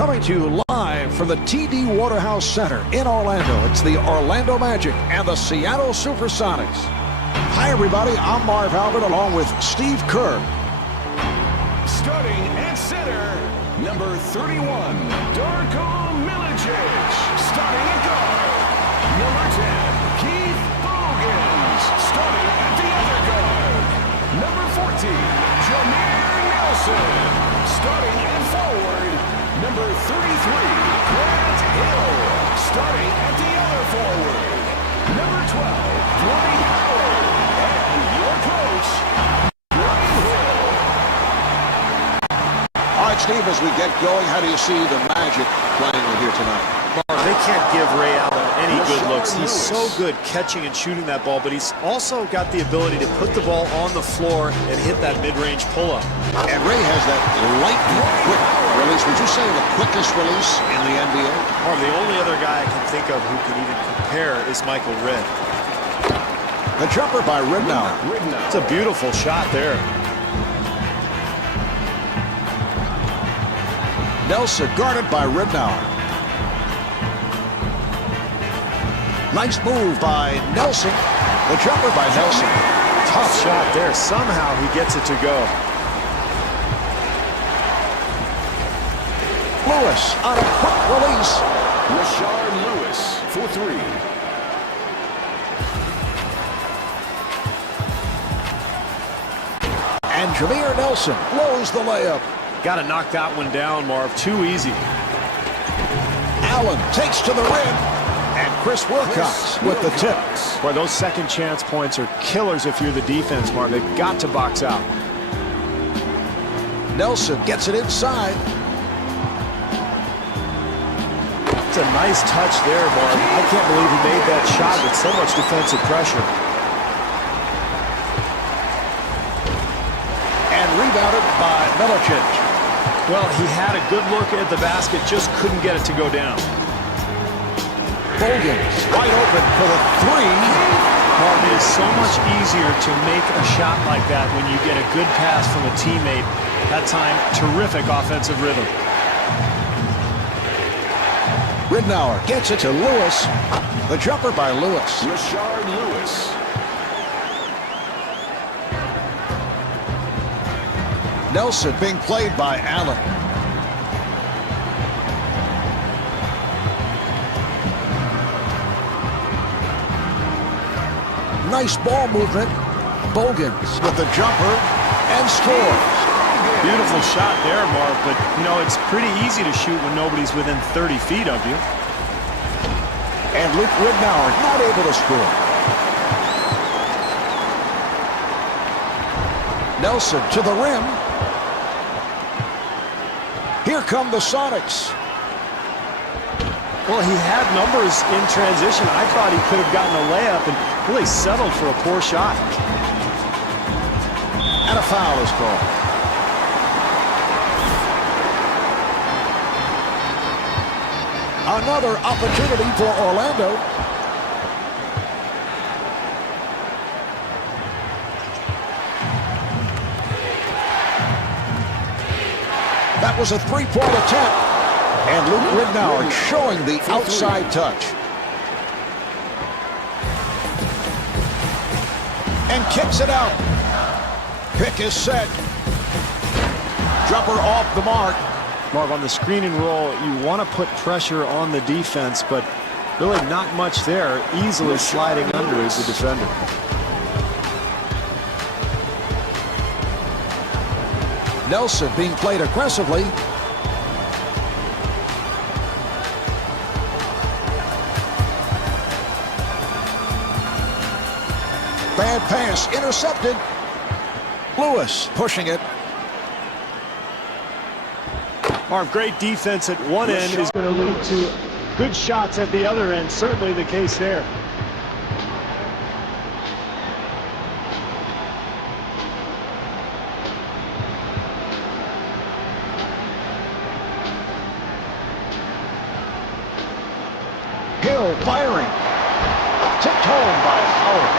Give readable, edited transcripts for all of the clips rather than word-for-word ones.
Coming to you live from the TD Waterhouse Center in Orlando, it's the Orlando Magic and the Seattle Supersonics. Hi, everybody. I'm Marv Albert along with Steve Kerr. Starting at center, number 31, Darko Milicic. Starting at guard, number 10, Keith Bogans. Starting at the other guard, number 14, Jameer Nelson. Starting at forward, number 33, Grant Hill. Starting at the other forward, number 12, Dwight Howard. And your coach, Dwight Hill. All right, Steve, as we get going, how do you see the Magic playing here tonight? Marv, they can't give Ray Allen any good looks. He's so good catching and shooting that ball, but he's also got the ability to put the ball on the floor and hit that mid-range pull-up. And Ray has that lightning quick release. Would you say the quickest release in the NBA? Marv, the only other guy I can think of who can even compare is Michael Redd. The jumper by Ridnour. It's a beautiful shot there. Nelson guarded by Ridnour. Nice move by Nelson. The jumper by Nelson. Tough shot there. Somehow he gets it to go. Lewis on a quick release. Rashard Lewis for three. And Jameer Nelson blows the layup. Got to knock that one down, Marv. Too easy. Allen takes to the rim. And Chris Wilcox with the tip. Boy, those second chance points are killers if you're the defense, Marv. They've got to box out. Nelson gets it inside. It's a nice touch there, Marv. I can't believe he made that shot with so much defensive pressure. And rebounded by Milicic. Well, he had a good look at the basket, just couldn't get it to go down. Bogans wide open for the three. Marv, it is so much easier to make a shot like that when you get a good pass from a teammate. That time, terrific offensive rhythm. Ridnour gets it to Lewis. The jumper by Lewis. Rashard Lewis. Nelson being played by Allen. Nice ball movement. Bogans with the jumper and scores. Beautiful shot there, Marv, but, you know, it's pretty easy to shoot when nobody's within 30 feet of you. And Luke Ridnour not able to score. Nelson to the rim. Here come the Sonics. Well, he had numbers in transition. I thought he could have gotten a layup and really settled for a poor shot. And a foul is called. Another opportunity for Orlando. That was a three-point attempt. And Luke Ridnour showing the outside touch. And kicks it out. Pick is set. Jumper off the mark. Marv, on the screen and roll, you want to put pressure on the defense, but really not much there. Easily sliding under as the defender. Nelson being played aggressively. Bad pass intercepted. Lewis pushing it. Marv, great defense at one end is going to lead to good shots at the other end. Certainly the case there. Hill firing. Tipped home by Howard.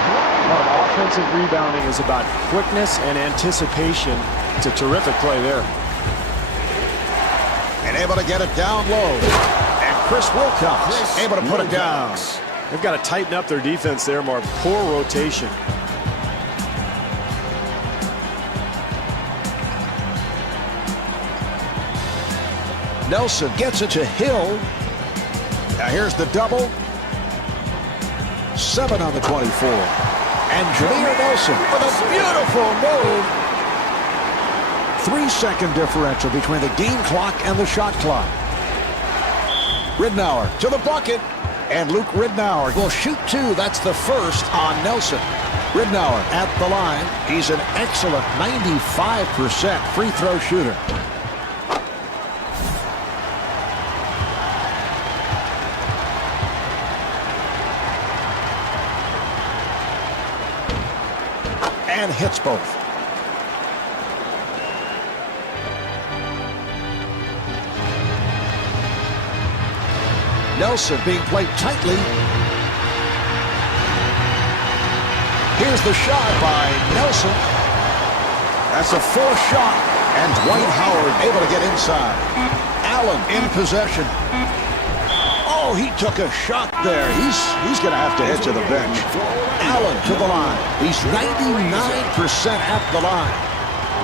Marv, offensive rebounding is about quickness and anticipation. It's a terrific play there. And able to get it down low. And Chris Wilcox able to put it down. They've got to tighten up their defense there, Marv. Poor rotation. Nelson gets it to Hill. Now here's the double. 7 on the 24. And Jameer Nelson with a beautiful move. 3-second differential between the game clock and the shot clock. Ridnour to the bucket. And Luke Ridnour will shoot 2. That's the first on Nelson. Ridnour at the line. He's an excellent 95% free throw shooter. And hits both. Nelson being played tightly. Here's the shot by Nelson. That's a fourth shot. And Dwight Howard able to get inside. Allen in possession. Oh, he took a shot there. He's going to have to head to the bench. Allen to the line. He's 99% at the line.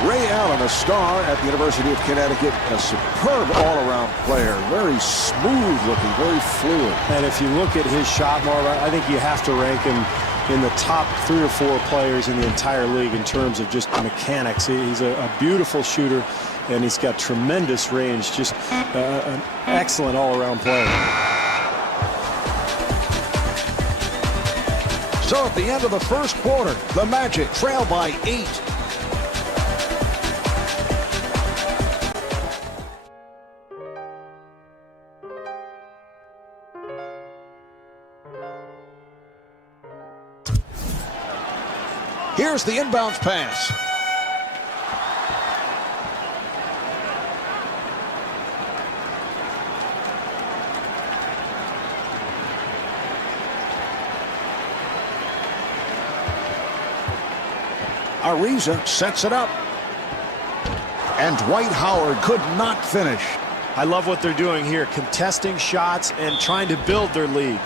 Ray Allen, a star at the University of Connecticut, a superb all-around player. Very smooth looking, very fluid. And if you look at his shot, Marv, I think you have to rank him in the top 3 or 4 players in the entire league in terms of just mechanics. He's a beautiful shooter, and he's got tremendous range. Just an excellent all-around player. So at the end of the first quarter, the Magic trail by 8. Here's the inbounds pass. Ariza sets it up. And Dwight Howard could not finish. I love what they're doing here, contesting shots and trying to build their lead.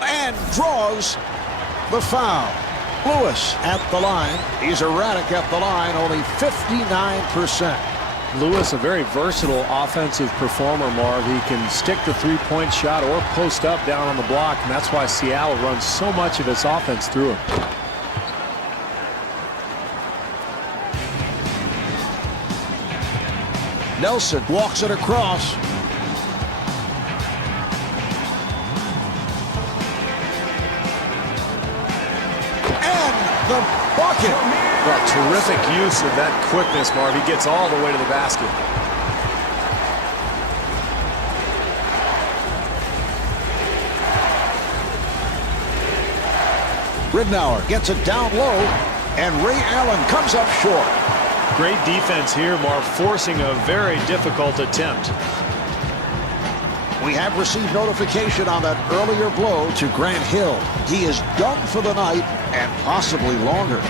And draws the foul. Lewis at the line. He's erratic at the line, only 59%. Lewis, a very versatile offensive performer, Marv. He can stick the three-point shot or post up down on the block, and that's why Seattle runs so much of its offense through him. Nelson walks it across. The bucket. Well, terrific use of that quickness, Marv. He gets all the way to the basket. Ridnour gets it down low, and Ray Allen comes up short. Great defense here, Marv, forcing a very difficult attempt. We have received notification on that earlier blow to Grant Hill. He is done for the night and possibly longer.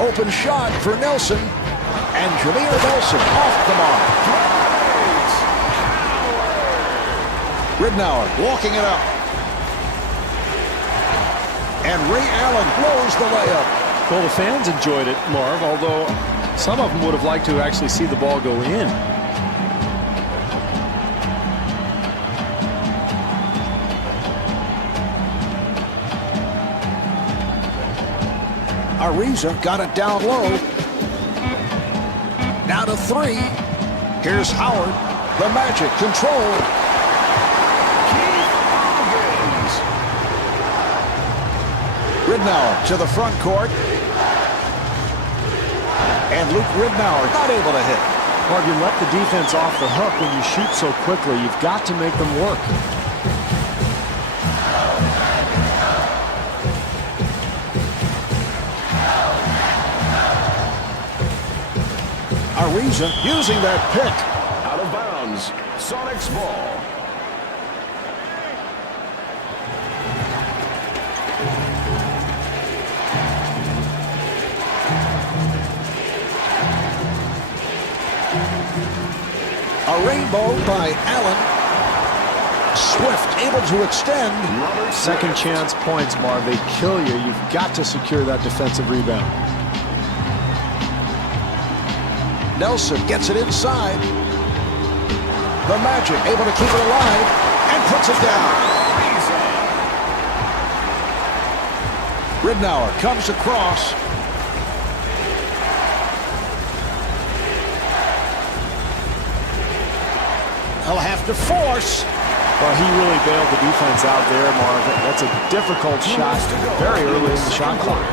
Open shot for Nelson, and Jameer Nelson off the mark. Ridnour walking it up. And Ray Allen blows the layup. Well, the fans enjoyed it, Marv, although some of them would have liked to actually see the ball go in. Ariza got it down low. Now to 3. Here's Howard. The Magic control. Ridnour to the front court. And Luke Ridnour not able to hit. Marv, you let the defense off the hook when you shoot so quickly. You've got to make them work. Ariza using that pick. Out of bounds. Sonics ball. A rainbow by Allen. Swift able to extend. Second chance points, Marv. They kill you. You've got to secure that defensive rebound. Nelson gets it inside. The Magic able to keep it alive and puts it down. Ridnour comes across. He'll have to force. Well, he really bailed the defense out there, Marv. That's a difficult shot very early in the shot clock.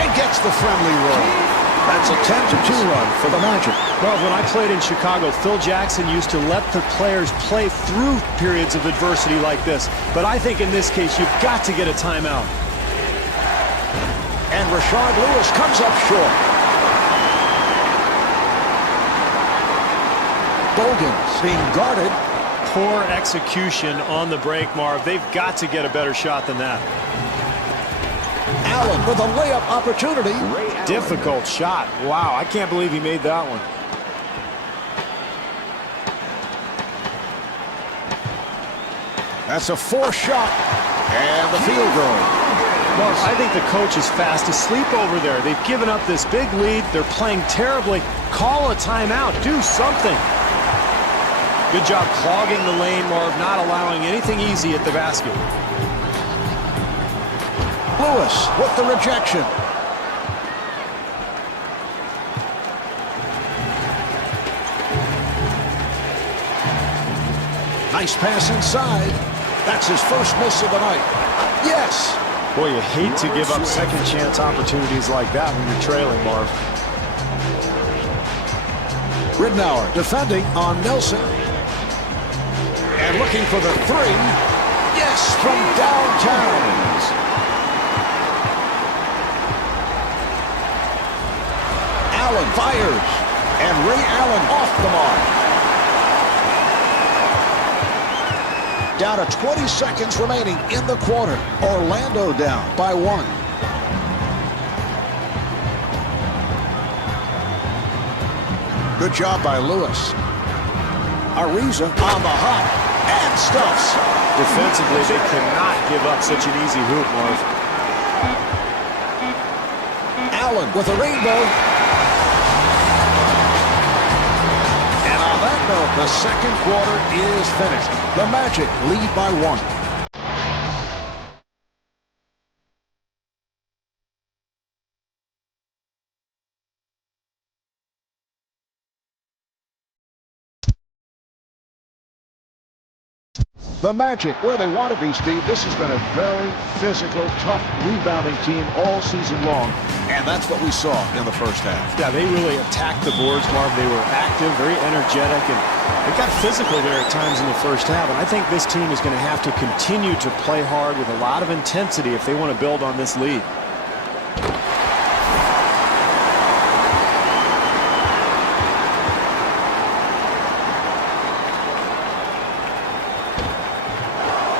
And gets the friendly roll. That's a 10-2 run for the Magic. Well, when I played in Chicago, Phil Jackson used to let the players play through periods of adversity like this. But I think in this case, you've got to get a timeout. And Rashard Lewis comes up short. Bogans being guarded. Poor execution on the break, Marv. They've got to get a better shot than that. Allen with a layup opportunity. Difficult shot. Wow, I can't believe he made that one. That's a forced shot. And the field goal. Well, I think the coach is fast asleep over there. They've given up this big lead. They're playing terribly. Call a timeout. Do something. Good job clogging the lane, Marv, not allowing anything easy at the basket. Lewis with the rejection. Nice pass inside. That's his first miss of the night. Yes. Boy, you hate to give up second chance opportunities like that when you're trailing, Marv. Ridnour defending on Nelson. And looking for the three. Yes, from downtown. Allen fires. And Ray Allen off the mark. Down to 20 seconds remaining in the quarter. Orlando down by 1. Good job by Lewis. Ariza on the hop and stuffs. Defensively, they cannot give up such an easy hoop, Marv. Allen with a rainbow. And on that note, the second quarter is finished. The Magic lead by 1. The Magic, where they want to be, Steve. This has been a very physical, tough, rebounding team all season long. And that's what we saw in the first half. Yeah, they really attacked the boards, Marv. They were active, very energetic, and they got physical there at times in the first half. And I think this team is going to have to continue to play hard with a lot of intensity if they want to build on this lead.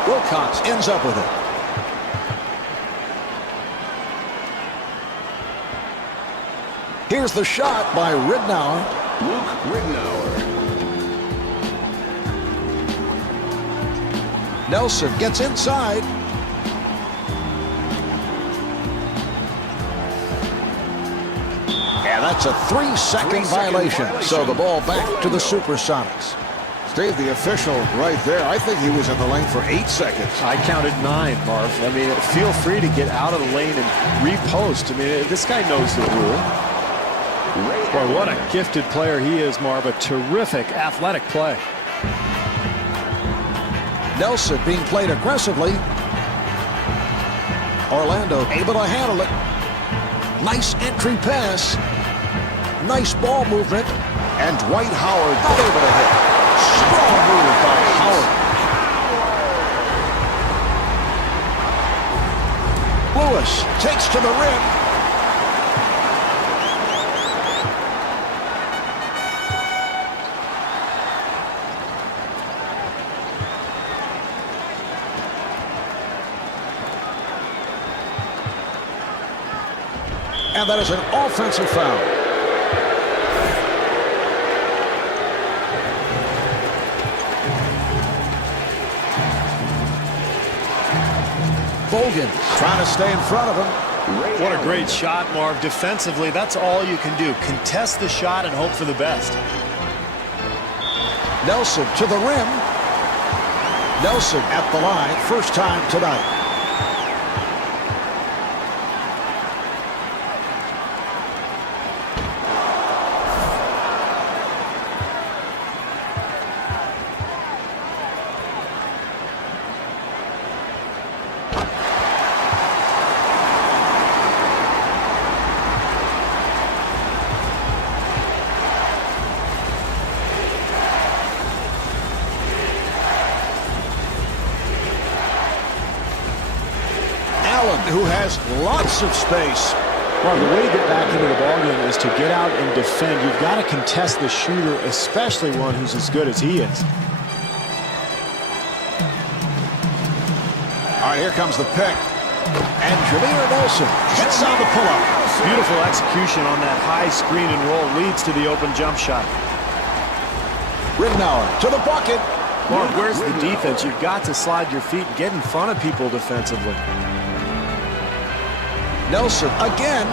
Wilcox ends up with it. Here's the shot by Ridnour. Luke Ridnour. Nelson gets inside. And that's a 3-second violation. So the ball back to the Supersonics. Steve, the official right there, I think he was in the lane for 8 seconds. I counted 9, Marv. I mean, feel free to get out of the lane and repost. I mean, this guy knows the rule. Boy, what a gifted player he is, Marv. A terrific athletic play. Nelson being played aggressively. Orlando able to handle it. Nice entry pass. Nice ball movement. And Dwight Howard not able to hit. Strong move by Howard. Lewis takes to the rim. And that is an offensive foul. Bogan trying to stay in front of him. What a great shot, Marv. Defensively, that's all you can do. Contest the shot and hope for the best. Nelson to the rim. Nelson at the line, first time tonight. Who has lots of space. Well, the way to get back into the ballgame is to get out and defend. You've got to contest the shooter, especially one who's as good as he is. All right, here comes the pick. And Jameer Nelson hits on the pull-up. Beautiful execution on that high screen and roll leads to the open jump shot. Ridnour to the bucket. Mark, where's the defense? You've got to slide your feet and get in front of people defensively. Nelson again.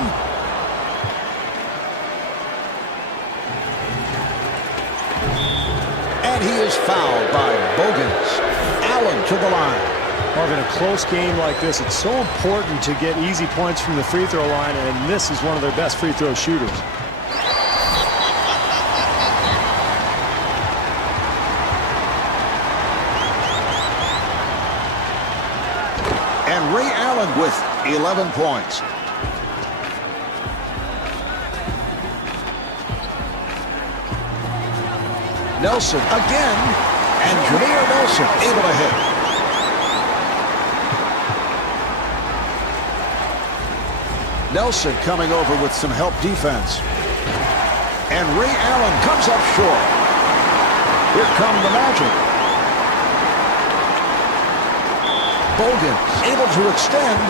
And he is fouled by Bogans. Allen to the line. Mark, in a close game like this, it's so important to get easy points from the free throw line, and this is one of their best free throw shooters. And Ray Allen with 11 points. Nelson again, and Jameer Nelson able to hit. Nelson coming over with some help defense. And Ray Allen comes up short. Here come the Magic. Bogan able to extend.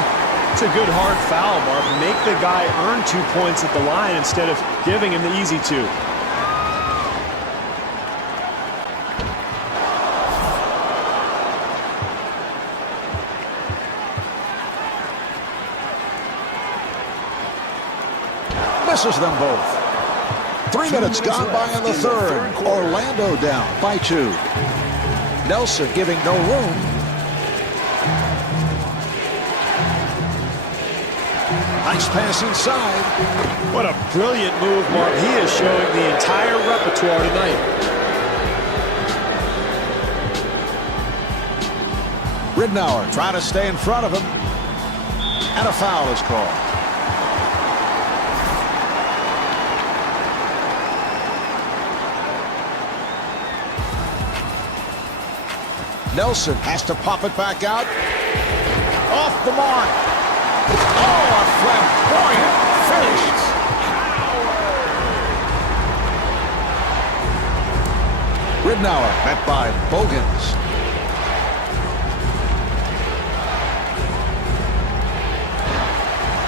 It's a good hard foul, Mark. Make the guy earn 2 points at the line instead of giving him the easy 2. Misses them both. 3 minutes gone by in the third. Orlando down by 2. Nelson giving no room. Nice pass inside. What a brilliant move, Mark. He is showing the entire repertoire tonight. Ridnour trying to stay in front of him. And a foul is called. Nelson has to pop it back out. Off the mark. Oh, a flamboyant finish. Ridnour met by Bogans.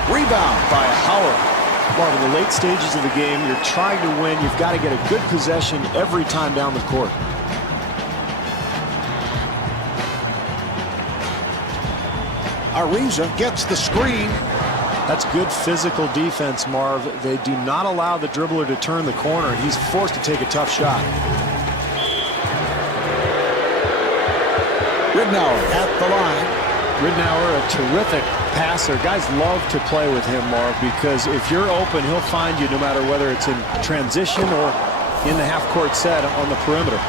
Rebound by Howard. Mark, in the late stages of the game, you're trying to win. You've got to get a good possession every time down the court. Ariza gets the screen. That's good physical defense, Marv. They do not allow the dribbler to turn the corner, and he's forced to take a tough shot. Ridnour at the line. Ridnour, a terrific passer. Guys love to play with him, Marv, because if you're open, he'll find you no matter whether it's in transition or in the half-court set on the perimeter.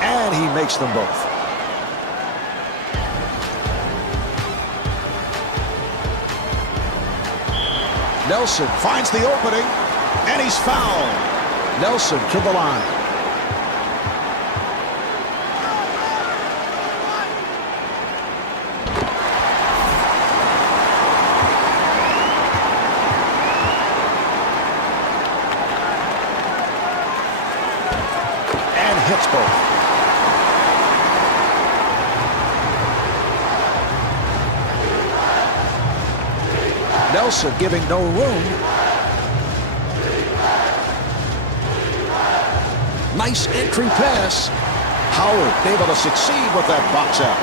And he makes them both. Nelson finds the opening, and he's fouled. Nelson to the line. And hits both. Nelson giving no room. Nice entry pass. Howard able to succeed with that box out.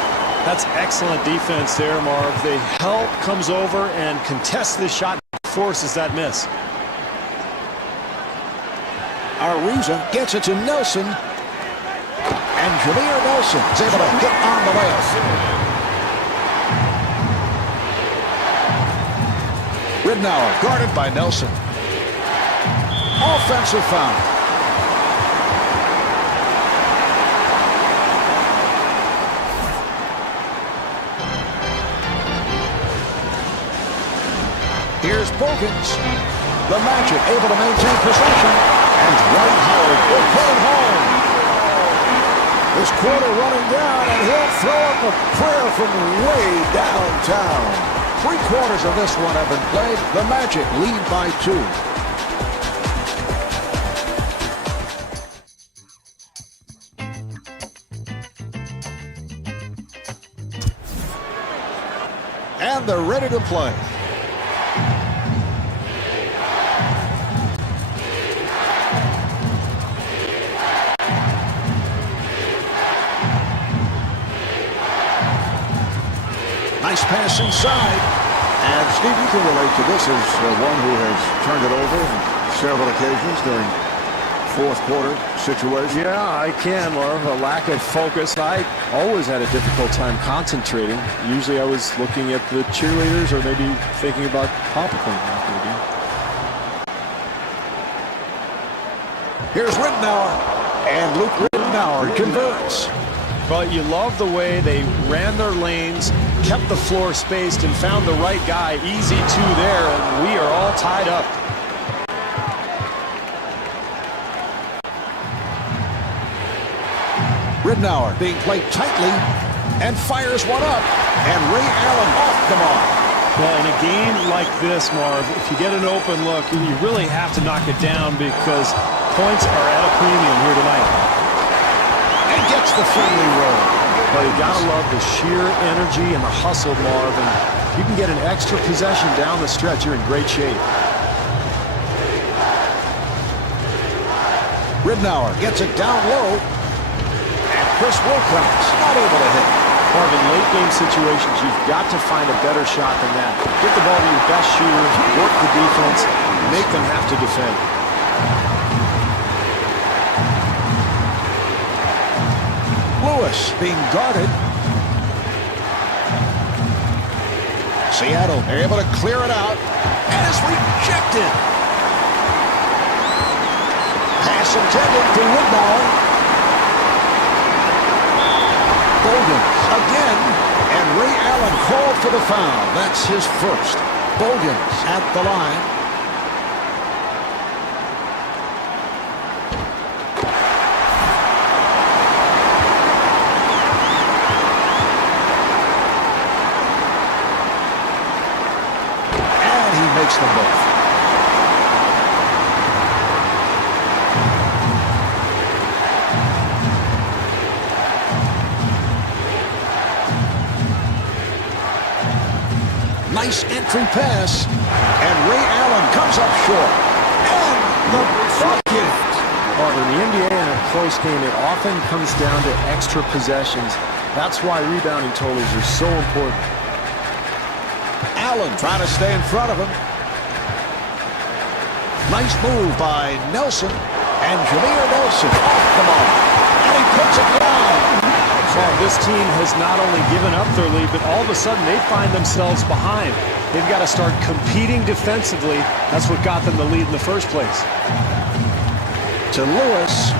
That's excellent defense there, Marv. The help comes over and contests the shot, forces that miss. Ariza gets it to Nelson. And Jameer Nelson is able to get on the layup. Ridnour guarded by Nelson. Offensive foul. Here's Bogans. The Magic able to maintain possession. And Dwight Howard will put it home. This quarter running down, and he'll throw up a prayer from way downtown. 3/4 of this one have been played. The Magic lead by 2. And they're ready to play. Nice pass inside. And Steve, you can relate to this as one who has turned it over on several occasions during fourth quarter situation. Yeah, I can, Marv. A lack of focus. I always had a difficult time concentrating. Usually I was looking at the cheerleaders or maybe thinking about Papa Clean after the game. Here's Ridnour. And Luke Ridnour converts. But you love the way they ran their lanes, kept the floor spaced, and found the right guy. Easy two there, and we are all tied up. Ridnour being played tightly and fires one up. And Ray Allen off the mark. Well, in a game like this, Marv, if you get an open look, you really have to knock it down because points are at a premium here tonight. And gets the friendly roll. But you gotta love the sheer energy and the hustle, Marv. And if you can get an extra possession down the stretch, you're in great shape. Ridnour gets it down low. And Chris Wilcox not able to hit. Marv, in late game situations, you've got to find a better shot than that. Get the ball to your best shooter, work the defense, make them have to defend. Lewis being guarded. Seattle able to clear it out. And it's rejected. Pass intended to Ridnour. Bogans again. And Ray Allen called for the foul. That's his first. Bogans at the line. Makes them both. Nice entry pass. And Ray Allen comes up short. And the bucket. Well, in the NBA in a close game, it often comes down to extra possessions. That's why rebounding totals are so important. Allen trying to stay in front of him. Nice move by Nelson. And Jameer Nelson off the mark. And he puts it down. Well, this team has not only given up their lead, but all of a sudden they find themselves behind. They've got to start competing defensively. That's what got them the lead in the first place. To Lewis.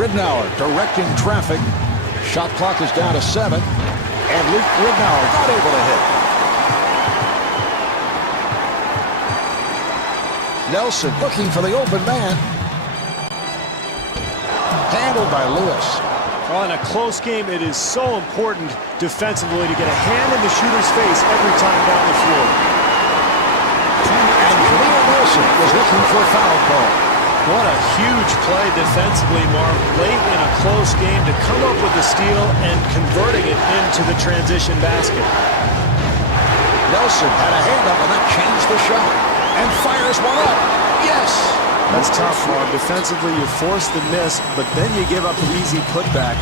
Ridnour directing traffic. Shot clock is down to 7. And Luke Ridnour not able to hit. Nelson looking for the open man. Handled by Lewis. Well, in a close game, it is so important defensively to get a hand in the shooter's face every time down the floor. And Jameer Nelson was looking for a foul call. What a huge play defensively, Marv, late in a close game to come up with the steal and converting it into the transition basket. Nelson had a hand up and that changed the shot. And fires one up. Yes! That's tough, Marv. Defensively, you force the miss, but then you give up the easy putback.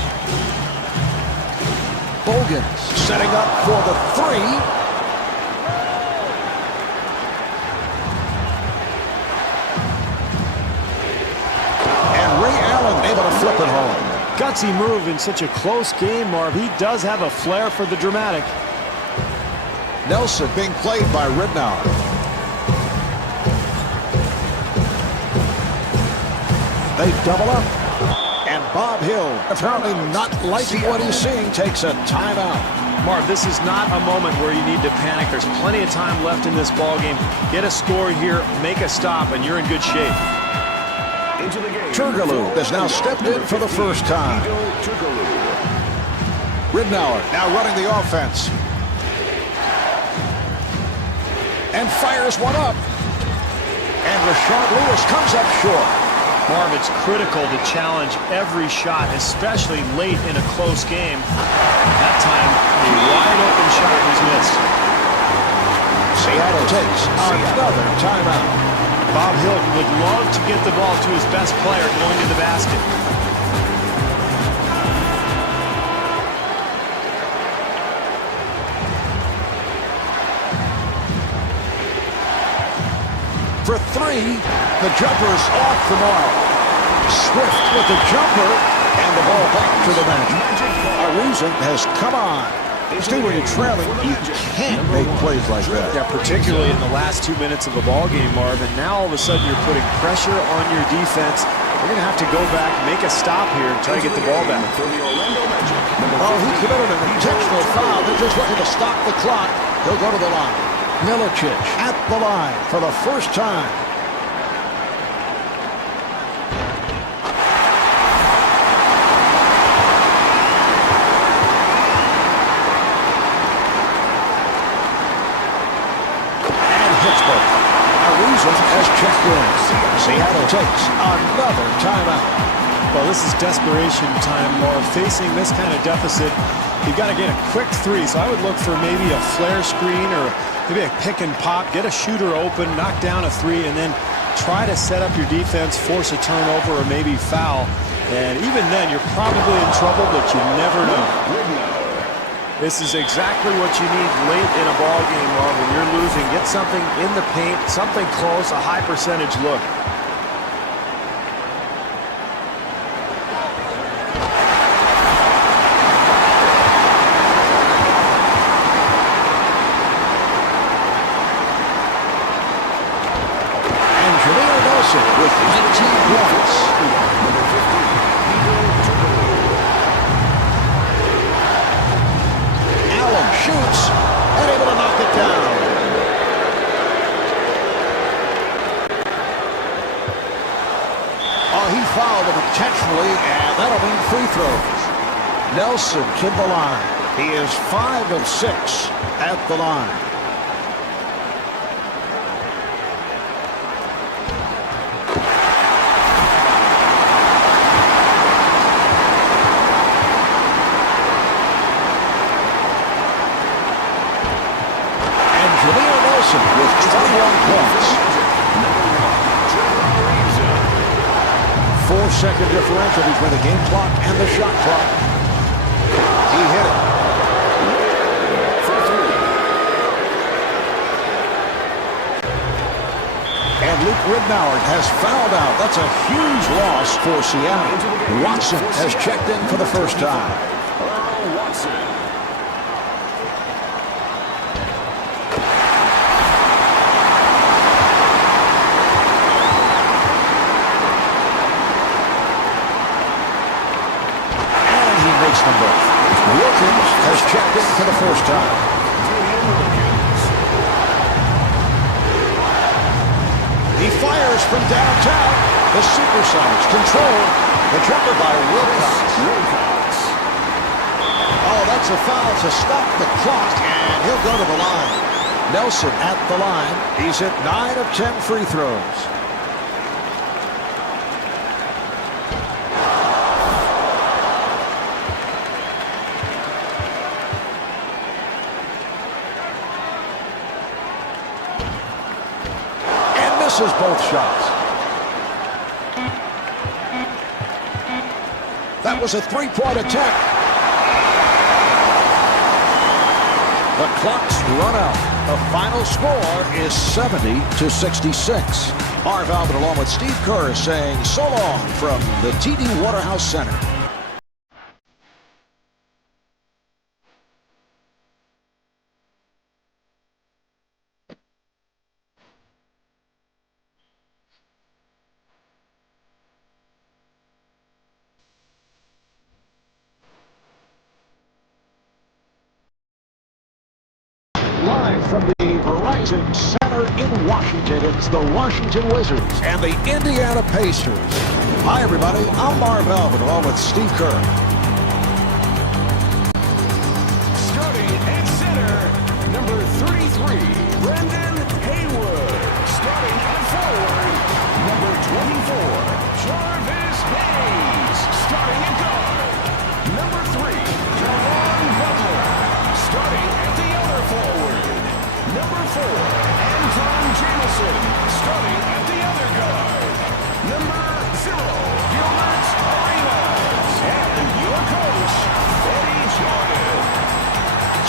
Bogans setting up for the three. And Ray Allen able to flip it home. Gutsy move in such a close game, Marv. He does have a flair for the dramatic. Nelson being played by Ridnour. They double up. And Bob Hill, apparently not liking what he's seeing, takes a timeout. Marv, this is not a moment where you need to panic. There's plenty of time left in this ball game. Get a score here, make a stop, and you're in good shape. Into the game. Turkoglu has now stepped in for the first time. Ridnour now running the offense. And fires one up. And Rashard Lewis comes up short. Marv, it's critical to challenge every shot, especially late in a close game. That time, a wide-open shot was missed. Seattle takes another timeout. Bob Hill would love to get the ball to his best player going to the basket. For three, the jumper's off the mark. Swift with the jumper, and the ball back to the bench. Ariza has come on. Steve, when you're trailing, you can't make plays like that. Yeah, particularly in the last 2 minutes of a ball game, Marv. And now all of a sudden you're putting pressure on your defense. You're going to have to go back, make a stop here, and try to get the ball back. Oh, he committed an intentional foul. They're just looking to stop the clock. He'll go to the line. Milicic at the line for the first time. And hits both. Ariza has checked in. Seattle takes another timeout. Well, this is desperation time, Marv. Facing this kind of deficit, you've got to get a quick three. So I would look for maybe a flare screen or maybe a pick and pop, get a shooter open, knock down a three, and then try to set up your defense, force a turnover, or maybe foul. And even then, you're probably in trouble, but you never know. This is exactly what you need late in a ball game, Marv. When you're losing, get something in the paint, something close, a high percentage look. With 19 points. Allen shoots and able to knock it down. Oh, he fouled him intentionally, and that'll mean free throws. Nelson to the line. He is 5 of 6 at the line. With 21 points. 4-second differential between the game clock and the shot clock. He hit it. And Luke Ridnour has fouled out. That's a huge loss for Seattle. Watson has checked in for the first time. Wilkins has checked in for the first time. He fires from downtown. The Supersonics control the jumper by Wilcox. Oh, that's a foul to stop the clock, and he'll go to the line. Nelson at the line. He's hit 9 of 10 free throws. misses both shots. That was a three-point attempt. The clock's run out. The final score is 70-66. Marv Albert along with Steve Kerr saying so long from the TD Waterhouse Center. Live from the Verizon Center in Washington, it's the Washington Wizards and the Indiana Pacers. Hi, everybody. I'm Marv Albert along with Steve Kerr. Starting at center, number 33, Brendan Haywood. Starting at forward, number 24, Jarvis Hayes. Starting at guard, number 3, Caron Butler. Starting at the other forward, number 4, Anton Jamison. Starting at the other guard, number 0, Gilbert Arenas. And your coach, Eddie Jordan.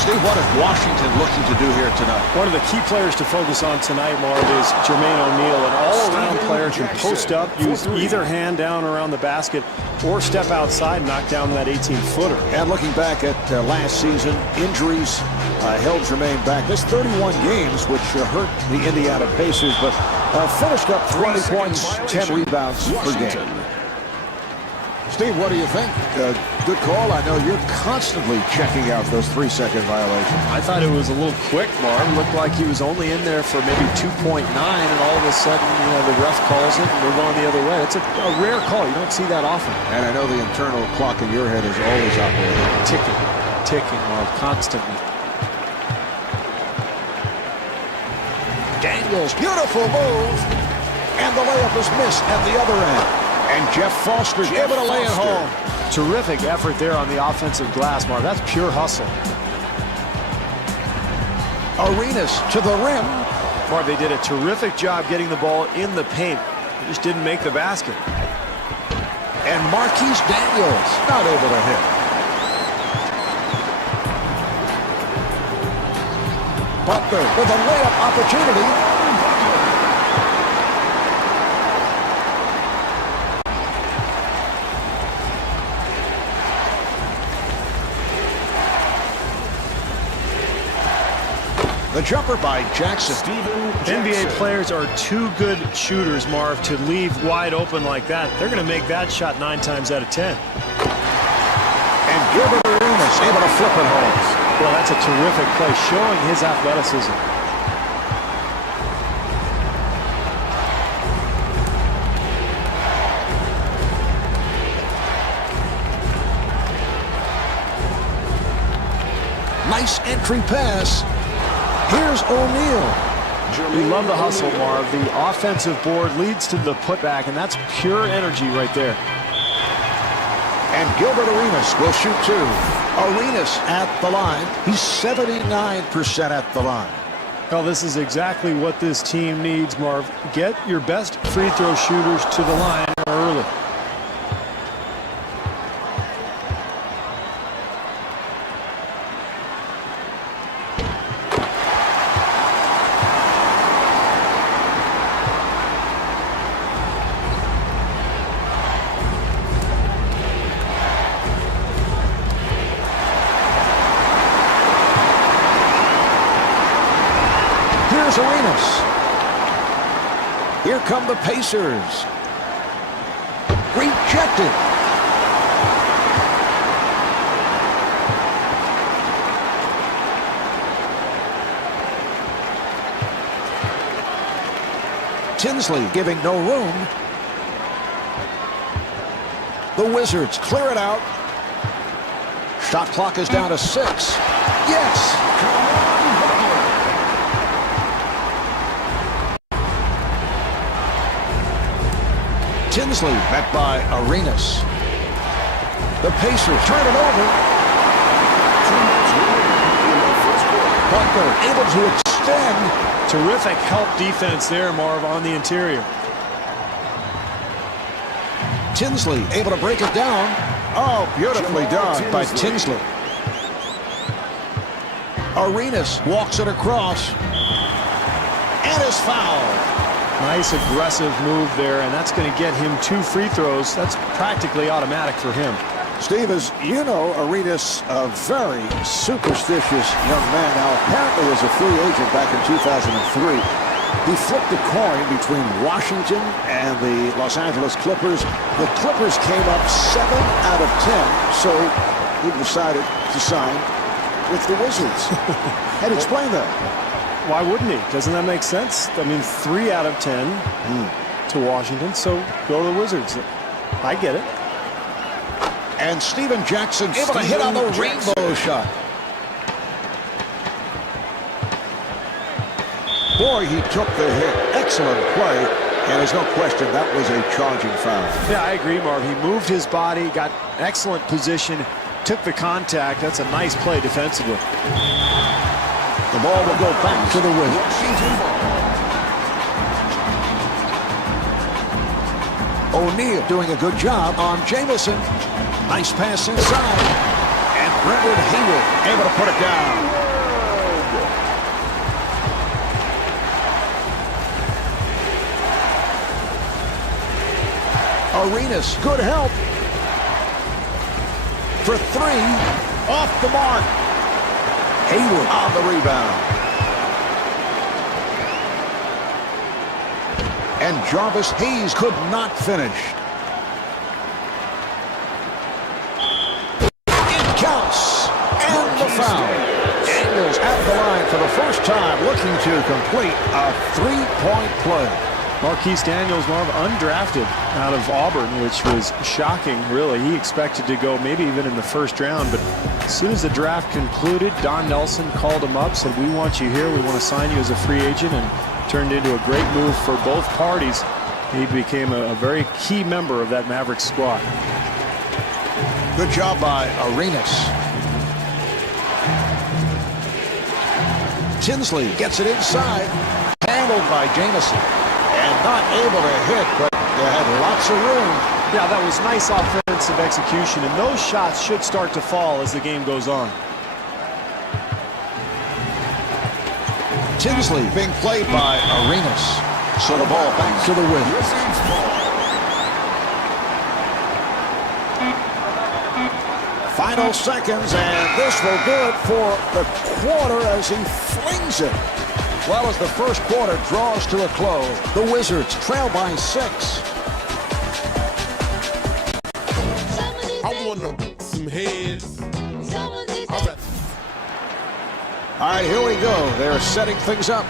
Steve, what is Washington looking to do here tonight? One of the key players to focus on tonight, Marv, is Jermaine O'Neal, an all-around player, can post up, use either hand down around the basket, or step outside and knock down that 18-footer. And looking back at last season, injuries held Jermaine back. This 31 games, which hurt the Indiana Pacers, but finished up 20 points, 10 rebounds per game. Steve, what do you think? Good call. I know you're constantly checking out those 3-second violations. I thought it was a little quick, Marv. It looked like he was only in there for maybe 2.9, and all of a sudden, the ref calls it, and we're going the other way. It's a rare call. You don't see that often. And I know the internal clock in your head is always operating. Ticking, Marv, constantly. Daniels, beautiful move. And the layup is missed at the other end. And Jeff Foster's able to lay it home. Terrific effort there on the offensive glass, Marv. That's pure hustle. Arenas to the rim. Marv, they did a terrific job getting the ball in the paint. They just didn't make the basket. And Marquise Daniels not able to hit. Butler with a layup opportunity. The jumper by Jackson. NBA players are too good shooters, Marv, to leave wide open like that. They're going to make that shot 9 times out of 10. And Gilbert Arenas able to flip it home. Well, that's a terrific play, showing his athleticism. Nice entry pass. Here's O'Neal. We love the hustle, Marv. The offensive board leads to the putback, and that's pure energy right there. And Gilbert Arenas will shoot 2. Arenas at the line. He's 79% at the line. Well, this is exactly what this team needs, Marv. Get your best free throw shooters to the line early. Arenas. Here come the Pacers. Rejected. Tinsley giving no room. The Wizards clear it out. Shot clock is down to 6. Yes. Tinsley met by Arenas. The Pacers turn it over. Butler able to extend. Terrific help defense there, Marv, on the interior. Tinsley able to break it down. Oh, beautifully done by Tinsley. Arenas walks it across and is fouled. Nice aggressive move there, and that's going to get him 2 free throws. That's practically automatic for him. Steve, as you know, Arenas, a very superstitious young man. Now, apparently as a free agent back in 2003, he flipped a coin between Washington and the Los Angeles Clippers. The Clippers came up 7 out of 10, so he decided to sign with the Wizards. And explain that. Why wouldn't he? Doesn't that make sense? I mean, 3 out of 10 to Washington, so go to the Wizards. I get it. And Steven Jackson able to hit on the rainbow shot. Boy, he took the hit. Excellent play. And there's no question that was a charging foul. Yeah, I agree, Marv. He moved his body, got excellent position, took the contact. That's a nice play defensively. The ball will go back to the Wizards. O'Neal doing a good job on Jamison. Nice pass inside. And Brendan Haywood able to put it down. Arenas, good help. For 3, off the mark. Haywood on the rebound. And Jarvis Hayes could not finish. It counts. And the foul. Daniels at the line for the first time, looking to complete a 3-point play. Marquise Daniels, Marv, undrafted out of Auburn, which was shocking, really. He expected to go maybe even in the first round, but as soon as the draft concluded, Don Nelson called him up, said, we want you here, we want to sign you as a free agent, and turned into a great move for both parties. He became a very key member of that Mavericks squad. Good job by Arenas. Tinsley gets it inside, handled by Jamison. And not able to hit, but they had lots of room. Yeah, that was nice offensive execution, and those shots should start to fall as the game goes on. Tinsley being played by Arenas. So the ball back to the Wizards. Final seconds, and this will do it for the quarter as he flings it. Well, as the first quarter draws to a close, the Wizards trail by 6. I want some heads. All right, here we go. They're setting things up.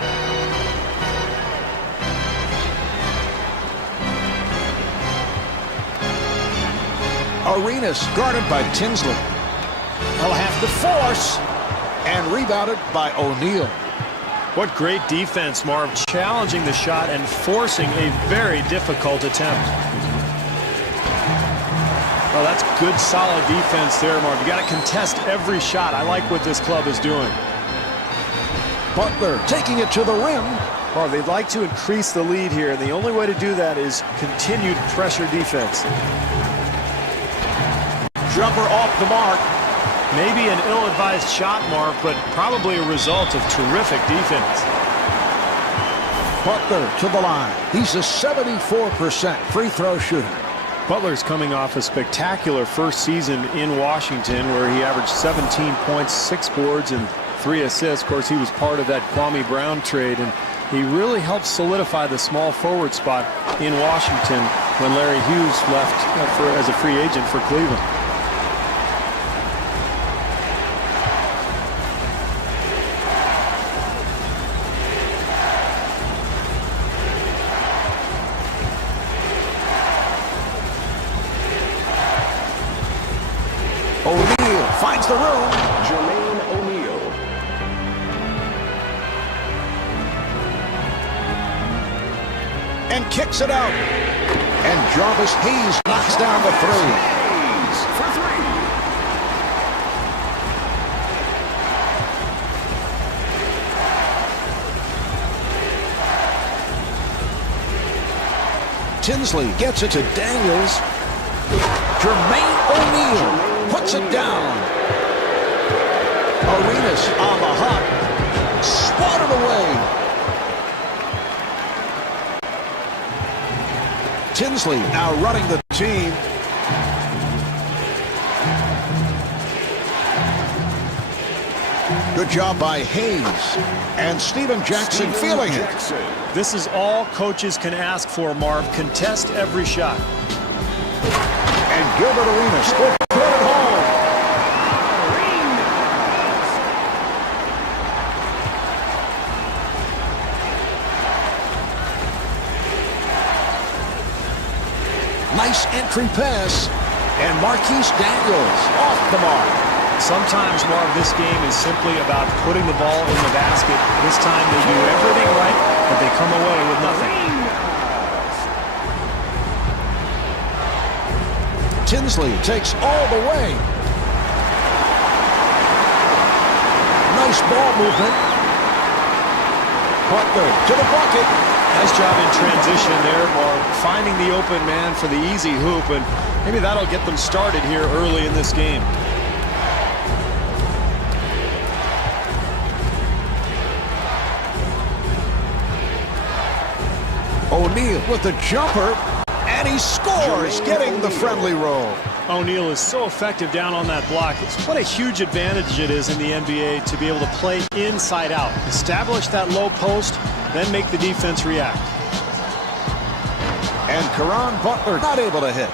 Arenas guarded by Tinsley. He'll have to force, and rebounded by O'Neal. What great defense, Marv, challenging the shot and forcing a very difficult attempt. Oh, that's good, solid defense there, Marv. You got to contest every shot. I like what this club is doing. Butler taking it to the rim. Marv, they'd like to increase the lead here, and the only way to do that is continued pressure defense. Jumper off the mark. Maybe an ill-advised shot, Marv, but probably a result of terrific defense. Butler to the line. He's a 74% free throw shooter. Butler's coming off a spectacular first season in Washington, where he averaged 17 points, 6 boards, and 3 assists. Of course, he was part of that Kwame Brown trade, and he really helped solidify the small forward spot in Washington when Larry Hughes left as a free agent for Cleveland. O'Neal finds the room. Jermaine O'Neal. And kicks it out. And Jarvis Hayes knocks down the 3. Hayes for 3. Tinsley gets it to Daniels. Jermaine O'Neal puts it down. Arenas on the hop. Swatted away. Tinsley now running the team. Good job by Hayes. And Steven Jackson feeling it. This is all coaches can ask for, Marv. Contest every shot. And Gilbert Arenas will put it home. Nice entry pass. And Marquise Daniels off the mark. Sometimes, Marv, this game is simply about putting the ball in the basket. This time they do everything right, but they come away with nothing. Tinsley takes all the way. Nice ball movement. Butler to the bucket. Nice job in transition there, Marv, finding the open man for the easy hoop, and maybe that'll get them started here early in this game. O'Neal with the jumper, and he scores, getting the friendly roll. O'Neal is so effective down on that block. What a huge advantage it is in the NBA to be able to play inside out. Establish that low post, then make the defense react. And Caron Butler not able to hit.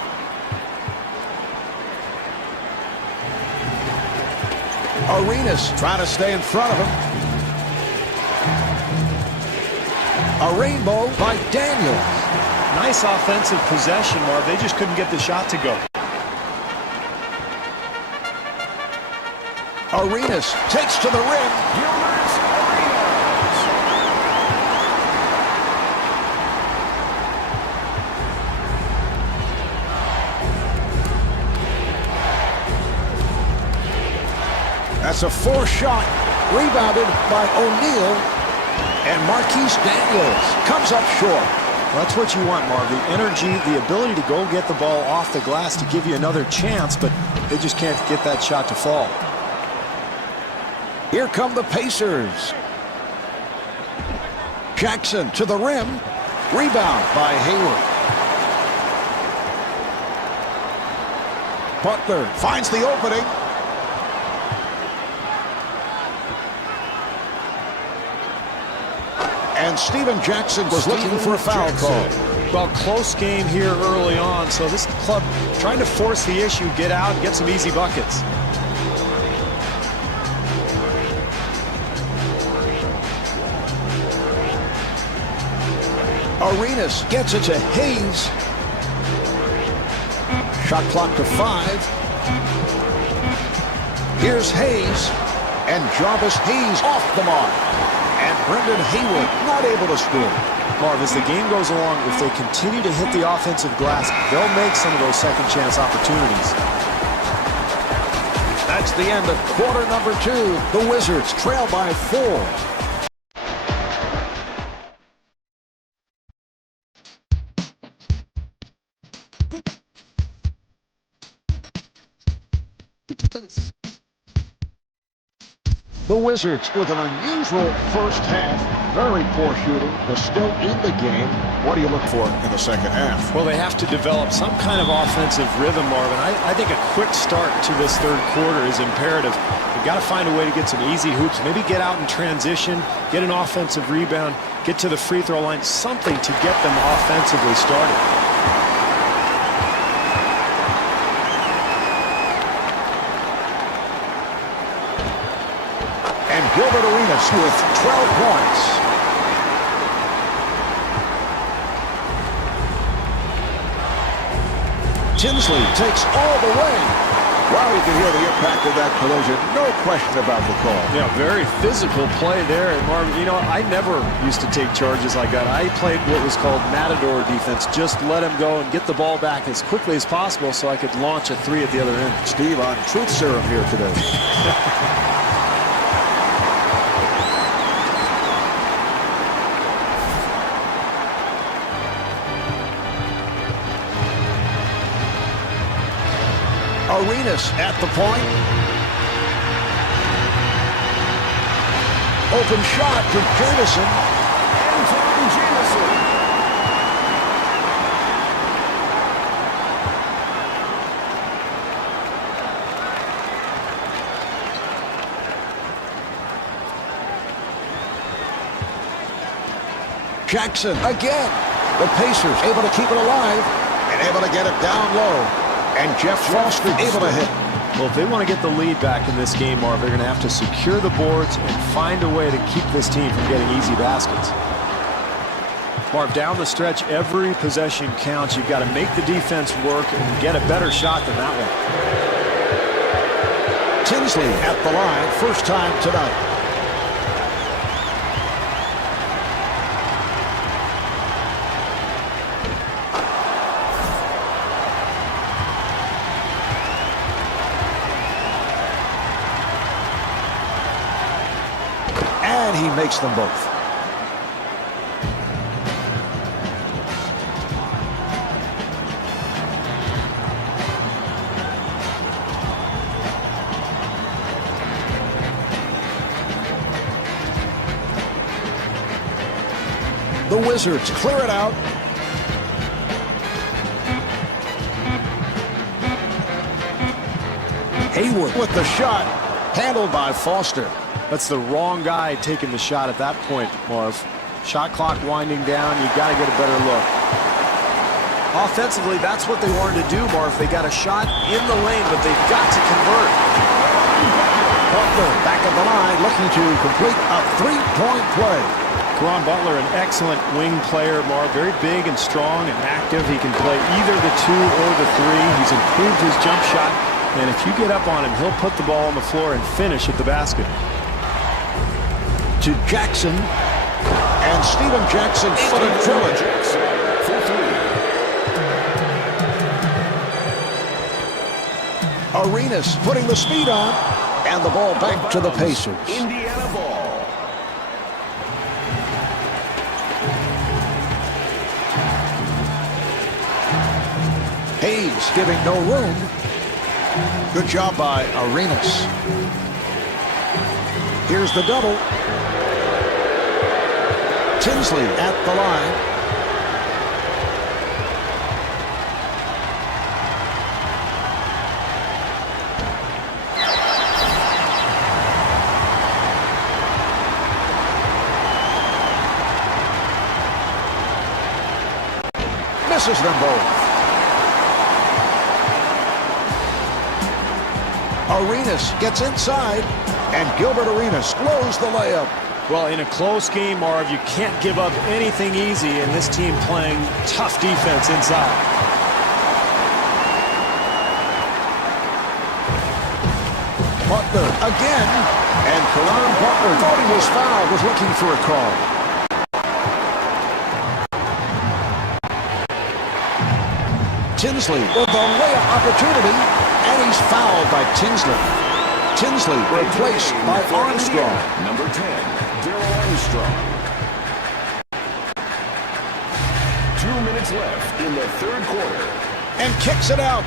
Arenas trying to stay in front of him. A rainbow by Daniels. Nice offensive possession, Marv. They just couldn't get the shot to go. Arenas takes to the rim. Gilbert Arenas. That's a 4-shot. Rebounded by O'Neal. And Marquise Daniels comes up short. Well, that's what you want, Marv. The energy, the ability to go get the ball off the glass to give you another chance, but they just can't get that shot to fall. Here come the Pacers. Jackson to the rim. Rebound by Hayward. Butler finds the opening. And Steven Jackson was looking for a foul call. Well, close game here early on, so this club trying to force the issue, get out, and get some easy buckets. Arenas gets it to Hayes. Shot clock to 5. Here's Hayes. And Jarvis Hayes off the mark. And Brendan Haywood not able to score. Marv, as the game goes along, if they continue to hit the offensive glass, they'll make some of those second chance opportunities. That's the end of quarter number 2. The Wizards trail by 4. The Wizards with an unusual first half. Very poor shooting, but still in the game. What do you look for in the second half? Well, they have to develop some kind of offensive rhythm, Marvin. I think a quick start to this third quarter is imperative. You've got to find a way to get some easy hoops. Maybe get out in transition, get an offensive rebound, get to the free throw line, something to get them offensively started. Gilbert Arenas with 12 points. Tinsley takes all the way. Wow, you can hear the impact of that collision. No question about the call. Yeah, very physical play there. And Marvin, you know, I never used to take charges like that. I played what was called matador defense. Just let him go and get the ball back as quickly as possible so I could launch a 3 at the other end. Steve on truth serum here today. Arenas at the point. Open shot for Jamison. Anton Jamison. Jackson again. The Pacers able to keep it alive and able to get it down low. And Jeff Foster able to hit. Well, if they want to get the lead back in this game, Marv, they're going to have to secure the boards and find a way to keep this team from getting easy baskets. Marv, down the stretch, every possession counts. You've got to make the defense work and get a better shot than that one. Tinsley at the line, first time tonight. And he makes them both. The Wizards clear it out. Hayward with the shot, handled by Foster. That's the wrong guy taking the shot at that point, Marv. Shot clock winding down. You've got to get a better look. Offensively, that's what they wanted to do, Marv. They got a shot in the lane, but they've got to convert. Butler back at the line, looking to complete a three-point play. Caron Butler, an excellent wing player, Marv. Very big and strong and active. He can play either the 2 or the 3. He's improved his jump shot, and if you get up on him, he'll put the ball on the floor and finish at the basket. To Jackson, and Stephen Jackson able to drill it. Jackson for 3. Arenas putting the speed on, and the ball back to the Pacers. Indiana ball. Hayes giving no room. Good job by Arenas. Here's the double. Tinsley at the line. Misses them both. Arenas gets inside, and Gilbert Arenas blows the layup. Well, in a close game, Marv, you can't give up anything easy, and this team playing tough defense inside. Butler again, and Caron Butler thought he was fouled, was looking for a call. Tinsley with a layup opportunity, and he's fouled by Tinsley. Tinsley replaced by Armstrong. Number 10, Darrell Armstrong. 2 minutes left in the third quarter. And kicks it out.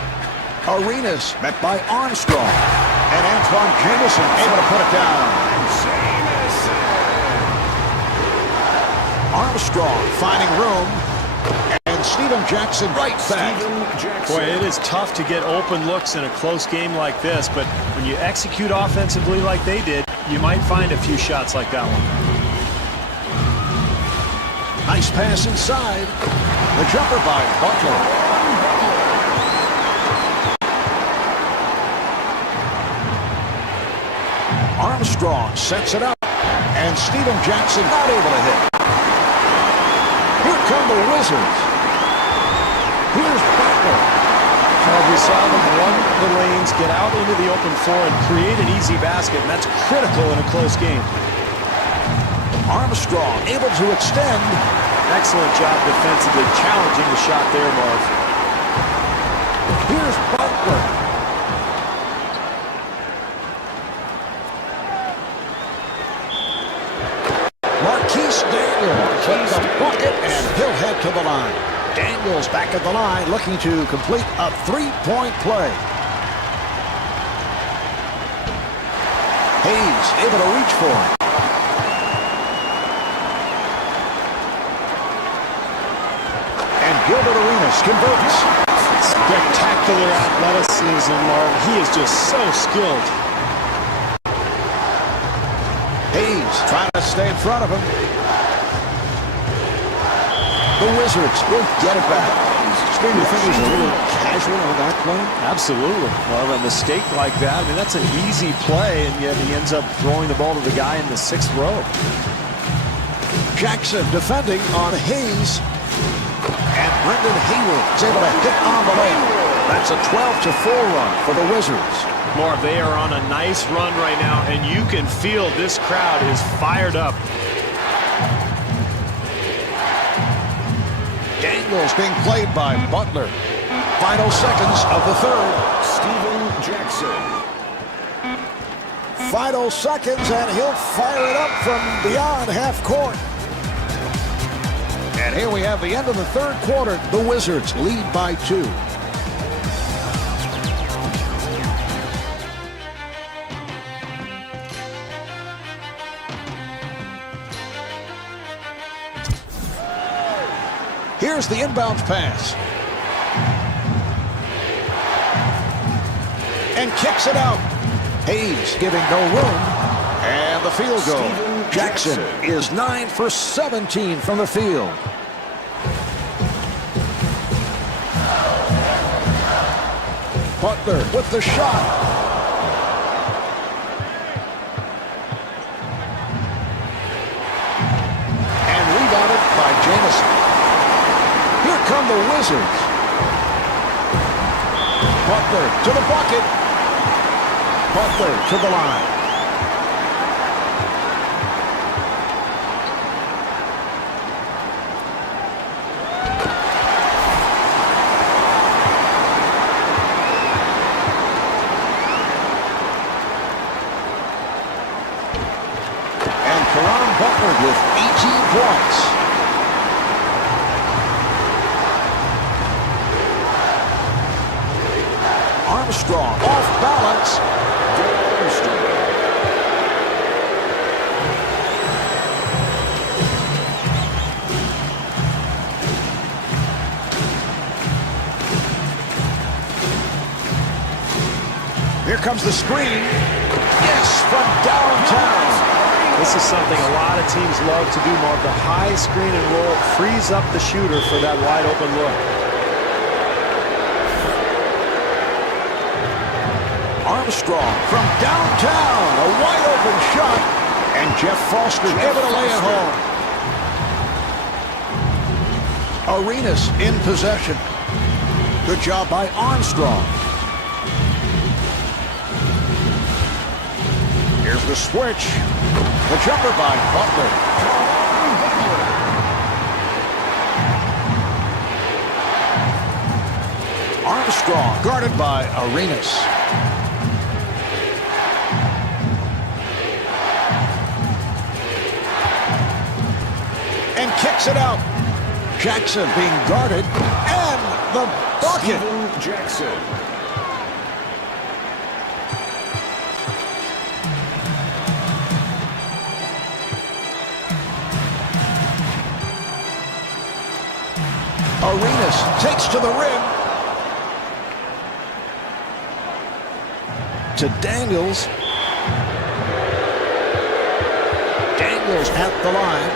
Arenas met by Armstrong. And Antoine Jamison able to put it down. Armstrong finding room. And Stephen Jackson right back. Boy, it is tough to get open looks in a close game like this, but when you execute offensively like they did, you might find a few shots like that one. Nice pass inside. The jumper by Butler. Armstrong sets it up. And Stephen Jackson not able to hit. Here come the Wizards. Here's Butler. Well, we saw them run the lanes, get out into the open floor, and create an easy basket, and that's critical in a close game. Armstrong able to extend. Excellent job defensively, challenging the shot there, Marv. Here's Butler. Marquise Daniels with the bucket, and he'll head to the line. Daniels back at the line, looking to complete a three-point play. Hayes able to reach for it. And Gilbert Arenas converts. Spectacular athleticism, Marv. He is just so skilled. Hayes trying to stay in front of him. The Wizards will get it back. Steve, you think he's a little casual on that play? Absolutely. Well, a mistake like that, I mean, that's an easy play, and yet he ends up throwing the ball to the guy in the 6th row. Jackson defending on Hayes. And Brendan Hayward is able to hit on the lane. That's a 12-4 run for the Wizards. Marv, they are on a nice run right now, and you can feel this crowd is fired up. Daniels being played by Butler. Final seconds of the third. Steven Jackson. Final seconds, and he'll fire it up from beyond half court. And here we have the end of the third quarter. The Wizards lead by 2. Here's the inbounds pass. And kicks it out. Hayes giving no room. And the field goal. Jackson is 9 for 17 from the field. Butler with the shot. And rebounded by Jamison. Here come the Wizards. Butler to the bucket. Butler to the line. And Caron Butler with 18 points. Armstrong off balance. Here comes the screen. Yes, from downtown. This is something a lot of teams love to do, Mark. The high screen and roll frees up the shooter for that wide open look. Armstrong from downtown. A wide open shot. And Jeff Foster able to lay it home. Arenas in possession. Good job by Armstrong. Here's the switch. The jumper by Butler. Armstrong guarded by Arenas. And kicks it out. Jackson being guarded. And the bucket. Steven Jackson. Arenas takes to the rim. To Daniels. Daniels at the line.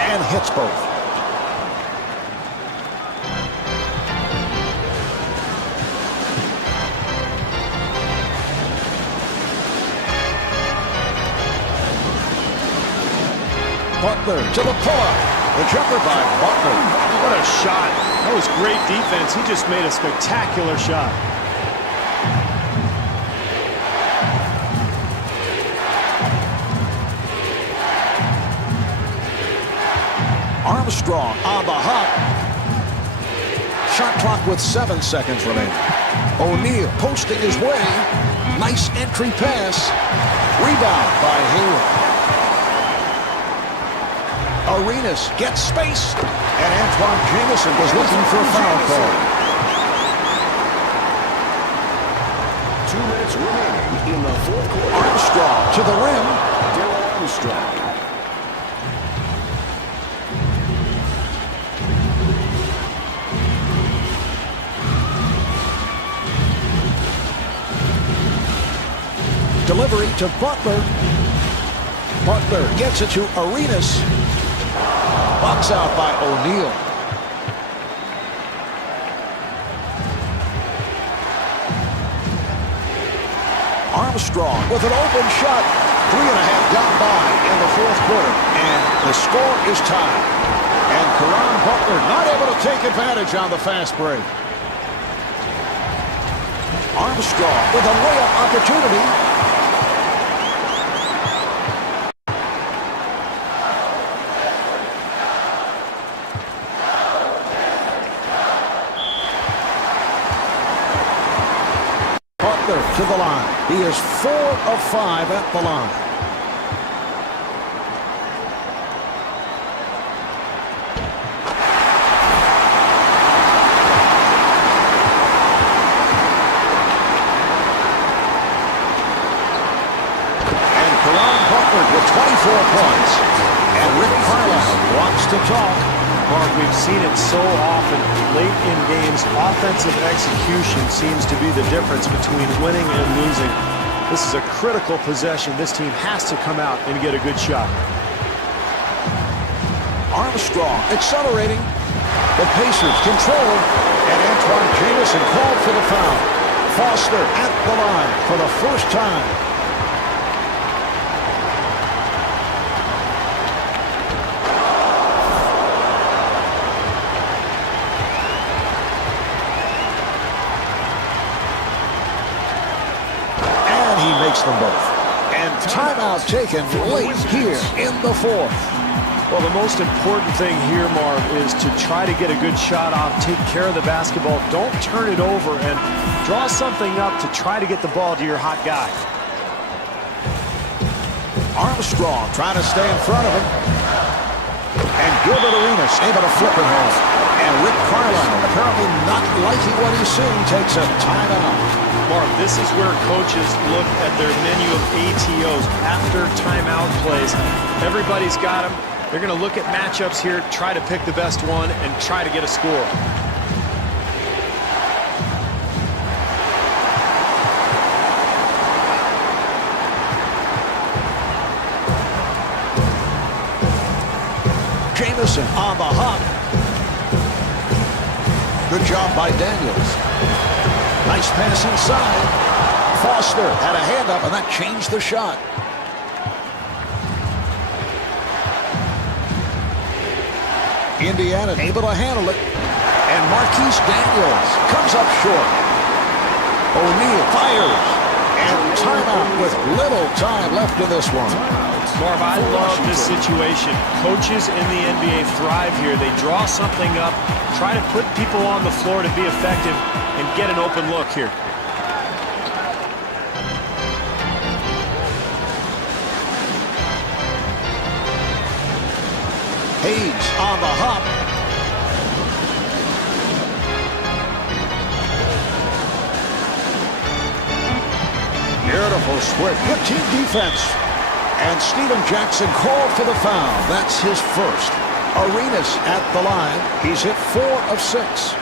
And hits both. Butler to the pull-up. The jumper by Butler. What a shot. That was great defense. He just made a spectacular shot. Armstrong on the hop. Shot clock with 7 seconds remaining. O'Neal posting his way. Nice entry pass. Rebound by Hayward. Arenas gets space. And Antoine Jamison was looking for a foul call. 2 minutes remaining in the fourth quarter. Armstrong to the rim. Darrell Armstrong. Delivery to Butler. Butler gets it to Arenas. Box out by O'Neal. Armstrong with an open shot. 3.5 gone by in the fourth quarter. And the score is tied. And Caron Butler not able to take advantage on the fast break. Armstrong with a layup opportunity. To the line. He is 4 of 5 at the line. And Caron Butler with 24 points. And Rick Carlisle wants to talk. Mark, we've seen it so often late in games. Offensive execution seems to be the difference between winning and losing. This is a critical possession. This team has to come out and get a good shot. Armstrong accelerating. The Pacers control. And Antoine Jamison called for the foul. Foster at the line for the first time. Them both. And timeout taken late here in the fourth. Well, the most important thing here, Marv, is to try to get a good shot off, take care of the basketball, don't turn it over, and draw something up to try to get the ball to your hot guy. Armstrong trying to stay in front of him. And Gilbert Arenas able to flip it home. And Rick Carlisle, apparently not liking what he's seeing, takes a timeout. Mark, this is where coaches look at their menu of ATOs after timeout plays. Everybody's got them. They're going to look at matchups here, try to pick the best one, and try to get a score. Jamison on the hop. Good job by Daniels. Nice pass inside. Foster had a hand up, and that changed the shot. Indiana able to handle it. And Marquise Daniels comes up short. O'Neal fires. And timeout with little time left in this one. Marv, I love this situation. Coaches in the NBA thrive here. They draw something up, try to put people on the floor to be effective, and get an open look here. Hayes on the hop. Beautiful switch. Good team defense. And Stephen Jackson called for the foul. That's his first. Arenas at the line. He's hit 4 of 6.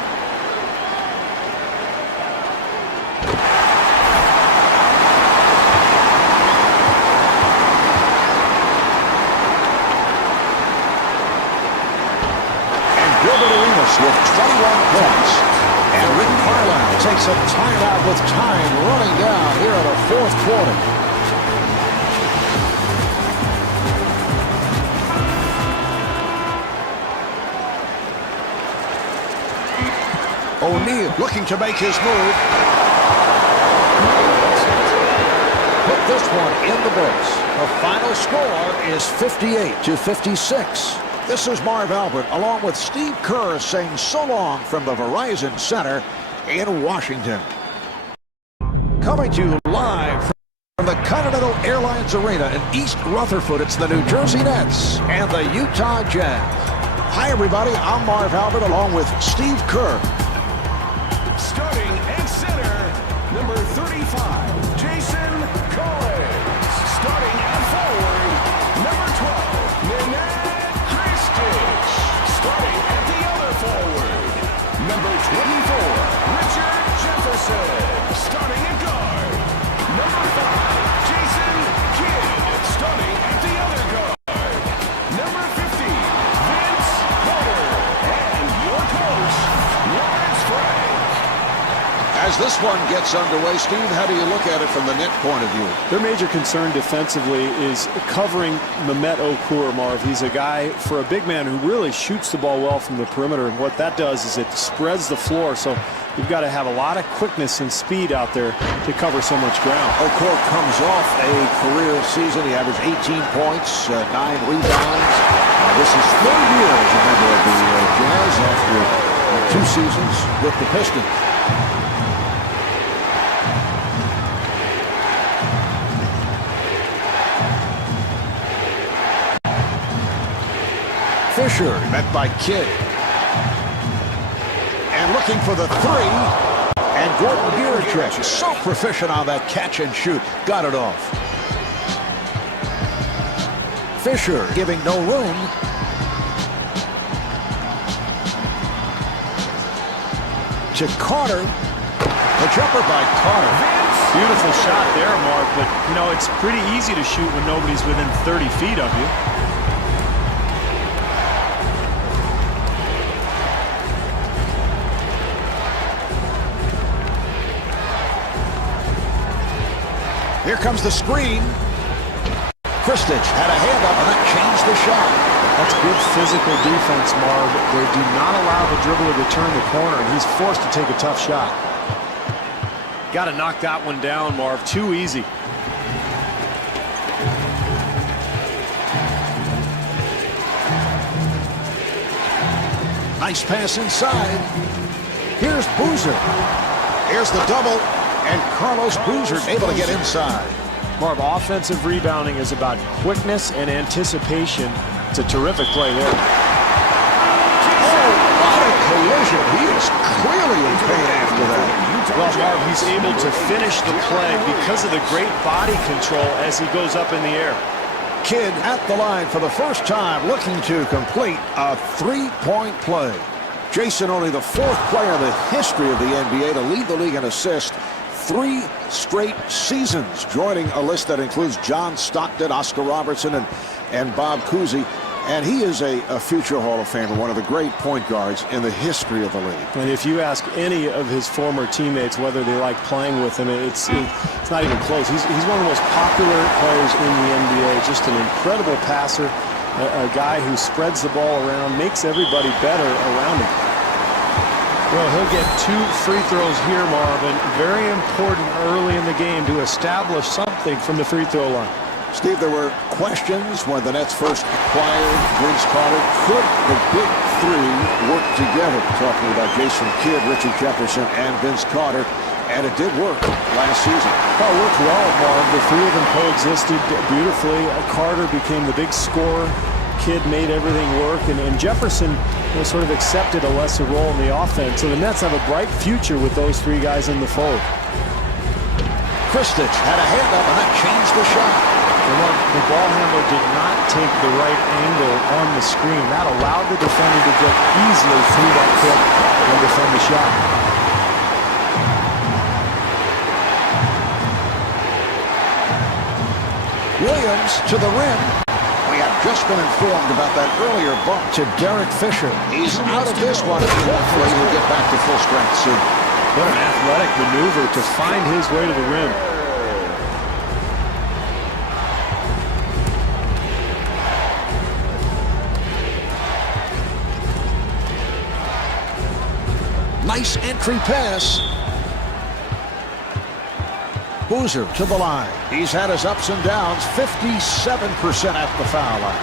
With 21 points. And Rick Carlisle takes a timeout with time running down here in the fourth quarter. O'Neal looking to make his move. Put this one in the books. The final score is 58-56. This is Marv Albert, along with Steve Kerr, saying so long from the Verizon Center in Washington. Coming to you live from the Continental Airlines Arena in East Rutherford, it's the New Jersey Nets and the Utah Jazz. Hi, everybody. I'm Marv Albert along with Steve Kerr. Starting at center, number 35, Jason Collins. Starting at forward, number 12, Nenad Kristich. Starting at the other forward, number 24, Richard Jefferson. Starting at guard, number 5, Jason Kidd. Starting at the other guard, number 50, Vince Carter. And your coach, Lawrence Frank. As this one gets underway, Steve, how do you look at it from the net point of view? Their major concern defensively is covering Mehmet Okur, Marv. He's a guy, for a big man, who really shoots the ball well from the perimeter. And what that does is it spreads the floor. So you've got to have a lot of quickness and speed out there to cover so much ground. Okur comes off a career season. He averaged 18 points, 9 rebounds. This is third year as a member of the Jazz after 2 seasons with the Pistons. Fisher met by Kidd. And looking for the 3. And Gordon Gierczek is so proficient on that catch and shoot. Got it off. Fisher giving no room. To Carter. The jumper by Carter. Beautiful shot there, Mark, but, you know, it's pretty easy to shoot when nobody's within 30 feet of you. Here comes the screen. Kristich had a hand up, and that changed the shot. That's good physical defense, Marv. They do not allow the dribbler to turn the corner, and he's forced to take a tough shot. Got to knock that one down, Marv. Too easy. Nice pass inside. Here's Boozer. Here's the double. And Carlos Boozer able to get inside. Marv, offensive rebounding is about quickness and anticipation. It's a terrific play there. Oh, what a collision. He is clearly in pain after that. Well, Marv, he's able to finish the play because of the great body control as he goes up in the air. Kidd at the line for the first time, looking to complete a 3-point play. Jason, only the 4th player in the history of the NBA to lead the league in assists 3 straight seasons, joining a list that includes John Stockton, Oscar Robertson, and Bob Cousy. And he is a future Hall of Famer, one of the great point guards in the history of the league. And if you ask any of his former teammates whether they like playing with him, it's not even close. He's one of the most popular players in the NBA, just an incredible passer, a guy who spreads the ball around, makes everybody better around him. Well, he'll get 2 free throws here, Marvin. Very important early in the game to establish something from the free throw line. Steve, there were questions when the Nets first acquired Vince Carter. Could the big 3 work together? Talking about Jason Kidd, Richard Jefferson, and Vince Carter. And it did work last season. Well, it worked well, Marv. The 3 of them coexisted beautifully. Carter became the big scorer. Kidd made everything work, and Jefferson sort of accepted a lesser role in the offense. So the Nets have a bright future with those 3 guys in the fold. Kristich had a hand up, and that changed the shot. The ball handler did not take the right angle on the screen. That allowed the defender to get easily through that kick and defend the shot. Williams to the rim. We have just been informed about that earlier bump to Derek Fisher. He's out of this one. Hopefully he'll get back to full strength soon. What an athletic maneuver to find his way to the rim. Nice entry pass. Boozer to the line. He's had his ups and downs, 57% at the foul line.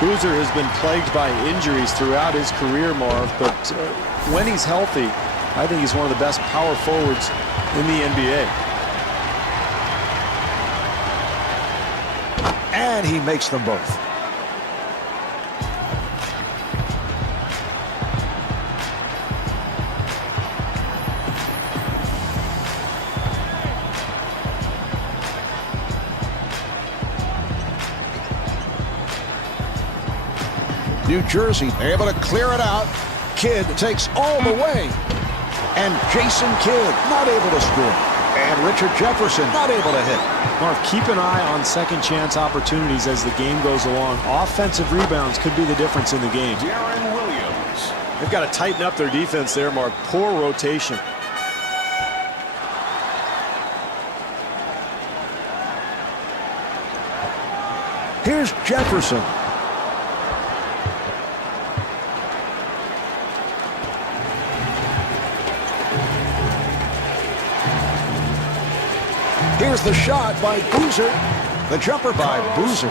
Boozer has been plagued by injuries throughout his career, Marv, but when he's healthy, I think he's one of the best power forwards in the NBA. And he makes them both. New Jersey able to clear it out. Kidd takes all the way. And Jason Kidd not able to score. And Richard Jefferson not able to hit. Marv, keep an eye on second chance opportunities as the game goes along. Offensive rebounds could be the difference in the game. Darren Williams. They've got to tighten up their defense there, Marv. Poor rotation. Here's Jefferson. Here's the shot by Boozer. The jumper by Boozer.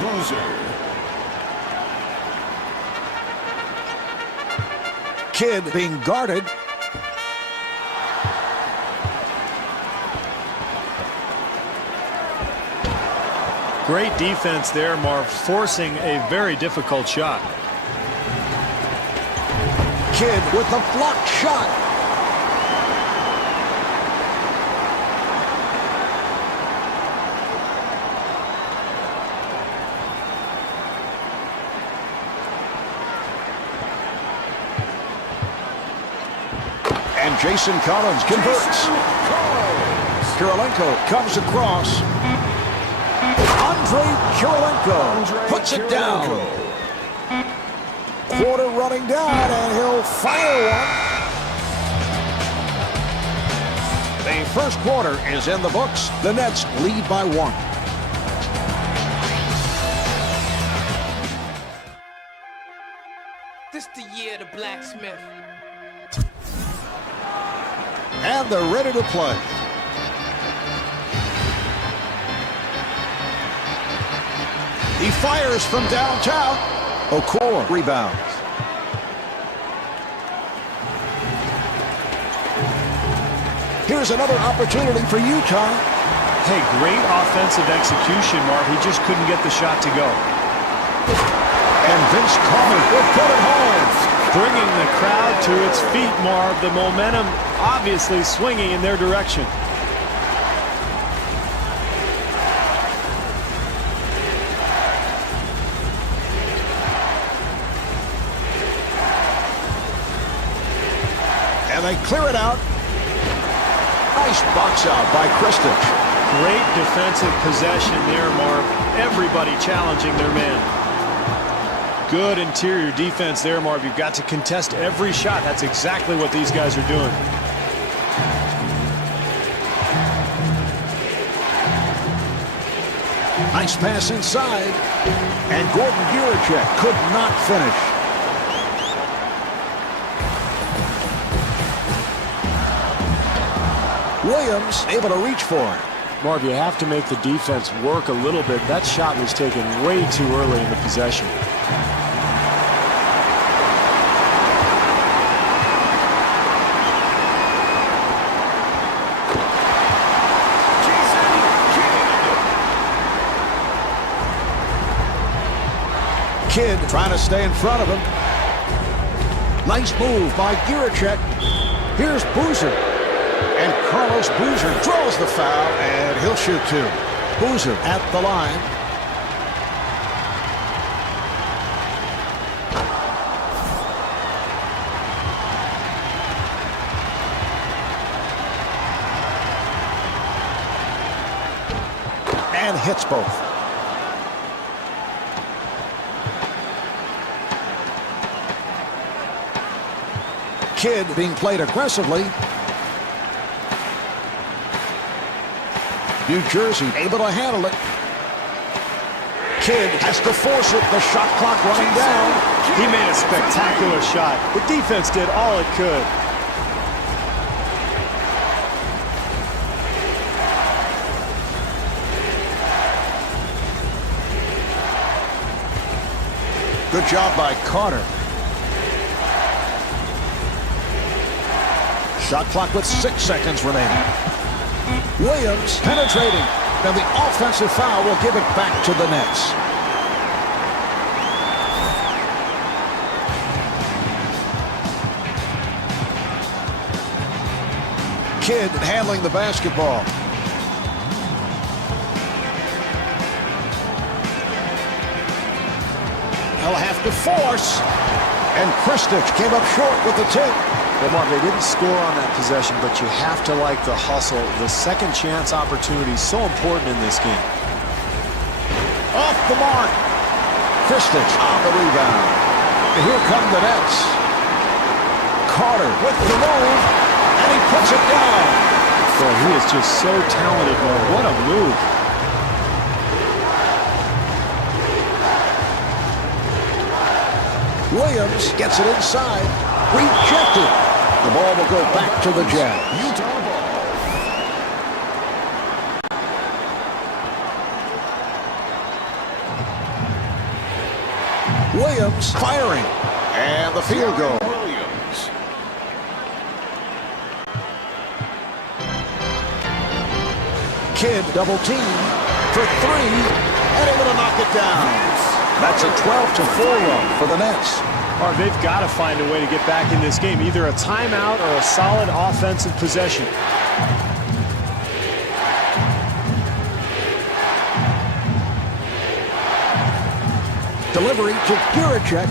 Kidd being guarded. Great defense there, Marv, forcing a very difficult shot. Kidd with the blocked shot. And Jason Collins converts. Kirilenko comes across. Andre Kirilenko puts it down. Quarter running down, and he'll fire one. The first quarter is in the books. The Nets lead by 1. This the year of the blacksmith. And they're ready to play. He fires from downtown. Okoro rebounds. Here's another opportunity for Utah. Hey, great offensive execution, Marv. He just couldn't get the shot to go. And Vince Carter will put it home. Bringing the crowd to its feet, Marv. The momentum obviously swinging in their direction. And they clear it out. Nice box out by Kristich. Great defensive possession there, Marv. Everybody challenging their man. Good interior defense there, Marv. You've got to contest every shot. That's exactly what these guys are doing. Nice pass inside. And Gordon Guricek could not finish. Williams able to reach for it. Marv, you have to make the defense work a little bit. That shot was taken way too early in the possession. Kidd trying to stay in front of him. Nice move by Guricek. Here's Boozer. And Carlos Boozer draws the foul, and he'll shoot 2. Boozer at the line. And hits both. Kidd being played aggressively. New Jersey able to handle it. Kidd has to force it. The shot clock running down. He made a spectacular shot. The defense did all it could. Good job by Carter. Shot clock with 6 seconds remaining. Williams penetrating. And the offensive foul will give it back to the Nets. Kidd handling the basketball. He'll have to force. And Kristich came up short with the tip. Well, Mark, they didn't score on that possession, but you have to like the hustle. The second chance opportunity is so important in this game. Off the mark. Kristich on the rebound. Here come the Nets. Carter with the move, and he puts it down. Boy, he is just so talented, Mark. What a move. Williams gets it inside. Rejected. The ball will go back to the Jazz. Utah ball. Williams firing. And the field goal. Williams. Kidd double team for three. And able to knock it down. That's a 12-4 run for the Nets. Mark, they've got to find a way to get back in this game. Either a timeout or a solid offensive possession. Delivery to Giricek.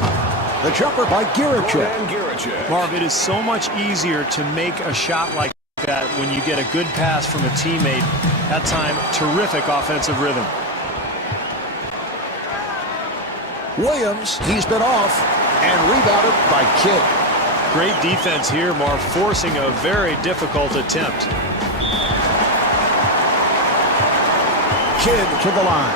The jumper by Giricek. And Giricek. Mark, it is so much easier to make a shot like that when you get a good pass from a teammate. That time, terrific offensive rhythm. Williams, he's been off and rebounded by Kidd. Great defense here, Mark, forcing a very difficult attempt. Kidd to the line.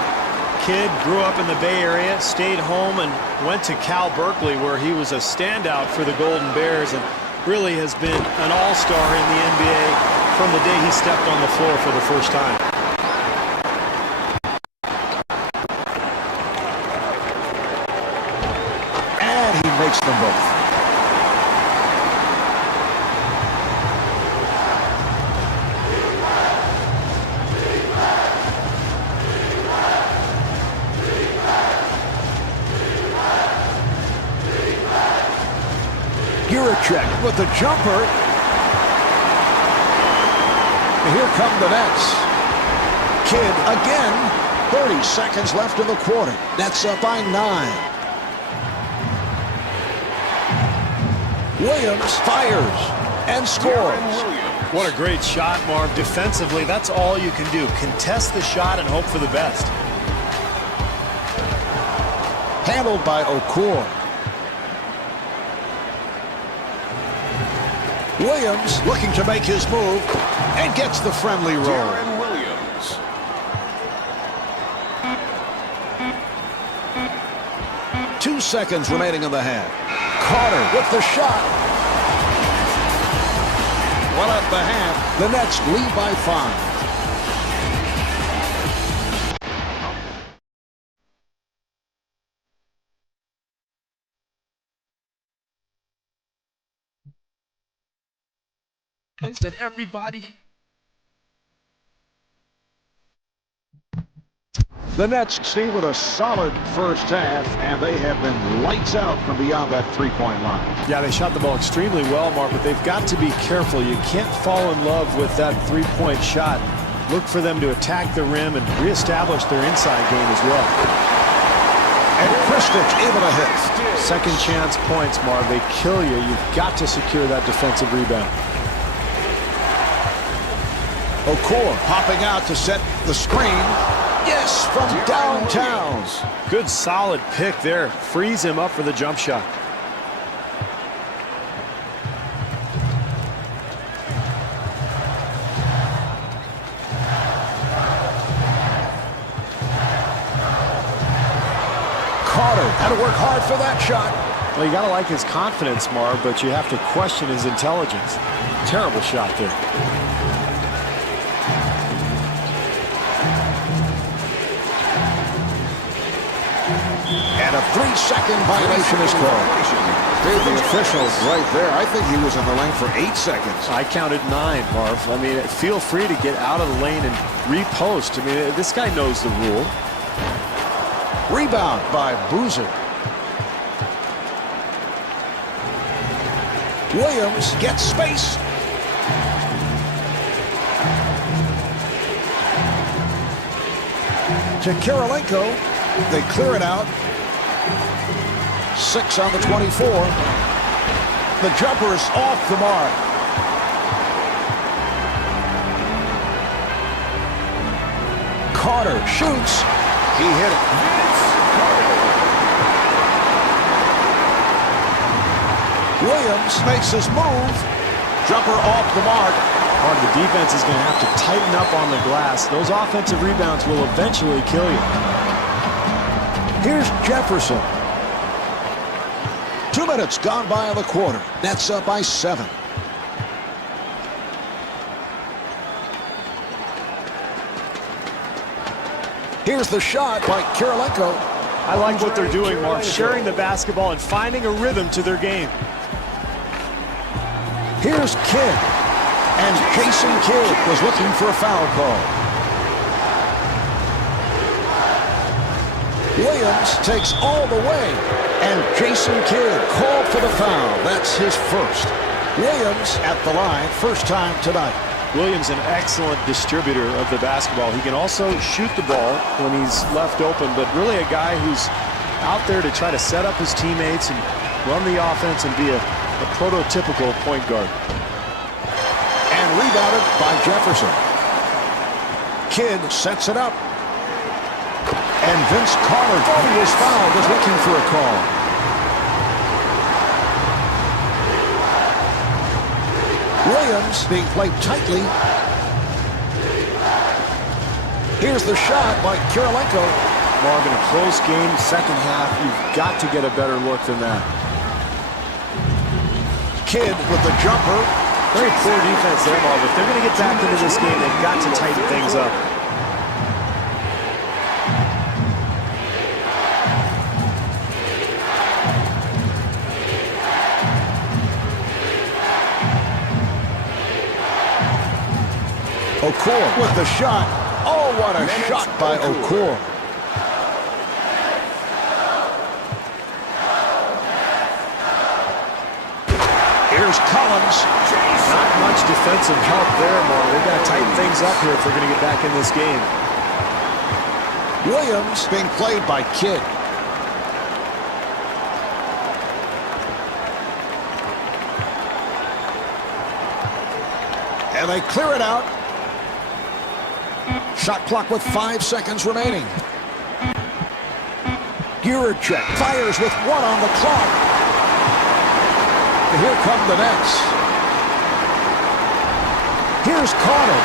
Kidd grew up in the Bay Area, stayed home, and went to Cal Berkeley, where he was a standout for the Golden Bears and really has been an all-star in the NBA from the day he stepped on the floor for the first time. Makes them both. Giricek with the jumper. Here come the Nets. Kidd again. 30 seconds left in the quarter. Nets up by 9. Williams fires and scores. What a great shot, Marv. Defensively, that's all you can do. Contest the shot and hope for the best. Handled by Okur. Williams looking to make his move and gets the friendly roll. Deron Williams. Two seconds remaining in the half. Carter with the shot. Well, at the half, the Nets lead by 5. I said everybody. The Nets stay with a solid first half, and they have been lights out from beyond that three-point line. Yeah, they shot the ball extremely well, Mark, but they've got to be careful. You can't fall in love with that three-point shot. Look for them to attack the rim and reestablish their inside game as well. And Kristich able to hit. Second chance points, Mark. They kill you. You've got to secure that defensive rebound. Okur popping out to set the screen. Yes, from downtown. Good solid pick there. Frees him up for the jump shot. Carter had to work hard for that shot. Well, you got to like his confidence, Marv, but you have to question his intelligence. Terrible shot there. And a 3-second violation is called. The official right there, I think he was in the lane for 8 seconds. I counted 9, Marv. I mean, feel free to get out of the lane and repost. I mean, this guy knows the rule. Rebound by Boozer. Williams gets space. to Kirilenko. They clear it out. 6 on the 24. The jumper is off the mark. Carter shoots. He hit it. Williams makes his move. Jumper off the mark. The defense is going to have to tighten up on the glass. Those offensive rebounds will eventually kill you. Here's Jefferson. 2 minutes gone by in the quarter. Nets up by 7. Here's the shot by Kirilenko. I like what they're doing, Mark, sharing the basketball and finding a rhythm to their game. Here's Kidd. And Jason Kidd was looking for a foul call. Williams takes all the way. And Jason Kidd called for the foul. That's his first. Williams at the line, first time tonight. Williams, an excellent distributor of the basketball. He can also shoot the ball when he's left open, but really a guy who's out there to try to set up his teammates and run the offense and be a prototypical point guard. And rebounded by Jefferson. Kidd sets it up. And Vince Carter, thought he was fouled, was looking for a call. Williams being played tightly. Here's the shot by Kirilenko. Marvin, a close game, second half. You've got to get a better look than that. Kidd with the jumper. Very poor defense there, Marvin. If they're going to get back into this game, they've got to tighten things up. Okur with the shot. Oh, what a shot by Okur. Here's Collins. Not much defensive help there, Mark. They've got to tighten things up here if they're going to get back in this game. Williams being played by Kidd. And they clear it out. Shot clock with 5 seconds remaining. Guricek fires with 1 on the clock. Here come the Nets. Here's Carter.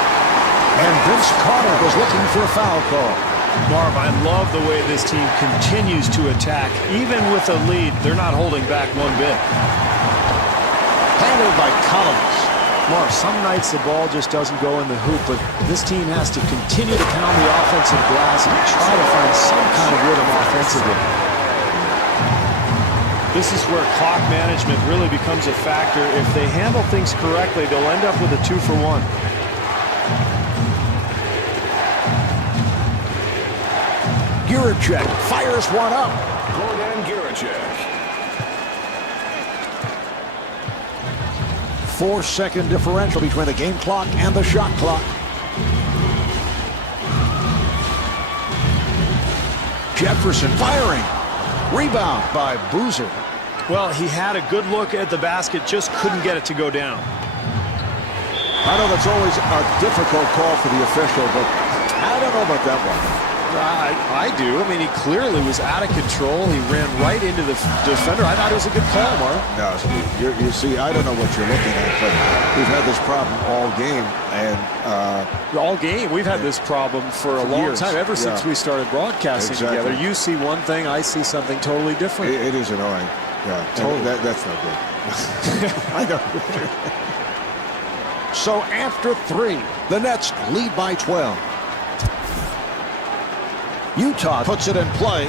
And Vince Carter was looking for a foul call. Marv, I love the way this team continues to attack. Even with a lead, they're not holding back one bit. Handled by Collins. Marv, some nights the ball just doesn't go in the hoop, but this team has to continue to pound the offensive glass and try to find some kind of rhythm offensively. This is where clock management really becomes a factor. If they handle things correctly, they'll end up with a 2-for-1. Guricek fires 1 up. Gordon Guricek. 4-second differential between the game clock and the shot clock. Jefferson firing. Rebound by Boozer. Well, he had a good look at the basket, just couldn't get it to go down. I know that's always a difficult call for the official, but I don't know about that one. I do. I mean, he clearly was out of control. He ran right into the defender. I thought it was a good call, Mark. No, you see, I don't know what you're looking at, but we've had this problem all game. And all game, we've had this problem for a long years. time, ever since we stared broadcasting Exactly. together. You see one thing, I see something totally different. it is annoying. Yeah, Totally. That's not good. I know. So after 3, the Nets lead by 12. Utah puts it in play.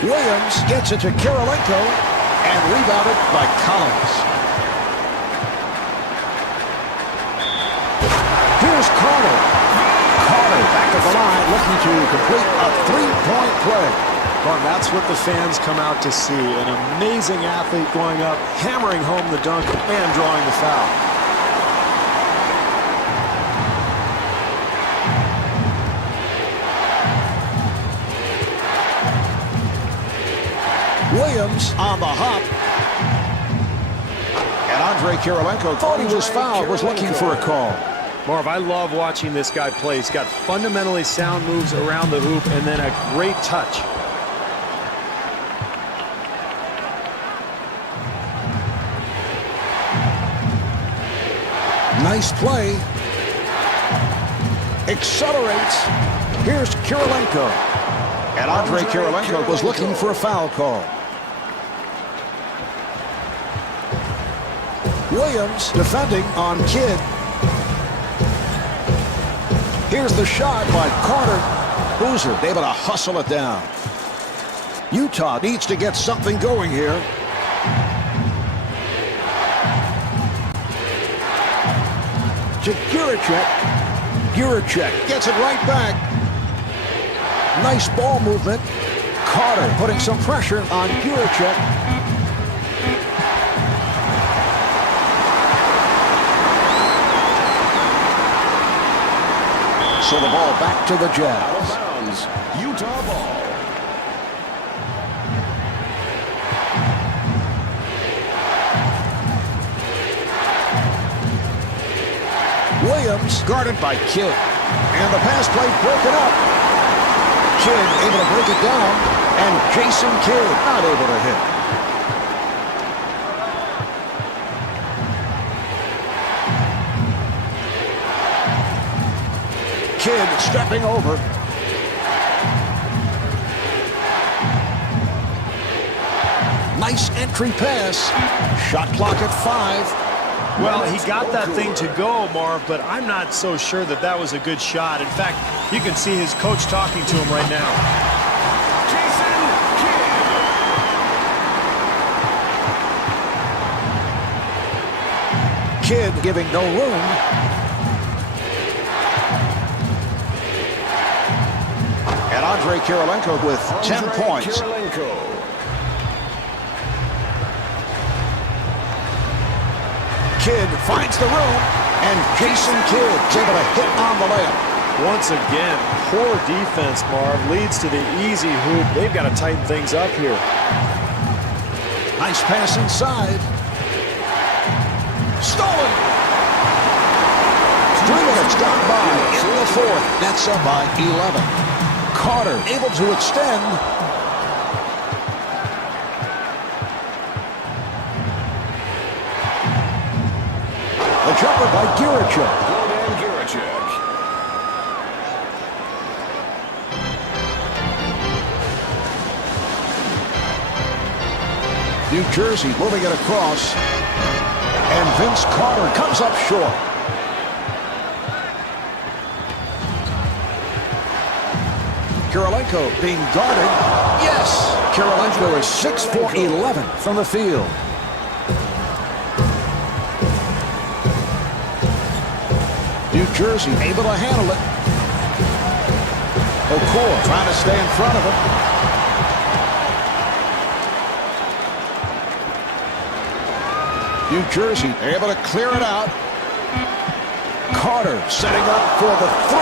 Williams gets it to Kirilenko and rebounded by Collins. Here's Carter. Carter back at the line looking to complete a 3-point play. Well, that's what the fans come out to see. An amazing athlete going up, hammering home the dunk, and drawing the foul. Williams on the hop. And Andrei Kirilenko thought he was fouled, was looking for a call. Marv, I love watching this guy play. He's got fundamentally sound moves around the hoop and then a great touch. Nice play. Accelerates. Here's Kirilenko. And Andrei Kirilenko was looking for a foul call. Williams defending on Kidd. Here's the shot by Carter. Boozer able to hustle it down. Utah needs to get something going here. To Guricek. Guricek gets it right back. Nice ball movement. Carter putting some pressure on Guricek. So the ball back to the Jazz. Out of bounds. Utah ball. Williams guarded by Kidd. And the pass play broken up. Kidd able to break it down. And Jason Kidd not able to hit. Kidd stepping over. Nice entry pass. Shot clock at 5. Well, he got that thing to go, Marv, but I'm not so sure that that was a good shot. In fact, you can see his coach talking to him right now. Kidd giving no room. And Andrei Kirilenko with 10 points. Kidd finds the room, and Jason Kidd's able to hit on the layup. Once again, poor defense, Marv, leads to the easy hoop. They've got to tighten things up here. Nice pass inside. Stolen. 3 minutes gone by in the fourth. Nets up by 11. Carter able to extend. A jumper by Guricek. Gordan Guricek. New Jersey moving it across. And Vince Carter comes up short. Kirilenko being guarded. Yes! Kirilenko is 6 for 11 from the field. New Jersey able to handle it. Okoro trying to stay in front of him. New Jersey able to clear it out. Carter setting up for the 3.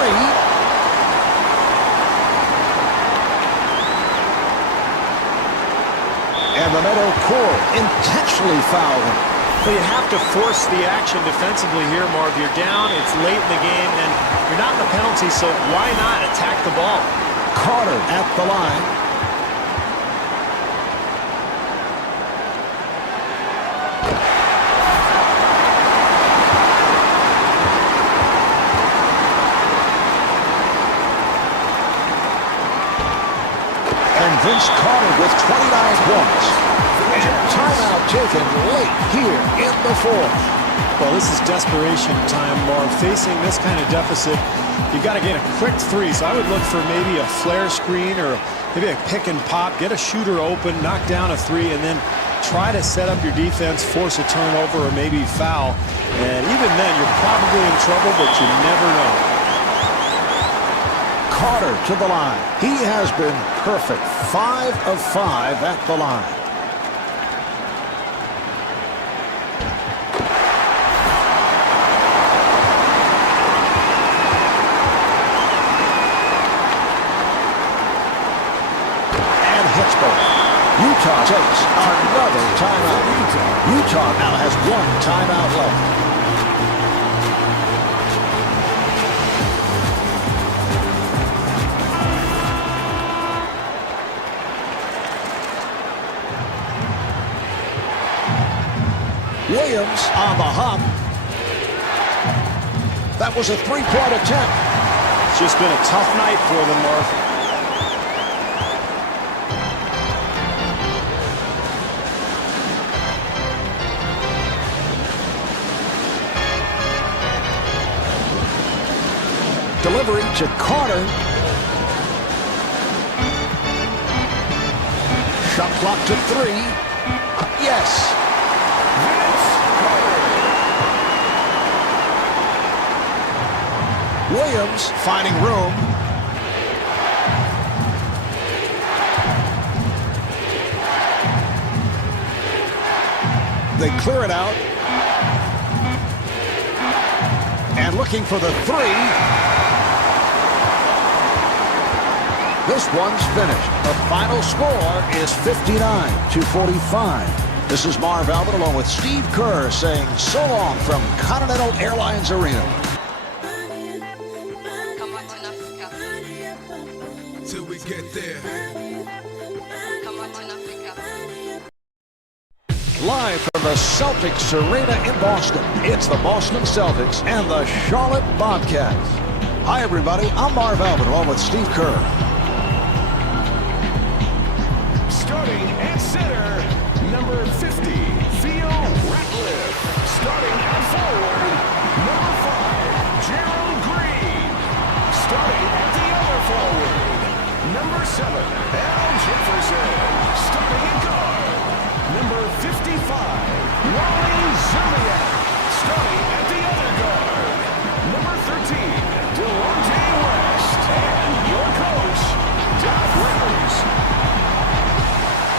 And the Okoro intentionally fouled him. Well, you have to force the action defensively here, Marv. You're down, it's late in the game, and you're not in the penalty, so why not attack the ball? Carter at the line. And Vince Carter with 29 points. And timeout taken late here in the fourth. Well, this is desperation time, Marv. Facing this kind of deficit, you've got to get a quick 3. So I would look for maybe a flare screen or maybe a pick and pop, get a shooter open, knock down a 3, and then try to set up your defense, force a turnover, or maybe foul. And even then, you're probably in trouble, but you never know. Carter to the line. He has been perfect. 5 of 5 at the line. And hits both. Utah takes another timeout. Utah now has 1 timeout left. Williams on the hop. That was a 3-point attempt. It's just been a tough night for them, Marv. Delivery to Carter. Shot clock to 3. Yes. Williams finding room. They clear it out. And looking for the 3. This one's finished. The final score is 59-45. This is Marv Albert along with Steve Kerr saying so long from Continental Airlines Arena. Till we get there. Live from the Celtics Arena in Boston, it's the Boston Celtics and the Charlotte Bobcats. Hi, everybody. I'm Marv Albert along with Steve Kerr. Starting at center, number 50, Theo Ratliff. Starting at forward, number 5, Gerald Green. Starting at the other forward, number 7, Al Jefferson. Starting at guard, number 55, Wally Zerbiak. Starting at the other guard, number 13, Delonte West. And your coach, Doc Rivers.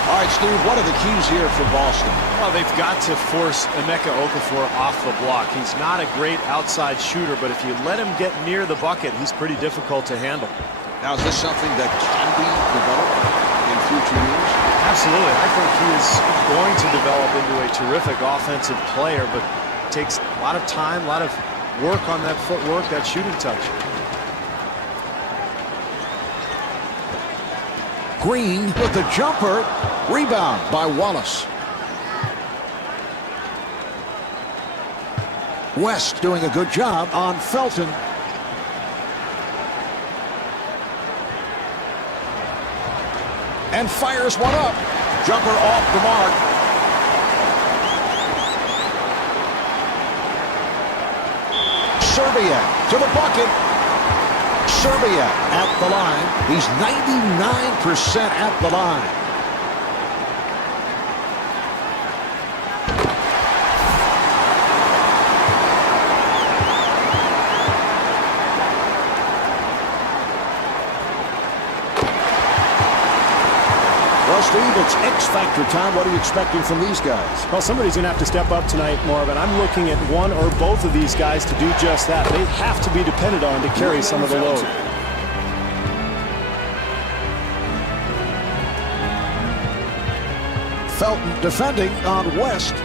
All right, Steve, what are the keys here for Boston? Well, they've got to force Emeka Okafor off the block. He's not a great outside shooter, but if you let him get near the bucket, he's pretty difficult to handle. Now, is this something that can be developed in future years? Absolutely. I think he is going to develop into a terrific offensive player, but it takes a lot of time, a lot of work on that footwork, that shooting touch. Green with the jumper. Rebound by Wallace. West doing a good job on Felton. And fires one up. Jumper off the mark. Zerbiak to the bucket. Zerbiak at the line. He's 99% at the line. Well, Steve, it's X-Factor time. What are you expecting from these guys? Well, somebody's going to have to step up tonight, Marvin. I'm looking at one or both of these guys to do just that. They have to be depended on to carry some of the load. Felton defending on West.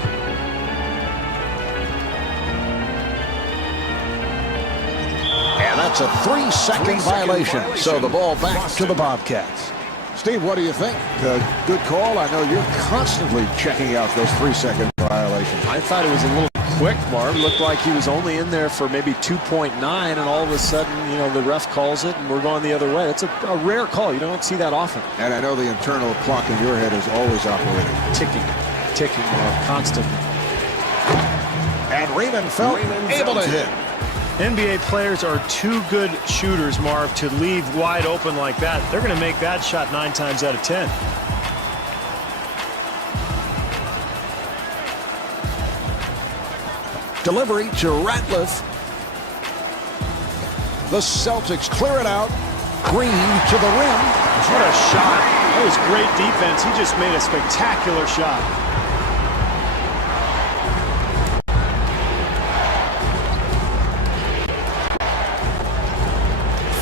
And that's a 3-second violation. So the ball back to the Bobcats. Steve, what do you think? Good call. I know you're constantly checking out those 3-second violations. I thought it was a little quick, Marv. Looked like he was only in there for maybe 2.9, and all of a sudden, you know, the ref calls it, and we're going the other way. It's a rare call. You don't see that often. And I know the internal clock in your head is always operating. Ticking, Marv, constantly. And Raymond Felton able to hit. NBA players are too good shooters, Marv, to leave wide open like that. They're going to make that shot 9 times out of 10. Delivery to Ratliff. The Celtics clear it out. Green to the rim. What a shot. That was great defense. He just made a spectacular shot.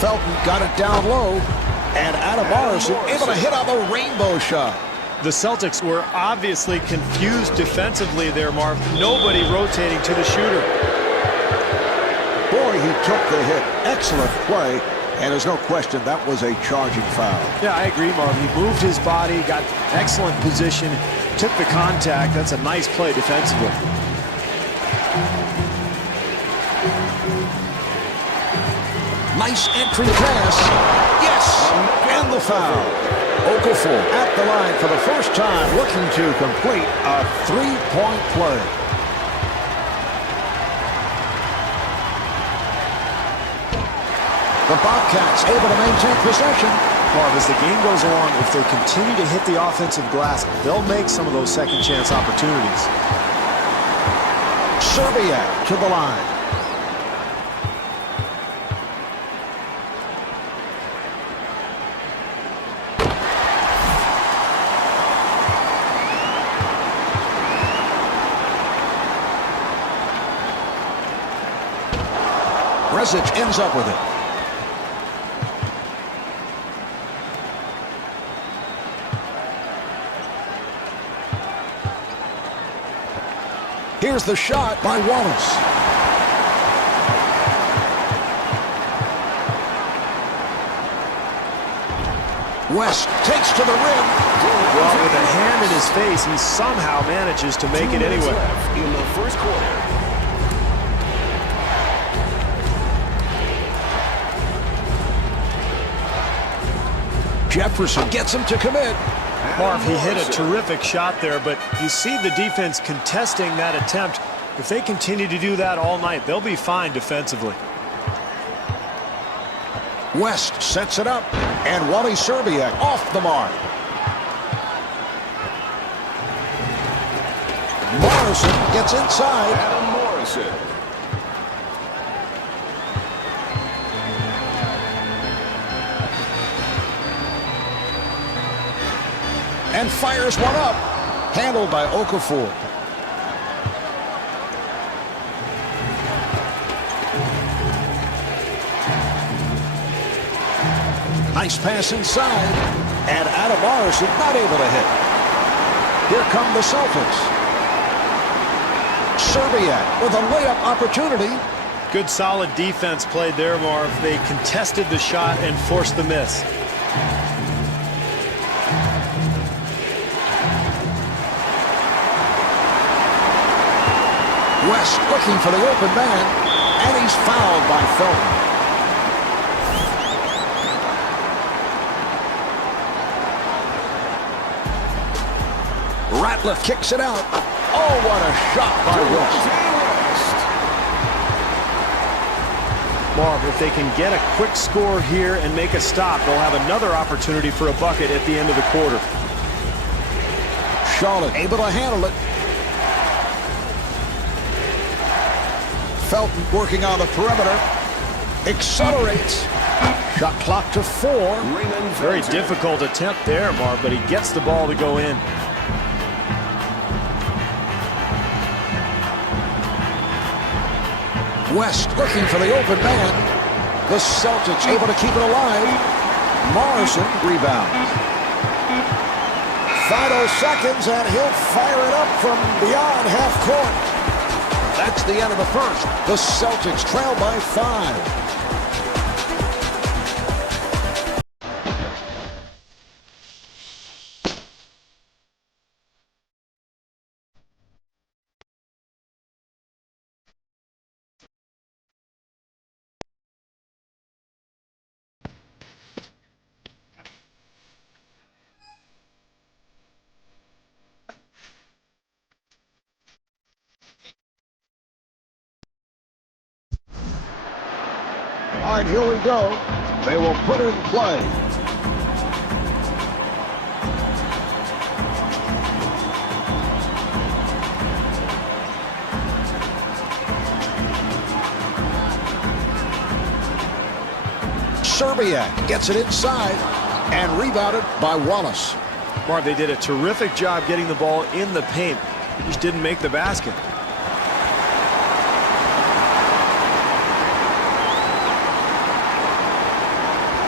Felton got it down low, and Adam Morrison able to hit on the rainbow shot. The Celtics were obviously confused defensively there, Marv. Nobody rotating to the shooter. Boy, he took the hit. Excellent play, and there's no question that was a charging foul. Yeah, I agree, Marv. He moved his body, got excellent position, took the contact. That's a nice play defensively. Nice entry pass. Yes, and the foul. Okafor at the line for the first time, looking to complete a three-point play. The Bobcats able to maintain possession. Marv, as the game goes along, if they continue to hit the offensive glass, they'll make some of those second chance opportunities. Serbiak to the line. Bresic ends up with it. Here's the shot by Wallace. West takes to the rim. Well, with a hand in his face, he somehow manages to make it anyway. Left in the first quarter. Jefferson gets him to commit. Marv, he hit a terrific shot there, but you see the defense contesting that attempt. If they continue to do that all night, they'll be fine defensively. West sets it up, and Wally Serbiak off the mark. Morrison gets inside. Adam Morrison. And fires one up. Handled by Okafor. Nice pass inside. And Adam Morrison not able to hit. Here come the Celtics. Serbiak with a layup opportunity. Good solid defense played there, Marv. They contested the shot and forced the miss. West looking for the open man, and he's fouled by Felton. Ratliff kicks it out. Oh, what a shot by West. Marv, if they can get a quick score here and make a stop, they'll have another opportunity for a bucket at the end of the quarter. Charlotte able to handle it. Felton working on the perimeter. Accelerates. Shot clock to 4. Very difficult attempt there, Marv, but he gets the ball to go in. West looking for the open man. The Celtics able to keep it alive. Morrison rebounds. Final seconds, and he'll fire it up from beyond half court. That's the end of the first. The Celtics trail by 5. All right, here we go. They will put it in play. Serbiak gets it inside. And rebounded by Wallace. Marv, they did a terrific job getting the ball in the paint. They just didn't make the basket.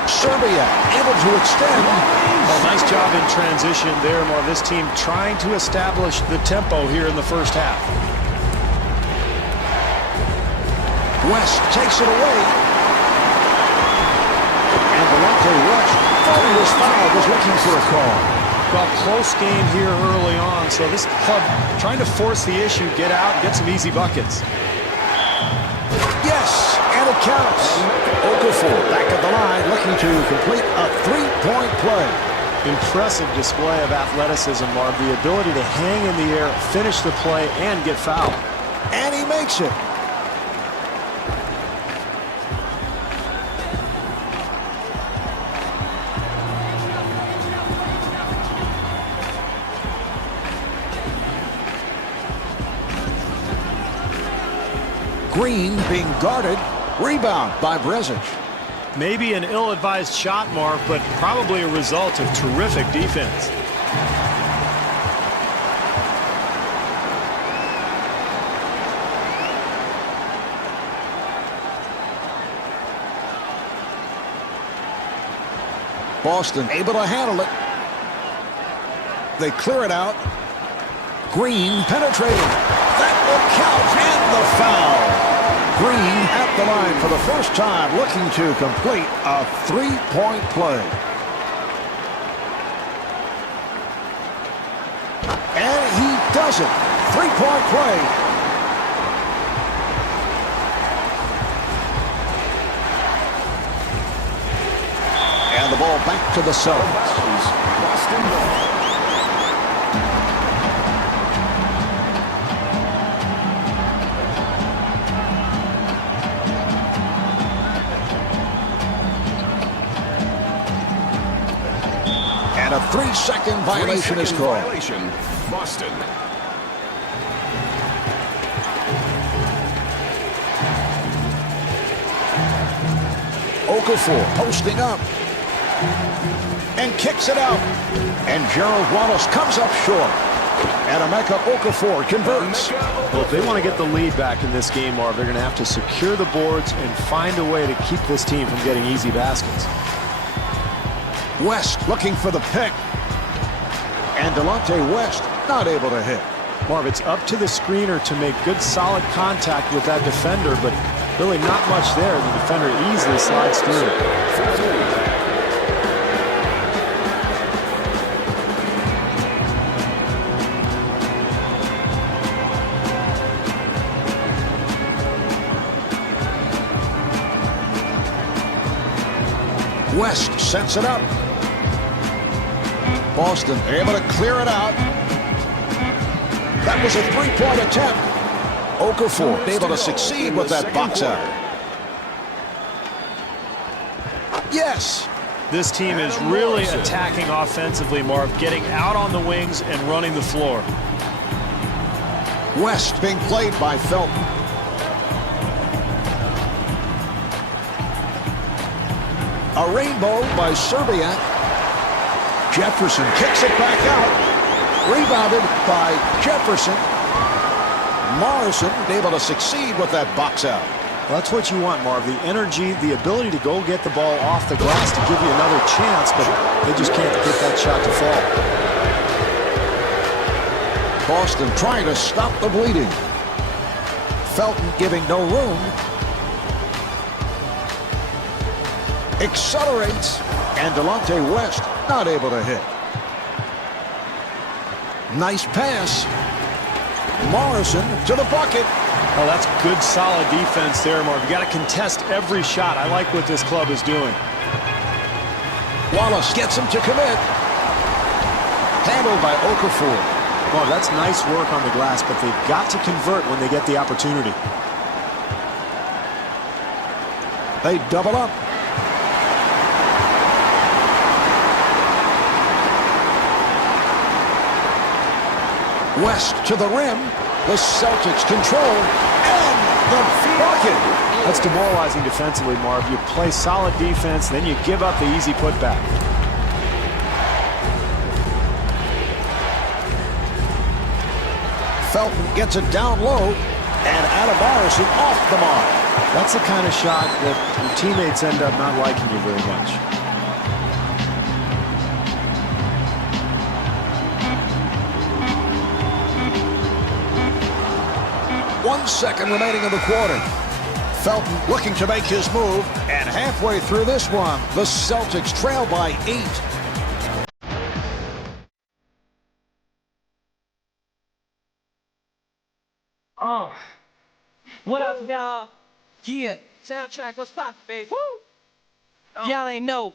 Serbia able to extend. Oh, nice job in transition there, Marv. This team trying to establish the tempo here in the first half. West takes it away. And Delonte West thought he was fouled, was looking for a call. Well, close game here early on, so this club trying to force the issue, get out, and get some easy buckets. Yes, and it counts. Okafor back at the line, looking to complete a three-point play. Impressive display of athleticism, Marv. The ability to hang in the air, finish the play, and get fouled. And he makes it. Green being guarded. Rebound by Brezic. Maybe an ill-advised shot, Marv, but probably a result of terrific defense. Boston able to handle it. They clear it out. Green penetrating. That will count, and the foul. Green at the line for the first time, looking to complete a three-point play. And he does it. Three-point play. And the ball back to the Celtics. Boston ball. And a 3-second violation is called. Violation. Boston. Okafor posting up. And kicks it out. And Gerald Wallace comes up short. And Emeka Okafor converts. Well, if they want to get the lead back in this game, Marv, they're going to have to secure the boards and find a way to keep this team from getting easy baskets. West looking for the pick. And Delonte West not able to hit. Marv, it's up to the screener to make good, solid contact with that defender, but really not much there. The defender easily slides through. West sets it up. Boston able to clear it out. That was a three-point attempt. Okafor able to succeed with that box out. Yes. This team is really attacking offensively, Marv, getting out on the wings and running the floor. West being played by Felton. A rainbow by Serbia. Jefferson kicks it back out. Rebounded by Jefferson. Morrison able to succeed with that box out. Well, that's what you want, Marv. The energy, the ability to go get the ball off the glass to give you another chance, but they just can't get that shot to fall. Boston trying to stop the bleeding. Felton giving no room. Accelerates, and Delonte West not able to hit. Nice pass. Morrison to the bucket. Oh, that's good, solid defense there, Marv. You got to contest every shot. I like what this club is doing. Wallace gets him to commit. Handled by Okafor. Well, that's nice work on the glass, but they've got to convert when they get the opportunity. They double up. West to the rim. The Celtics control. And the bucket. That's demoralizing defensively, Marv. You play solid defense, then you give up the easy putback. Felton gets it down low, and Adam Morrison off the mark. That's the kind of shot that your teammates end up not liking you very much. One second remaining in the quarter. Felton looking to make his move, and halfway through this one, the Celtics trail by 8. What up, y'all? Yeah, soundtrack was pop, baby. Woo! Y'all ain't know.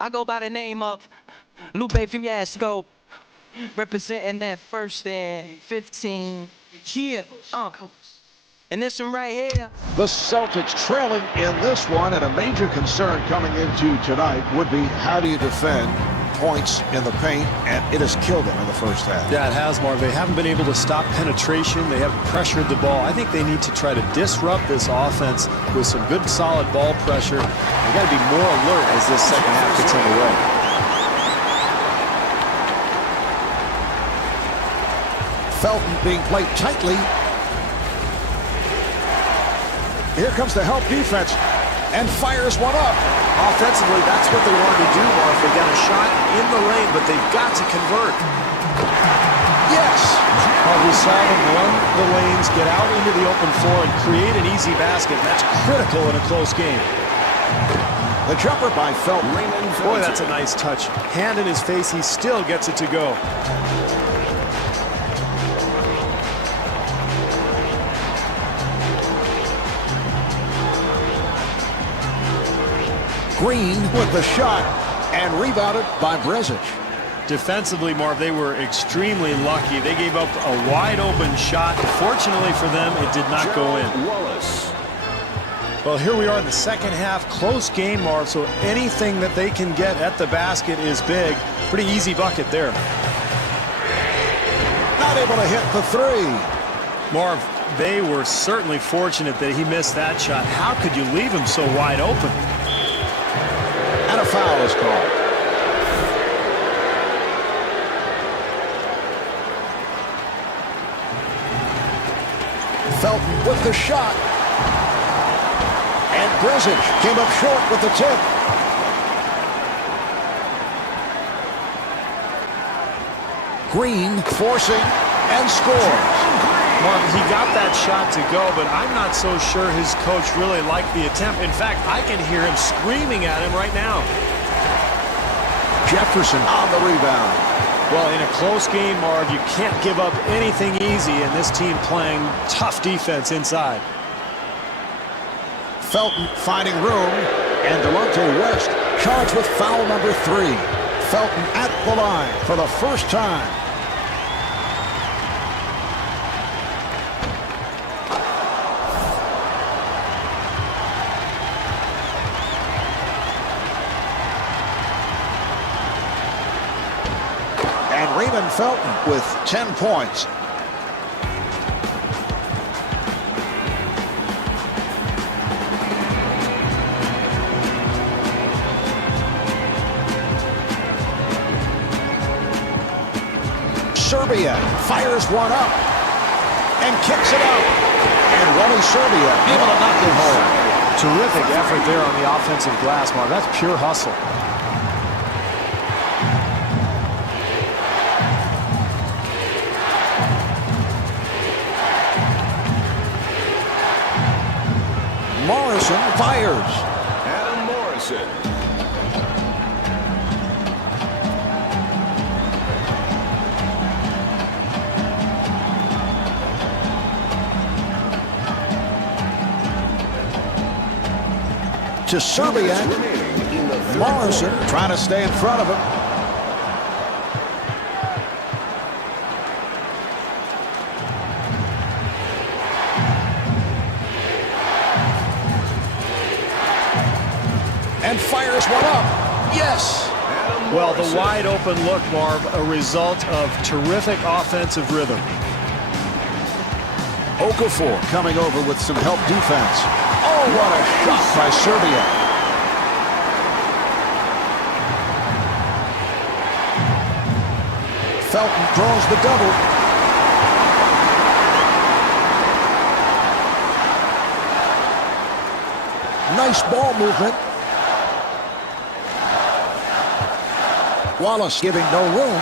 I go by the name of Lupe Fiasco, representing that first and 15. Yeah, and this one right here. The Celtics trailing in this one, and a major concern coming into tonight would be how do you defend points in the paint, and it has killed them in the first half. Yeah, it has, Marv. They haven't been able to stop penetration. They haven't pressured the ball. I think they need to try to disrupt this offense with some good, solid ball pressure. They got to be more alert as this second half gets underway. Felton being played tightly. Here comes the help defense, and fires one up. Offensively, that's what they wanted to do, Marv. They got a shot in the lane, but they've got to convert. Yes! Well, we saw them run the lanes, get out into the open floor, and create an easy basket. That's critical in a close game. The jumper by Felton. Boy, that's a nice touch. Hand in his face, he still gets it to go. Green with the shot, and rebounded by Brezic. Defensively, Marv, they were extremely lucky. They gave up a wide-open shot. Fortunately for them, it did not go in. Wallace. Well, here we are in the second half. Close game, Marv, so anything that they can get at the basket is big. Pretty easy bucket there. Not able to hit the three. Marv, they were certainly fortunate that he missed that shot. How could you leave him so wide open? And a foul is called. Felton with the shot. And Brezic came up short with the tip. Green forcing and scores. Marv, he got that shot to go, but I'm not so sure his coach really liked the attempt. In fact, I can hear him screaming at him right now. Jefferson on the rebound. Well, in a close game, Marv, you can't give up anything easy, and this team playing tough defense inside. Felton finding room, and Delonte West charged with foul number 3. Felton at the line for the first time. And Raymond Felton with 10 points. Serbia fires one up and kicks it out. And Wally Serbia able to knock it home. Terrific effort there on the offensive glass, Marv. That's pure hustle. Morrison fires. Adam Morrison. To Serbia. Morrison trying to stay in front of him. And fires one up. Yes. Well, the wide open look, Marv, a result of terrific offensive rhythm. Okafor coming over with some help defense. Oh, what a shot by Serbia. Felton draws the double. Nice ball movement. Wallace giving no room.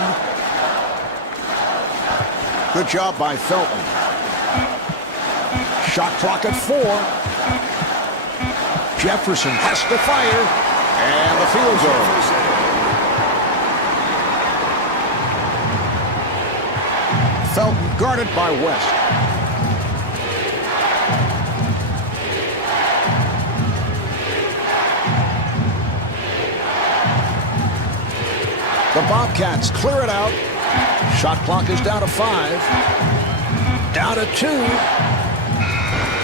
Good job by Felton. Shot clock at 4. Jefferson has to fire. And the field goal. Felton guarded by West. The Bobcats clear it out. Shot clock is down to 5. Down to 2.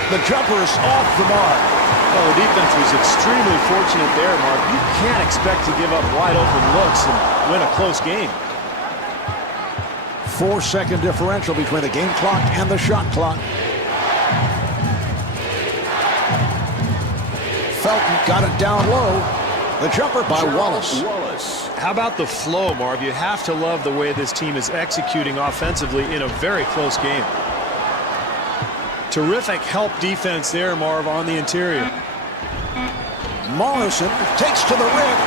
The jumper is off the mark. Well, the defense was extremely fortunate there, Mark. You can't expect to give up wide open looks and win a close game. 4-second differential between the game clock and the shot clock. Felton got it down low. The jumper by Wallace. How about the flow, Marv? You have to love the way this team is executing offensively in a very close game. Terrific help defense there, Marv, on the interior. Morrison takes to the rim.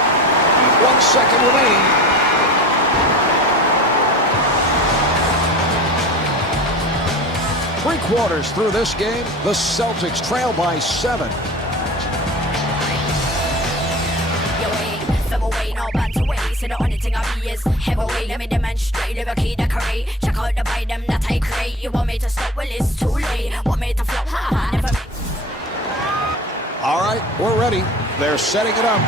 1 second remaining. Three-quarters through this game, the Celtics trail by 7. The only thing I be is heavyweight. Let me demonstrate the key to create. Check out the vibe them that I create. You want me to stop? Well, it's too late. Want me to flop? Never. All right, we're ready. They're setting it up.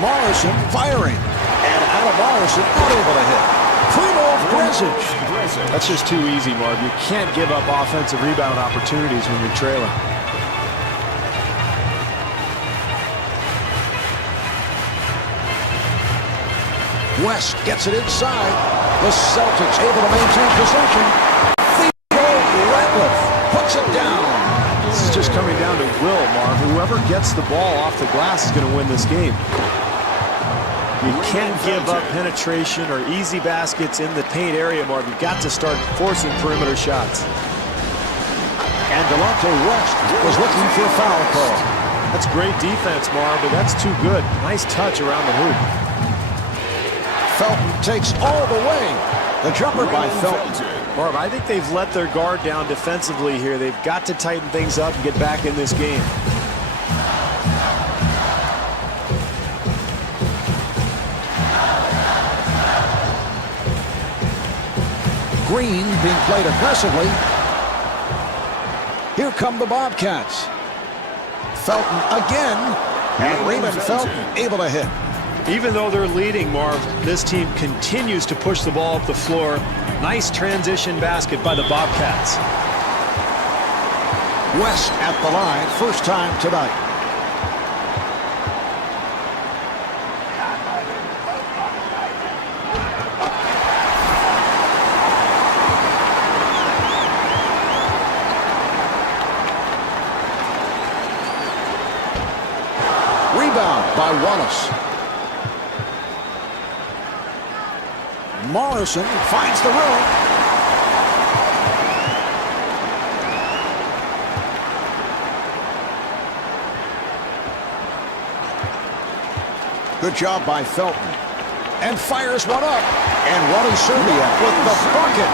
Morrison firing. And Adam Morrison not able to hit. Primo Brezich. That's just too easy, Marv. You can't give up offensive rebound opportunities when you're trailing. West gets it inside. The Celtics able to maintain possession. Theo Ratliff puts it down. This is just coming down to will, Marv. Whoever gets the ball off the glass is going to win this game. You can't give up penetration or easy baskets in the paint area, Marv. You've got to start forcing perimeter shots. And Delonte West was looking for a foul call. That's great defense, Marv, but that's too good. Nice touch around the hoop. Felton takes all the way. The jumper by Felton. Marv, I think they've let their guard down defensively here. They've got to tighten things up and get back in this game. Green being played aggressively. Here come the Bobcats. Felton again. And Raymond Felton able to hit. Even though they're leading, Marv, this team continues to push the ball up the floor. Nice transition basket by the Bobcats. West at the line, first time tonight. Rebound by Wallace. Morrison finds the room. Good job by Felton. And fires one up. And Wally Serbia with the bucket.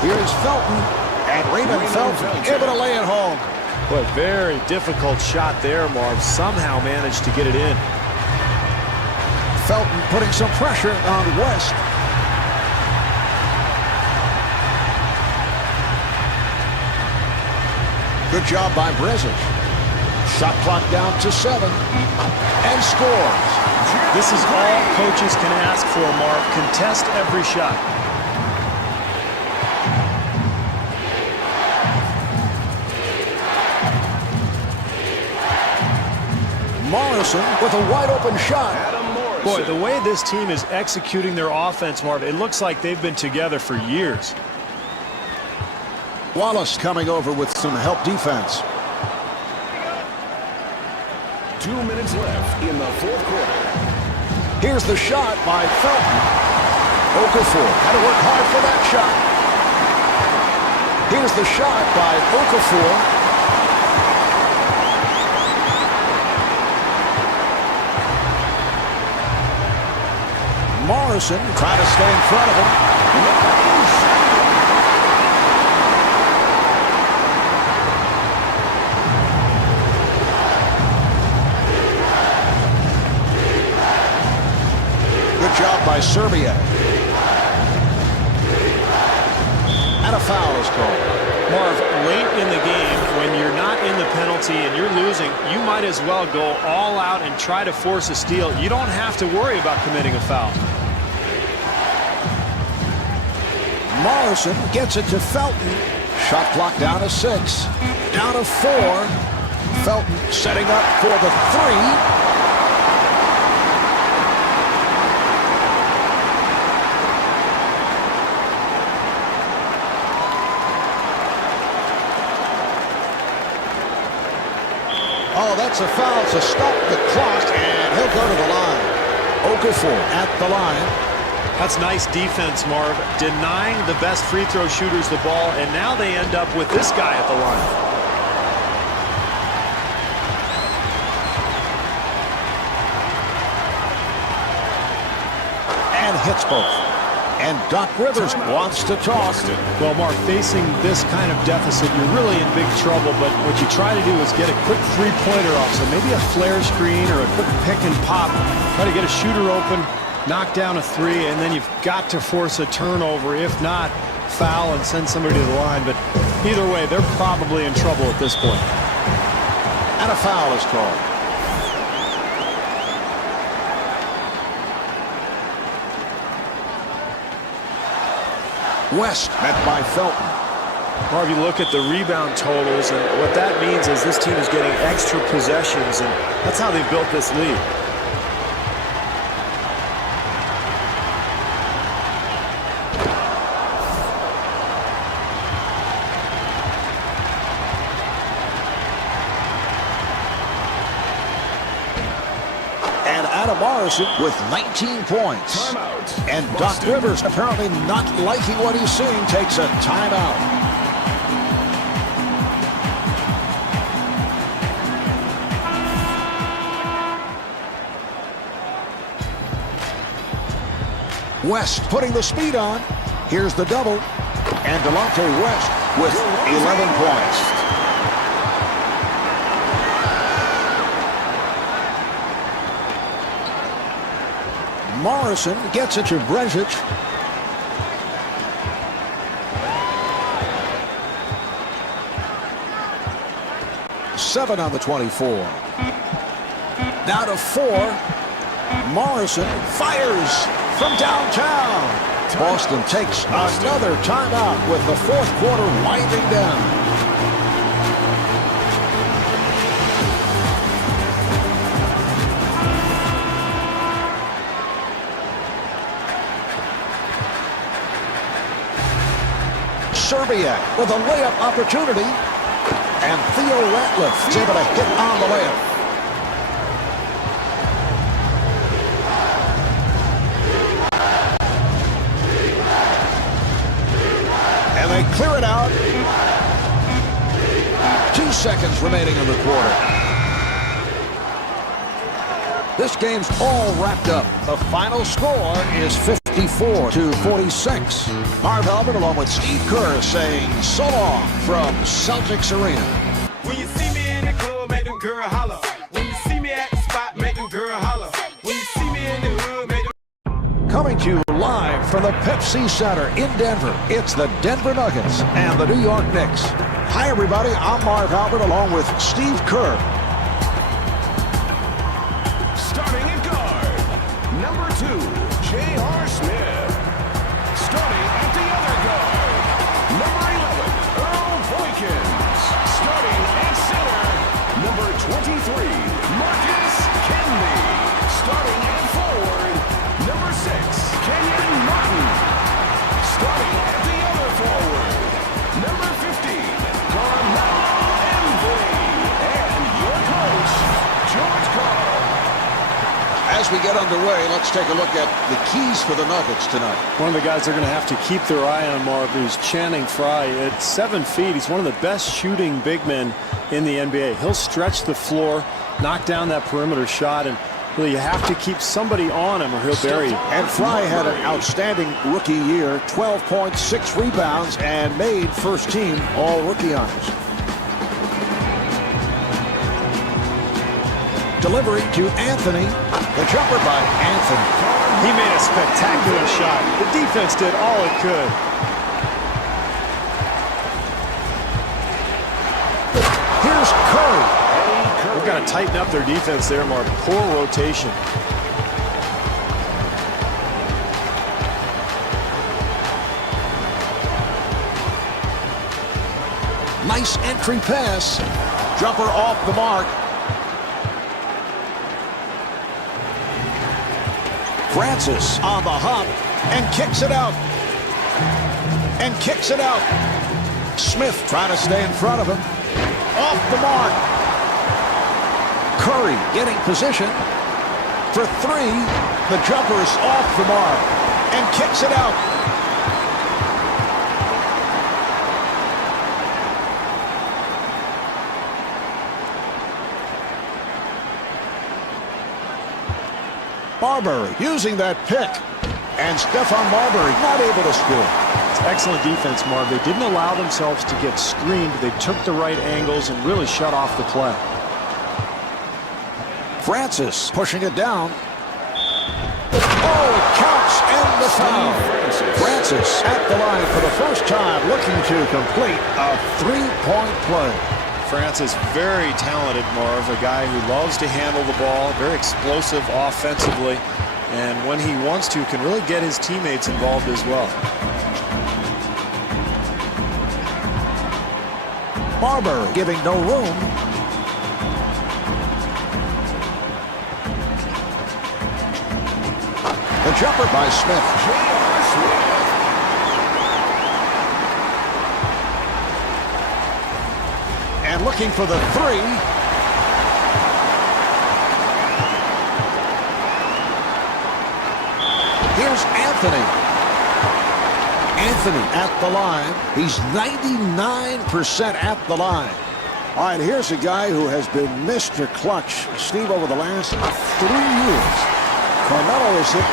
Here's Felton. And Raymond Felton able to lay it home. Boy, very difficult shot there, Marv. Somehow managed to get it in. Felton putting some pressure on West. Good job by Brezich. Shot clock down to 7. And scores. This is all coaches can ask for, Marv. Contest every shot. Morrison with a wide open shot. Boy, the way this team is executing their offense, Marv, it looks like they've been together for years. Wallace coming over with some help defense. 2 minutes left in the fourth quarter. Here's the shot by Felton. Okafor had to work hard for that shot. Here's the shot by Okafor. Morrison trying to stay in front of him. Good job by Serbia. And a foul is called. Marv, late in the game, when you're not in the penalty and you're losing, you might as well go all out and try to force a steal. You don't have to worry about committing a foul. Morrison gets it to Felton. Shot clock down to 6. Down to 4. Felton setting up for the 3. Oh, that's a foul to stop the clock, and he'll go to the line. Okafor at the line. That's nice defense, Marv. Denying the best free throw shooters the ball, and now they end up with this guy at the line. And hits both. And Doc Rivers wants to talk. Well, Mark, facing this kind of deficit, you're really in big trouble, but what you try to do is get a quick three-pointer off. So maybe a flare screen or a quick pick and pop. Try to get a shooter open, knock down a 3, and then you've got to force a turnover. If not, foul and send somebody to the line. But either way, they're probably in trouble at this point. And a foul is called. West met by Felton. Marv, you look at the rebound totals, and what that means is this team is getting extra possessions, and that's how they built this lead. And Adam Morrison with 19 points. Timeout. And Doc Rivers, apparently not liking what he's seeing, takes a timeout. West putting the speed on. Here's the double. And Delonte West with 11 points. Morrison gets it to Brezic. Seven on the 24. Now to 4. Morrison fires from downtown. Boston takes another timeout with the fourth quarter winding down. Serbia with a layup opportunity, and Theo Ratliff is able to hit on the layup. And they clear it out. 2 seconds remaining in the quarter. This game's all wrapped up. The final score is 54-46. Marv Albert along with Steve Kerr saying so long from Celtics Arena. When you see me in the club, make them girl holler. When you see me at the spot, make them girl holler. When you see me in the hood, make them... Coming to you live from the Pepsi Center in Denver, it's the Denver Nuggets and the New York Knicks. Hi everybody, I'm Marv Albert along with Steve Kerr. Starting at guard, number 2, J.R. Smith. Starting at the other guard, number 11, Earl Boykins. Starting at center, number 23, Marcus Camby. Starting at forward, number 6, Kenyon Martin. Starting at the other forward, number 15, Carmelo Anthony. And your coach, George Karl. As we get underway, let's take a look at the keys for the Nuggets tonight. One of the guys they're going to have to keep their eye on, Marv, is Channing Frye. At 7 feet, he's one of the best shooting big men in the NBA. He'll stretch the floor, knock down that perimeter shot, and really you have to keep somebody on him or he'll bury you. And Frye had an outstanding rookie year, 12 points, 6 rebounds, and made first team all-rookie honors. Delivery to Anthony. The jumper by Anthony. He made a spectacular shot. The defense did all it could. Here's Curry. They've got to tighten up their defense there, Mark. Poor rotation. Nice entry pass. Jumper off the mark. Francis on the hop and kicks it out. And kicks it out. Smith trying to stay in front of him. Off the mark. Curry getting position for 3. The jumper is off the mark and kicks it out. Marbury using that pick. And Stephon Marbury not able to score. It's excellent defense, Marv. They didn't allow themselves to get screened. They took the right angles and really shut off the play. Francis pushing it down. Oh, it counts and the foul. Francis at the line for the first time looking to complete a 3-point play. Francis, very talented, Marv. A guy who loves to handle the ball, very explosive offensively, and when he wants to, can really get his teammates involved as well. Marbury giving no room. The jumper by Smith. J.R. Smith. And looking for the 3. Here's Anthony. Anthony at the line. He's 99% at the line. All right, here's a guy who has been Mr. Clutch, Steve, over the last 3 years. Carmelo has hit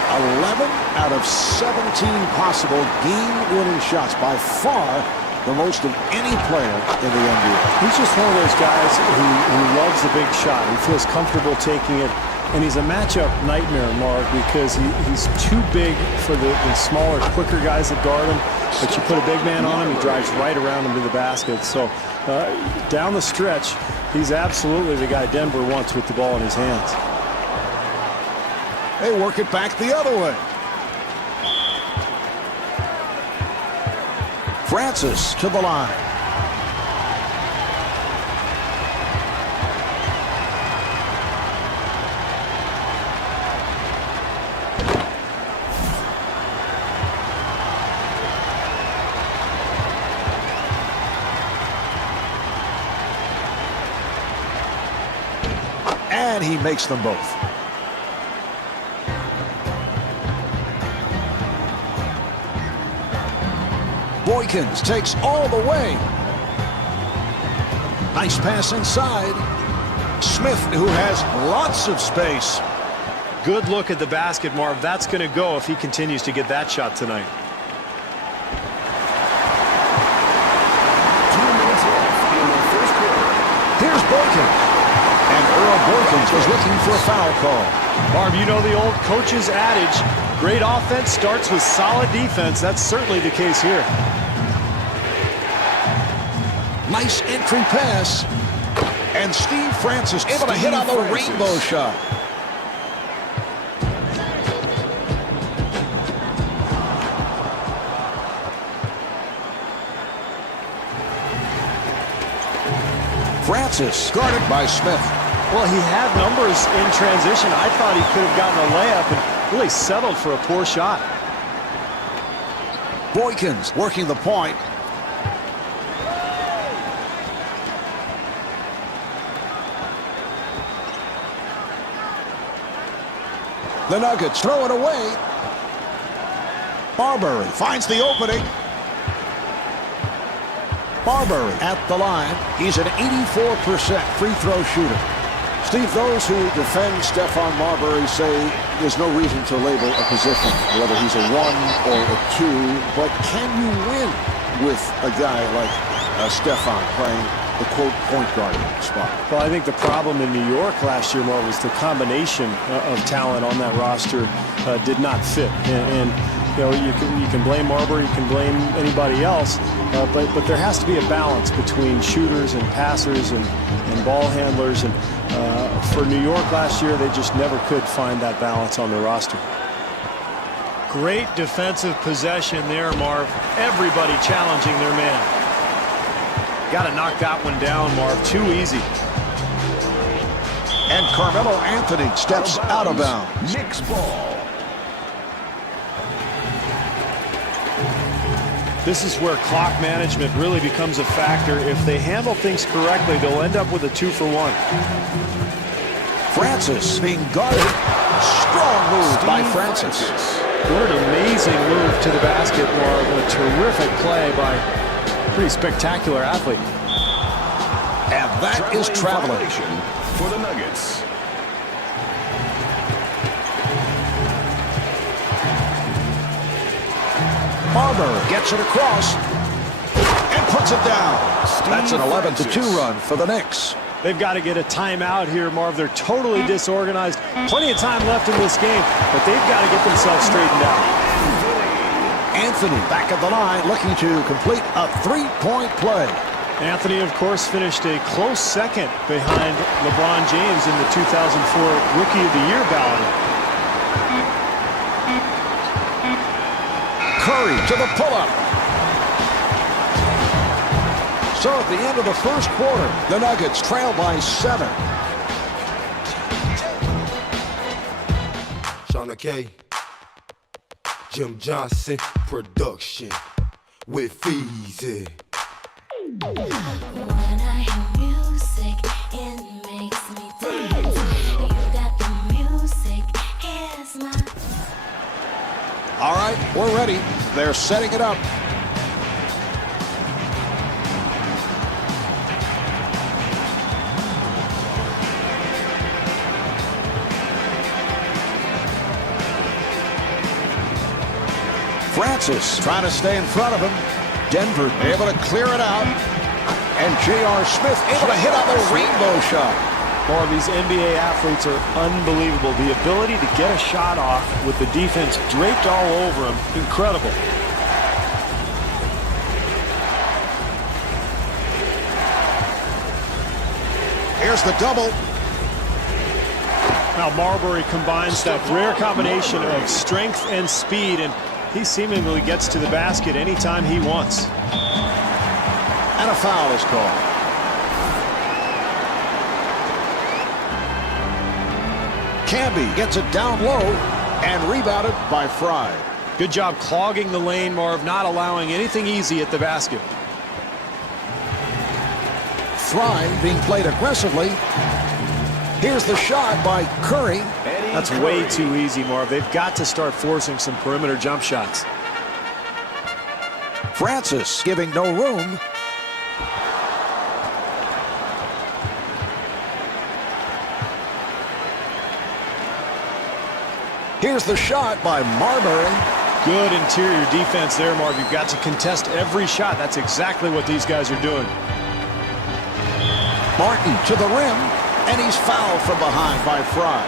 11 out of 17 possible game-winning shots, by far the most of any player in the NBA. He's just one of those guys who loves the big shot. He feels comfortable taking it. And he's a matchup nightmare, Mark, because he's too big for the smaller, quicker guys that guard him. But you put a big man on him, he drives right around him to the basket. So down the stretch, he's absolutely the guy Denver wants with the ball in his hands. They work it back the other way. Francis to the line. And he makes them both. Boykins takes all the way. Nice pass inside. Smith, who has lots of space. Good look at the basket, Marv. That's going to go if he continues to get that shot tonight. 2 minutes left in the first quarter. Here's Boykins. And Earl Boykins was looking for a foul call. Marv, you know the old coach's adage, great offense starts with solid defense. That's certainly the case here. Nice entry pass. And Steve Francis able to hit on the rainbow shot. Francis guarded by Smith. Well, he had numbers in transition. I thought he could have gotten a layup and really settled for a poor shot. Boykins working the point. The Nuggets throw it away. Marbury finds the opening. Marbury at the line. He's an 84% free throw shooter. Steve, those who defend Stephon Marbury say there's no reason to label a position, whether he's a 1 or a 2, but can you win with a guy like Stephon playing the quote point guard spot? Well, I think the problem in New York last year, Marv, was the combination of talent on that roster did not fit. And you know, you can blame Marbury, you can blame anybody else, but there has to be a balance between shooters and passers and ball handlers. And for New York last year, they just never could find that balance on the roster. Great defensive possession there, Marv. Everybody challenging their man. Got to knock that one down, Marv. Too easy. And Carmelo Anthony steps out of bounds. Knicks ball. This is where clock management really becomes a factor. If they handle things correctly, they'll end up with a 2-for-1. Francis being guarded. Strong move by Francis. What an amazing move to the basket, Marv. A terrific play by a pretty spectacular athlete. And that is traveling. Violation for the Nuggets. Marbury gets it across and puts it down. That's an 11-2 run for the Knicks. They've got to get a timeout here, Marv. They're totally disorganized. Plenty of time left in this game, but they've got to get themselves straightened out. Anthony back at the line looking to complete a three-point play. Anthony, of course, finished a close second behind LeBron James in the 2004 Rookie of the Year ballot. Curry to the pull-up. So at the end of the first quarter, the Nuggets trail by 7. Shauna K, Jim Johnson production with Feezy. When I hear music, it makes me dance. You got the music, here's my... All right, we're ready. They're setting it up. Francis trying to stay in front of him. Denver able to clear it out. And J.R. Smith able to hit on the rainbow shot. More of these NBA athletes are unbelievable. The ability to get a shot off with the defense draped all over him, incredible. Here's the double. Now Marbury combines that rare combination of strength and speed, and he seemingly gets to the basket anytime he wants. And a foul is called. Camby gets it down low and rebounded by Fry. Good job clogging the lane, Marv, not allowing anything easy at the basket. Fry being played aggressively. Here's the shot by Curry. That's way too easy, Marv. They've got to start forcing some perimeter jump shots. Francis giving no room. Here's the shot by Marbury. Good interior defense there, Marv. You've got to contest every shot. That's exactly what these guys are doing. Martin to the rim, and he's fouled from behind by Fry.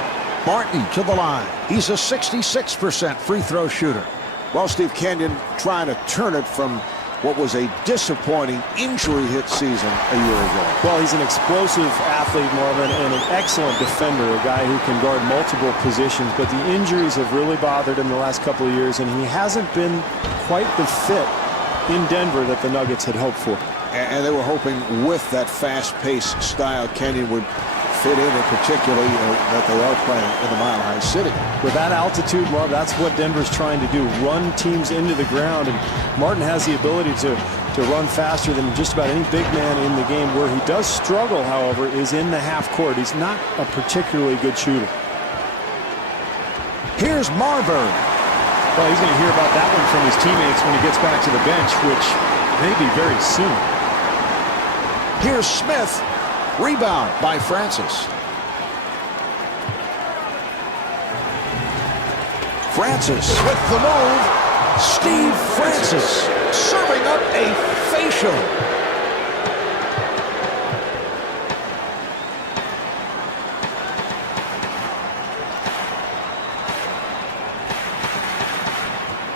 Martin to the line. He's a 66% free throw shooter. Well, Steve, Kenyon trying to turn it from what was a disappointing injury-hit season a year ago. Well, he's an explosive athlete, Marvin, and an excellent defender, a guy who can guard multiple positions, but the injuries have really bothered him the last couple of years, and he hasn't been quite the fit in Denver that the Nuggets had hoped for. And they were hoping with that fast-paced style, Kenyon would fit in, and particularly that they are playing in the Mile High City. With that altitude, Marv, that's what Denver's trying to do, run teams into the ground, and Martin has the ability to run faster than just about any big man in the game. Where he does struggle, however, is in the half court. He's not a particularly good shooter. Here's Marbury. Well, he's going to hear about that one from his teammates when he gets back to the bench, which may be very soon. Here's Smith. Rebound by Francis. Francis with the move. Steve Francis serving up a facial.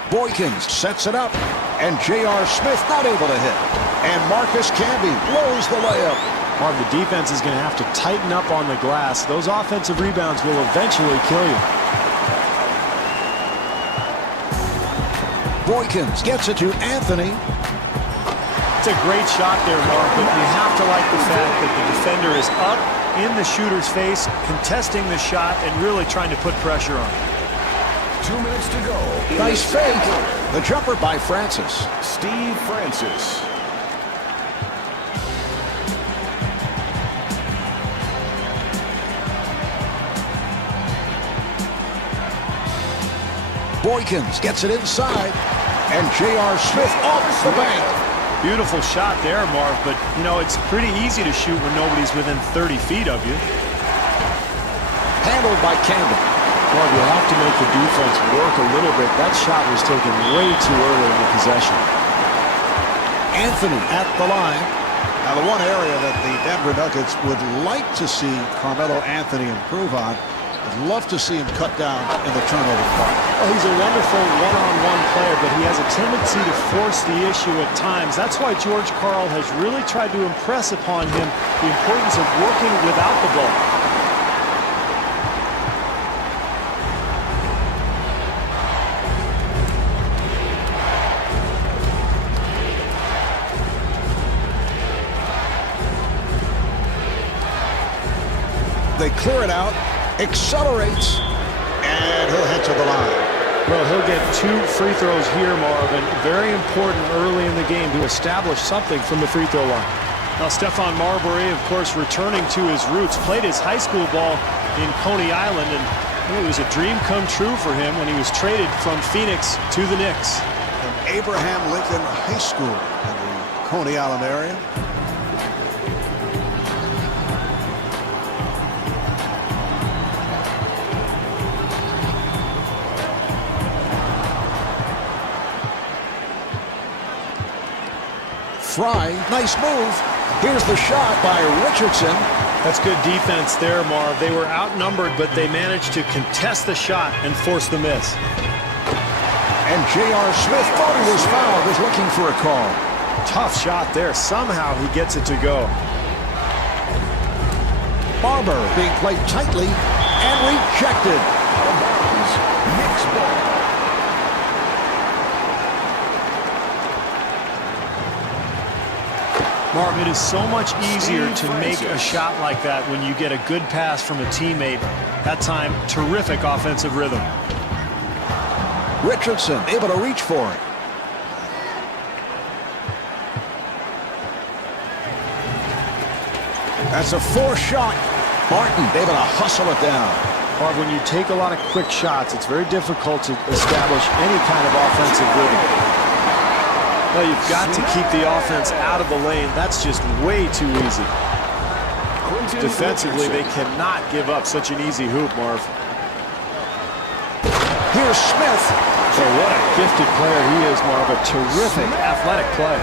Boykins sets it up, and J.R. Smith not able to hit. And Marcus Camby blows the layup. Marv, the defense is going to have to tighten up on the glass. Those offensive rebounds will eventually kill you. Boykins gets it to Anthony. It's a great shot there, Marv, but you have to like the fact that the defender is up in the shooter's face, contesting the shot, and really trying to put pressure on him. 2 minutes to go. Nice fake. The jumper by Francis. Steve Francis. Boykins gets it inside, and J.R. Smith off the bank. Beautiful shot there, Marv, but, you know, it's pretty easy to shoot when nobody's within 30 feet of you. Handled by Camden. Marv, you have to make the defense work a little bit. That shot was taken way too early in the possession. Anthony at the line. Now, the one area that the Denver Nuggets would like to see Carmelo Anthony improve on, I'd love to see him cut down in the turnover department. Well, he's a wonderful one-on-one player, but he has a tendency to force the issue at times. That's why George Karl has really tried to impress upon him the importance of working without the ball. They clear it out, accelerates, and he'll head to the line. Well, he'll get 2 free throws here, Marvin. Very important early in the game to establish something from the free throw line. Now, Stephon Marbury, of course, returning to his roots, played his high school ball in Coney Island, and it was a dream come true for him when he was traded from Phoenix to the Knicks. From Abraham Lincoln High School in the Coney Island area. Fry, nice move. Here's the shot by Richardson. That's good defense there, Marv. They were outnumbered, but they managed to contest the shot and force the miss. And J.R. Smith thought he was fouled, was looking for a call. Tough shot there. Somehow he gets it to go. Barber being played tightly and rejected. Knicks ball. Marv, it is so much easier to make a shot like that when you get a good pass from a teammate. That time, terrific offensive rhythm. Richardson able to reach for it. That's a 4th shot. Martin able to hustle it down. Marv, when you take a lot of quick shots, it's very difficult to establish any kind of offensive rhythm. Well, you've got to keep the offense out of the lane. That's just way too easy. Defensively, they cannot give up such an easy hoop, Marv. Here's Smith. So what a gifted player he is, Marv. A terrific athletic play.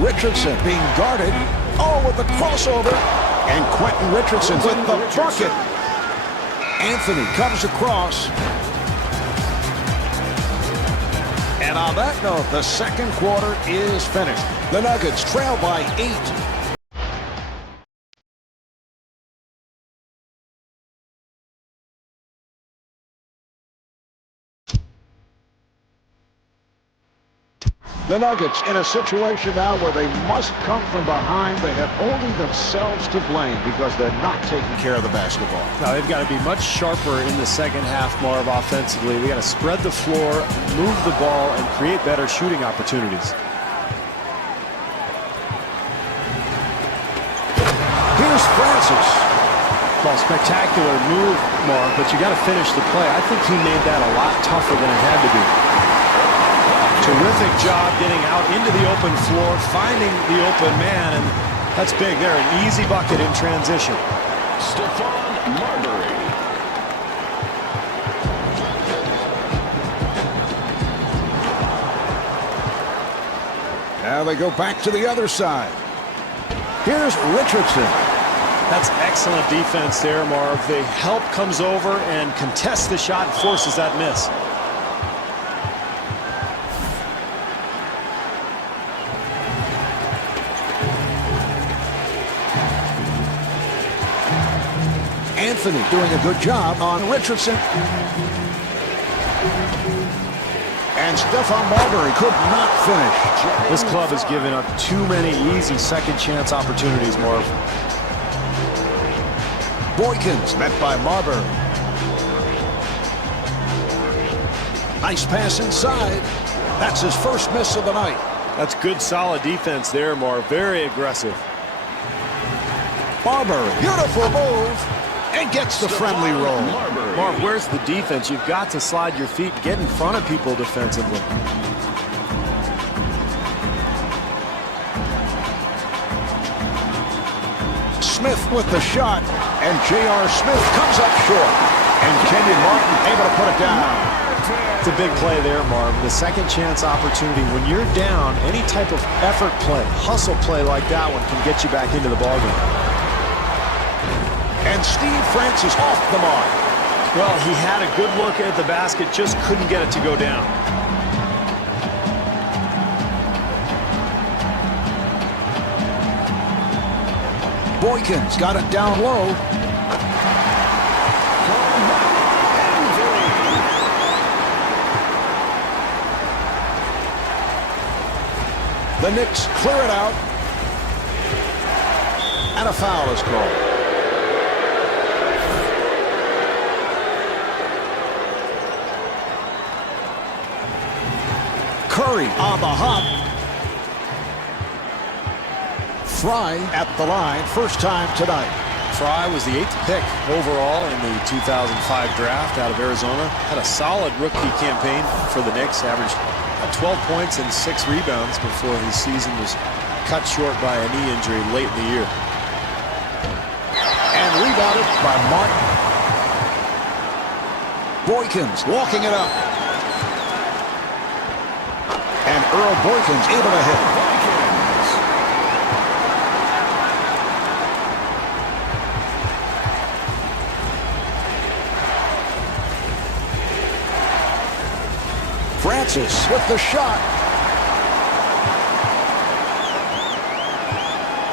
Richardson being guarded. Oh, with the crossover. And Quentin Richardson with the bucket. Anthony comes across. And on that note, the second quarter is finished. The Nuggets trail by 8. The Nuggets in a situation now where they must come from behind. They have only themselves to blame because they're not taking care of the basketball. Now, they've got to be much sharper in the second half, Marv, offensively. They got to spread the floor, move the ball, and create better shooting opportunities. Here's Francis. Well, spectacular move, Mark, but you got to finish the play. I think he made that a lot tougher than it had to be. Terrific job getting out into the open floor, finding the open man, and that's big there. An easy bucket in transition. Stephon Marbury. Now they go back to the other side. Here's Richardson. That's excellent defense there, Marv. The help comes over and contests the shot and forces that miss. Anthony doing a good job on Richardson. And Stephon Marbury could not finish. This club has given up too many easy second chance opportunities, Marv. Boykins met by Marbury. Nice pass inside. That's his first miss of the night. That's good, solid defense there, Marv. Very aggressive. Marbury, beautiful move. And gets the friendly roll. Marv, where's the defense? You've got to slide your feet, get in front of people defensively. Smith with the shot, and J.R. Smith comes up short. And Kenyon Martin able to put it down. It's a big play there, Marv. The second chance opportunity. When you're down, any type of effort play, hustle play like that one can get you back into the ballgame. And Steve Francis off the mark. Well, he had a good look at the basket, just couldn't get it to go down. Boykins got it down low. The Knicks clear it out. And a foul is called. Curry on the hop. Fry at the line, first time tonight. Fry was the 8th pick overall in the 2005 draft out of Arizona. Had a solid rookie campaign for the Knicks, averaged 12 points and 6 rebounds before his season was cut short by a knee injury late in the year. And rebounded by Martin. Boykins walking it up. And Earl Boykins able to hit. Francis with the shot.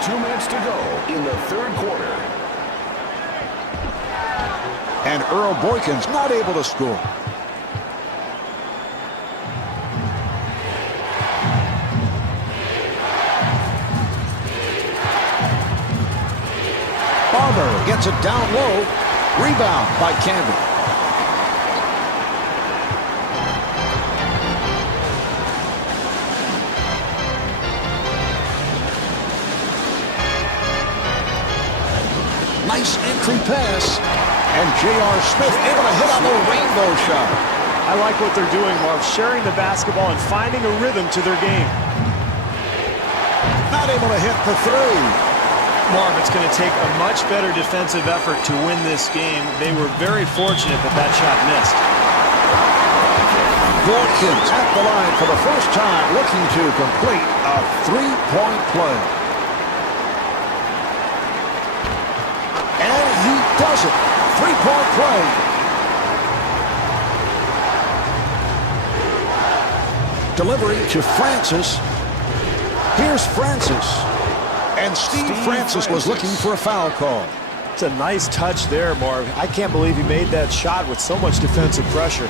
2 minutes to go in the third quarter. And Earl Boykins not able to score. Barber gets it down low. Rebound by Camden. Nice entry pass. And J.R. Smith able to hit on the rainbow shot. I like what they're doing, Marv, sharing the basketball and finding a rhythm to their game. Not able to hit the three. Marv, it's going to take a much better defensive effort to win this game. They were very fortunate that that shot missed. Boykins at the line for the first time, looking to complete a three-point play. And he does it. Three-point play. Delivery to Francis. Here's Francis. And Steve Francis was looking for a foul call. It's a nice touch there, Marv. I can't believe he made that shot with so much defensive pressure.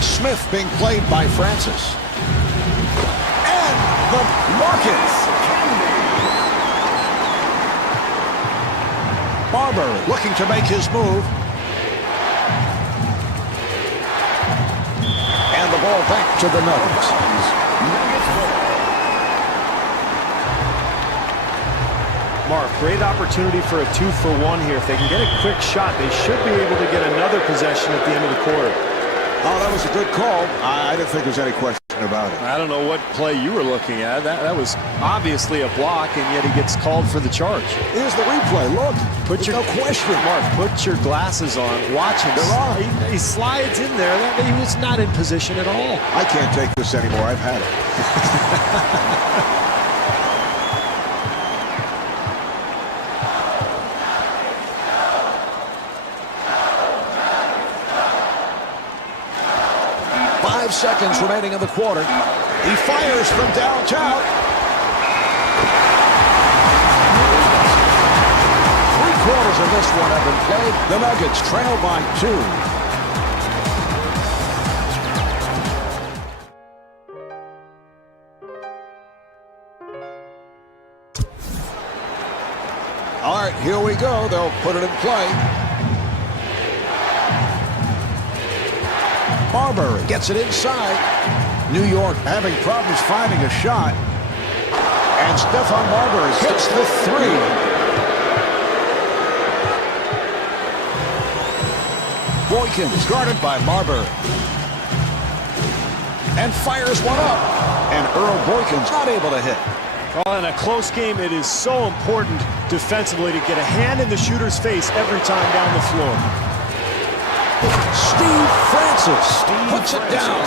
Smith being played by Francis. And the Marcus. Barber looking to make his move. And the ball back to the Nuggets. Mark, great opportunity for a 2-for-1 here. If they can get a quick shot, they should be able to get another possession at the end of the quarter. Oh, that was a good call. I didn't think there was any question about it. I don't know what play you were looking at. That was obviously a block, and yet he gets called for the charge. Here's the replay. Look, there's no question. Mark, put your glasses on. Watch him. He slides in there. He was not in position at all. I can't take this anymore. I've had it. 5 seconds remaining in the quarter. He fires from downtown. 3/4 of this one have been played. The Nuggets trail by 2. All right, here we go. They'll put it in play. Marbury gets it inside. New York having problems finding a shot. And Stephon Marbury hits the 3. Boykin is guarded by Marbury. And fires one up. And Earl Boykin's not able to hit. Well, in a close game, it is so important defensively to get a hand in the shooter's face every time down the floor. Steve Francis puts it down.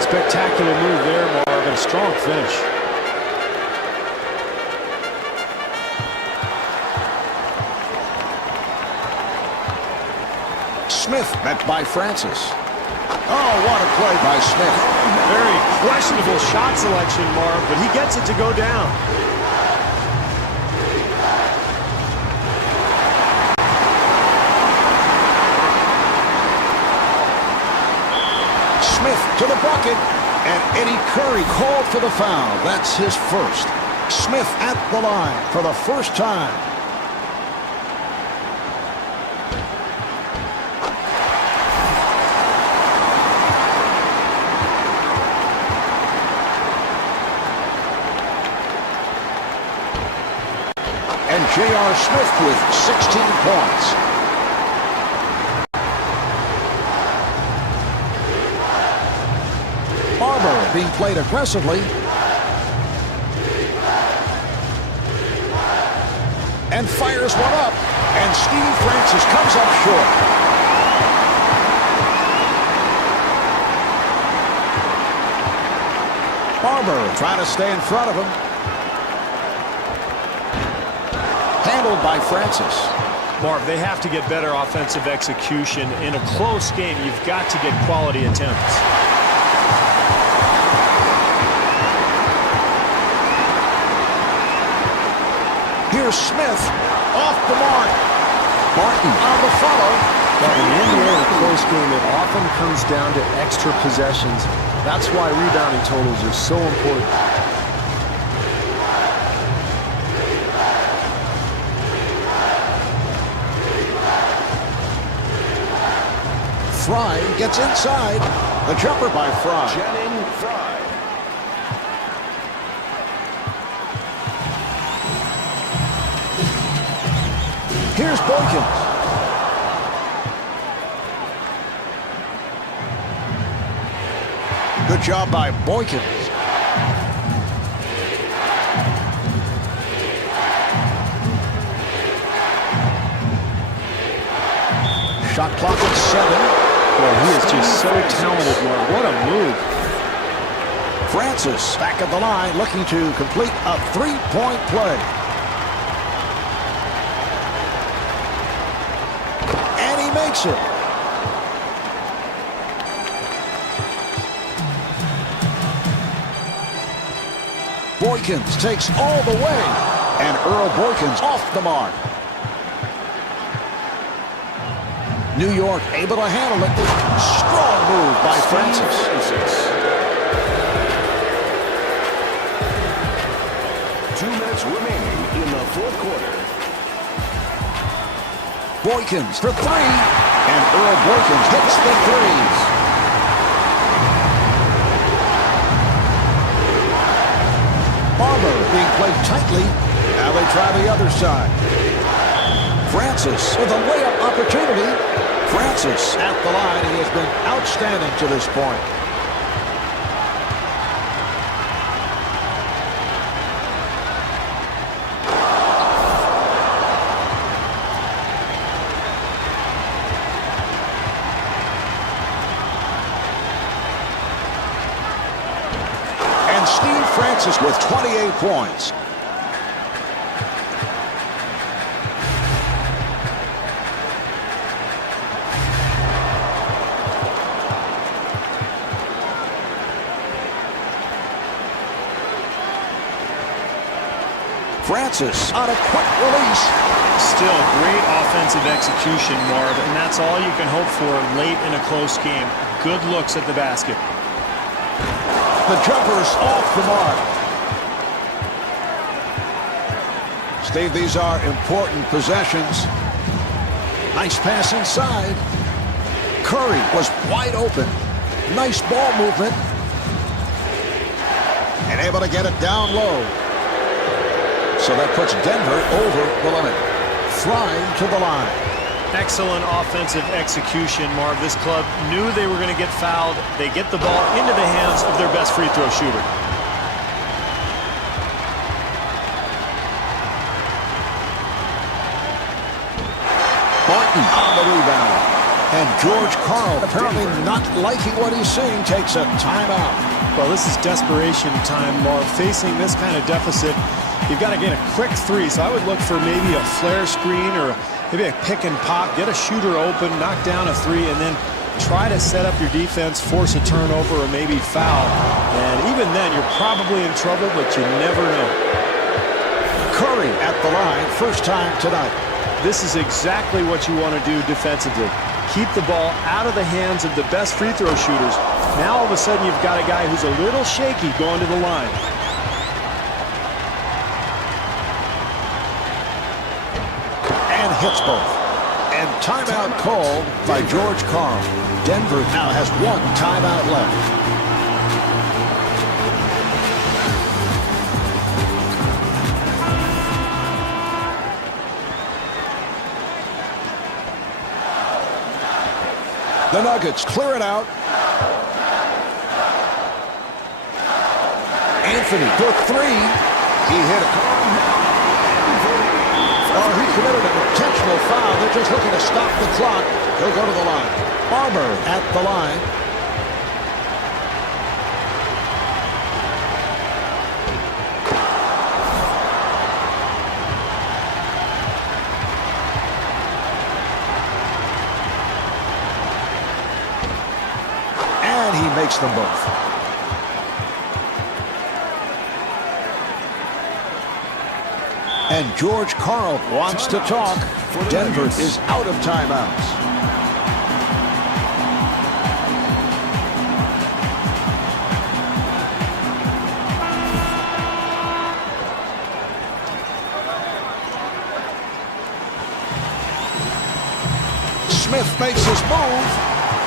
Spectacular move there, Marv, and a strong finish. Smith met by Francis. Oh, what a play by Smith. Very questionable shot selection, Marv, but he gets it to go down. Smith to the bucket, and Eddie Curry called for the foul. That's his first. Smith at the line for the first time. And J.R. Smith with 16 points. Marbury being played aggressively. And fires one up. And Steve Francis comes up short. Marbury trying to stay in front of him. Handled by Francis. Marv, they have to get better offensive execution. In a close game, you've got to get quality attempts. Here's Smith off the mark. Martin on the follow. But in the NBA, in a close game, it often comes down to extra possessions. That's why rebounding totals are so important. Fry gets inside. The jumper by Fry. Channing Frye. Here's Boykin. Good job by Boykin. Shot clock at 7. Boy, he is just so talented, Marv. What a move. Francis back at the line looking to complete a 3-point play. And he makes it. Boykins takes all the way. And Earl Boykins off the mark. New York able to handle it. Strong move by Francis. 2 minutes remaining in the fourth quarter. Boykins for 3. And Earl Boykins hits the threes. Barber being played tightly. Now they try the other side. Francis with a layup opportunity. Francis at the line. He has been outstanding to this point. And Steve Francis with 28 points. Francis on a quick release. Still great offensive execution, Marv, and that's all you can hope for late in a close game. Good looks at the basket. The jumper's off the mark. Steve, these are important possessions. Nice pass inside. Curry was wide open. Nice ball movement. And able to get it down low. So that puts Denver over the limit. Flying to the line. Excellent offensive execution, Marv. This club knew they were going to get fouled. They get the ball into the hands of their best free throw shooter. Martin on the rebound. And George Karl, apparently not liking what he's seeing, takes a timeout. Well, this is desperation time, Marv. Facing this kind of deficit, you've got to get a quick three. So I would look for maybe a flare screen or maybe a pick and pop, get a shooter open, knock down a three, and then try to set up your defense, force a turnover, or maybe foul. And even then, you're probably in trouble, but you never know. Curry at the line, first time tonight. This is exactly what you want to do defensively. Keep the ball out of the hands of the best free throw shooters. Now all of a sudden you've got a guy who's a little shaky going to the line. And hits both. And timeout called by George Karl. Denver now has one timeout left. The Nuggets clear it out. Anthony for three. He hit it. Oh, he committed an intentional foul. They're just looking to stop the clock. He'll go to the line. Barber at the line. And he makes them both. And George Karl wants to talk. Denver is out of timeouts. Smith makes his move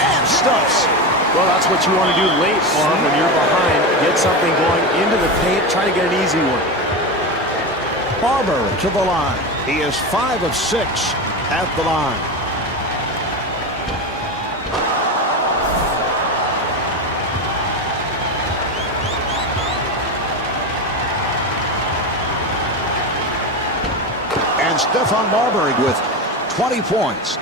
and stuffs. Well, that's what you want to do late, Marv, when you're behind. Get something going into the paint, try to get an easy one. Barber to the line. He is 5 of 6 at the line. And Stephon Marbury with 20 points.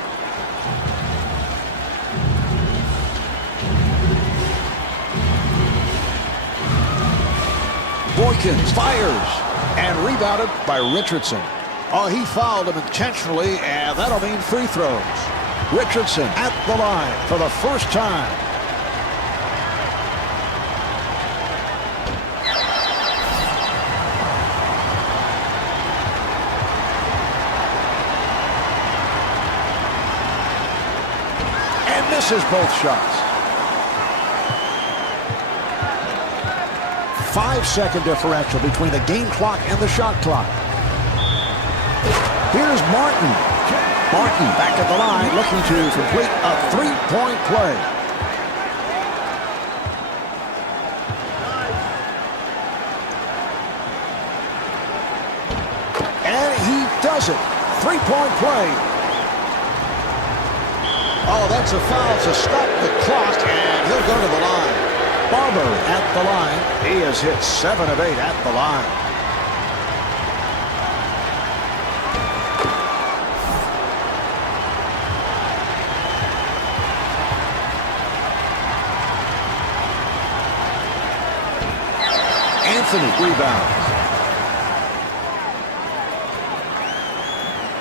Boykins fires and rebounded by Richardson. Oh, he fouled him intentionally, and that'll mean free throws. Richardson at the line for the first time. And misses both shots. 5-second differential between the game clock and the shot clock. Here's Martin. Martin back at the line looking to complete a three-point play. does it. Three-point play. Oh, that's a foul to stop the clock, and he'll go to the line. Barber at the line. He has hit 7 of 8 at the line. Anthony rebounds.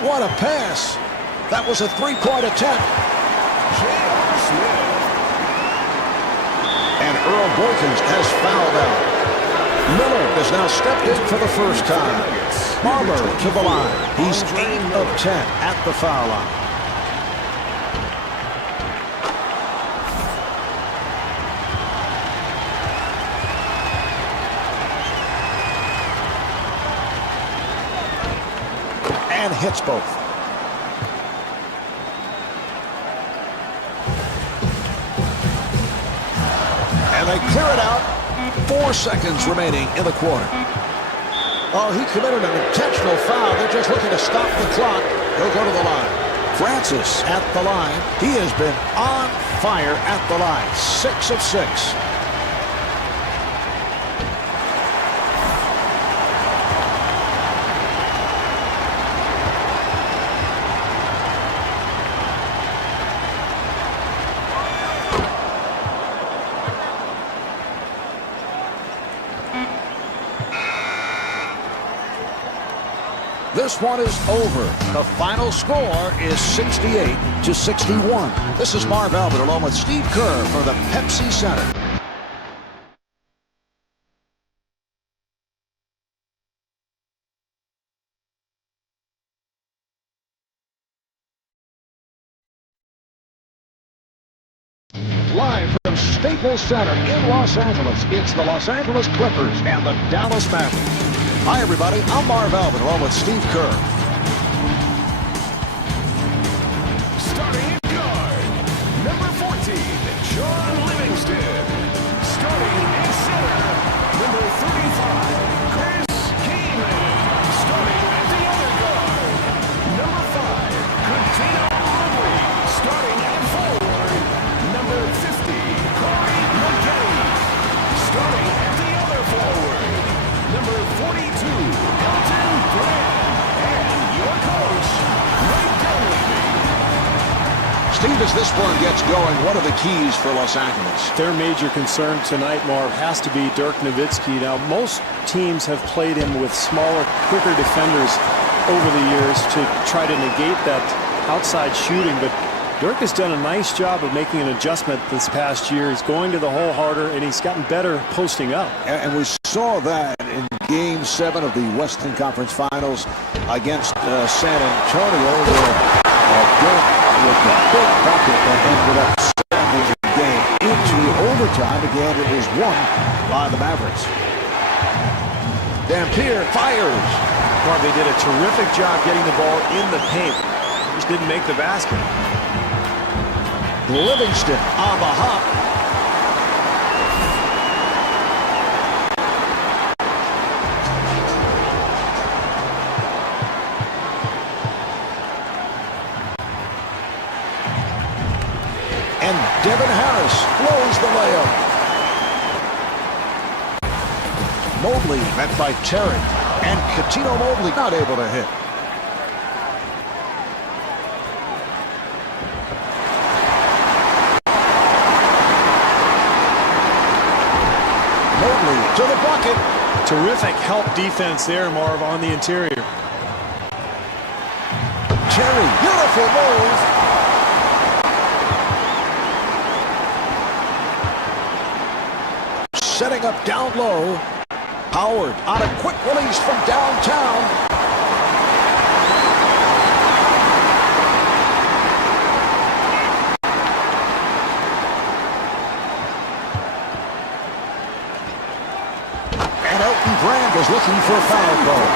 What a pass. That was a three-point attempt. J.R. Smith. And Earl Boykins has fouled out. Miller has now stepped in for the first time. Barber to the line. He's 8 of 10 at the foul line. And hits both. And they clear it out. 4 seconds remaining in the quarter. Oh, he committed an intentional foul. They're just looking to stop the clock. He'll go to the line. Francis at the line. He has been on fire at the line. 6 of 6. This one is over. The final score is 68-61. This is Marv Albert along with Steve Kerr for the Pepsi Center. Live from Staples Center in Los Angeles, it's the Los Angeles Clippers and the Dallas Mavericks. Hi, everybody. I'm Marv Albert, along with Steve Kerr. Starting at guard, number 14, John Livingston. Starting at center, number 35, Chris Kaman. Starting at the other guard, number 5, Coutinho Mobley. Starting at forward, number 50, Corey McGee. Starting at the other forward, number 42, Elton Brand. And your coach, Mike Dunleavy. Steve, as this one gets going, what are the keys for Los Angeles? Their major concern tonight, Marv, has to be Dirk Nowitzki. Now, most teams have played him with smaller, quicker defenders over the years to try to negate that outside shooting, but Dirk has done a nice job of making an adjustment this past year. He's going to the hole harder, and he's gotten better posting up. And we saw that in Game 7 of the Western Conference Finals against San Antonio, where Dirk with the big bucket that ended up sending the game into overtime. Again, it was won by the Mavericks. Dampier fires. Marv, they did a terrific job getting the ball in the paint. Just didn't make the basket. Livingston on the hop. And Devin Harris blows the layup. Mobley met by Terry. And Coutinho Mobley not able to hit. To the bucket. Terrific help defense there, Marv, on the interior. Terry, beautiful move. Setting up down low. Howard on a quick release from downtown. Brand was looking for a foul call.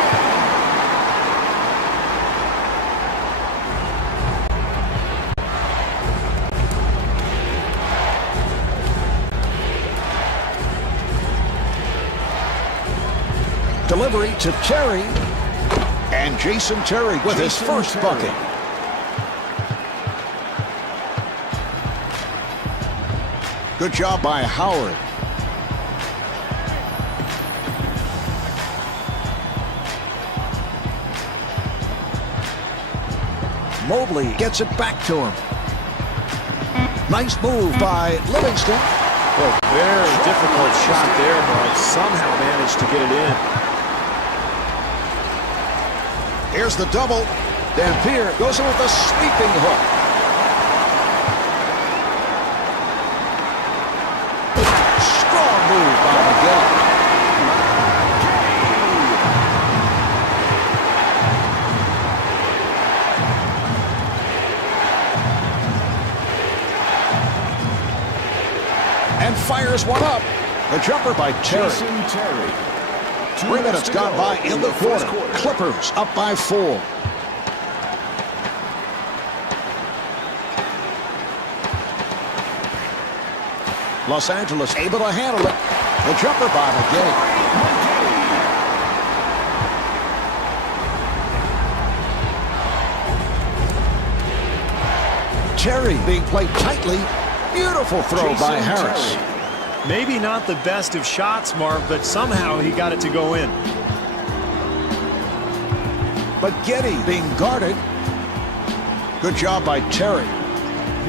Delivery to Terry. And Jason Terry with his first bucket. Good job by Howard. Mobley gets it back to him. Nice move by Livingston. Well, very difficult shot there, but somehow managed to get it in. Here's the double. Dampier goes in with a sweeping hook. Strong move by McGill. And fires one up. The jumper by Terry. Jason Terry. 3 minutes gone by in the quarter. Clippers up by 4. Los Angeles able to handle it. The jumper by McGill. Terry being played tightly. Beautiful throw by Harris. Terry. Maybe not the best of shots, Marv, but somehow he got it to go in. But Getty being guarded. Good job by Terry.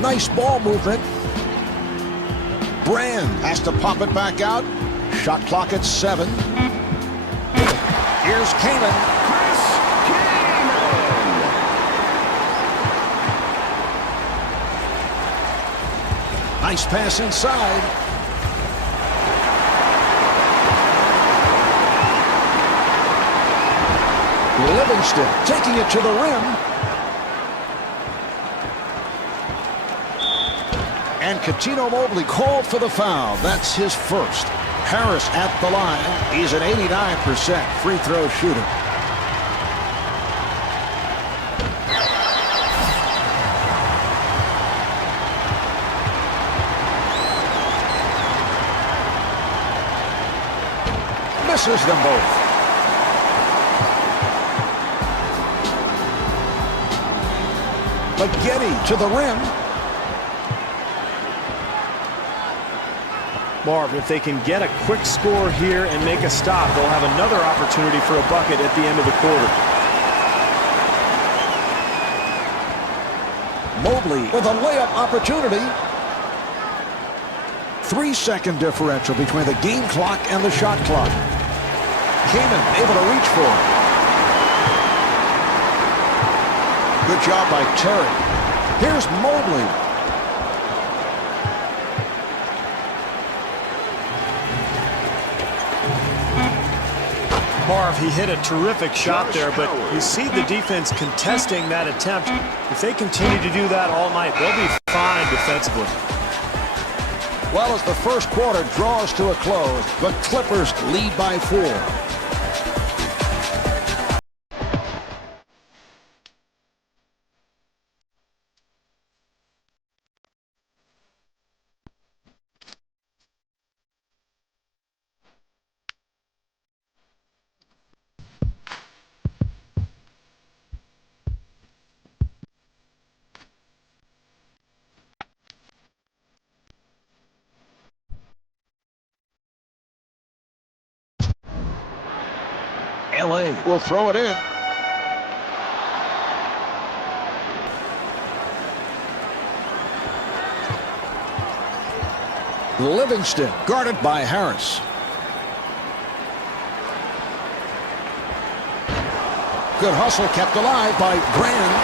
Nice ball movement. Brand has to pop it back out. Shot clock at 7. Here's Kaman. Chris Kaman. Nice pass inside. Livingston taking it to the rim. And Cuttino Mobley called for the foul. That's his first. Harris at the line. He's an 89% free throw shooter. Misses them both. But Getty to the rim. Marv, if they can get a quick score here and make a stop, they'll have another opportunity for a bucket at the end of the quarter. Mobley with a layup opportunity. 3-second differential between the game clock and the shot clock. Kaman able to reach for it. Good job by Terry. Here's Mobley. Marv, he hit a terrific shot there, but you see the defense contesting that attempt. If they continue to do that all night, they'll be fine defensively. Well, as the first quarter draws to a close, the Clippers lead by 4. LA will throw it in. Livingston guarded by Harris. Good hustle kept alive by Brand.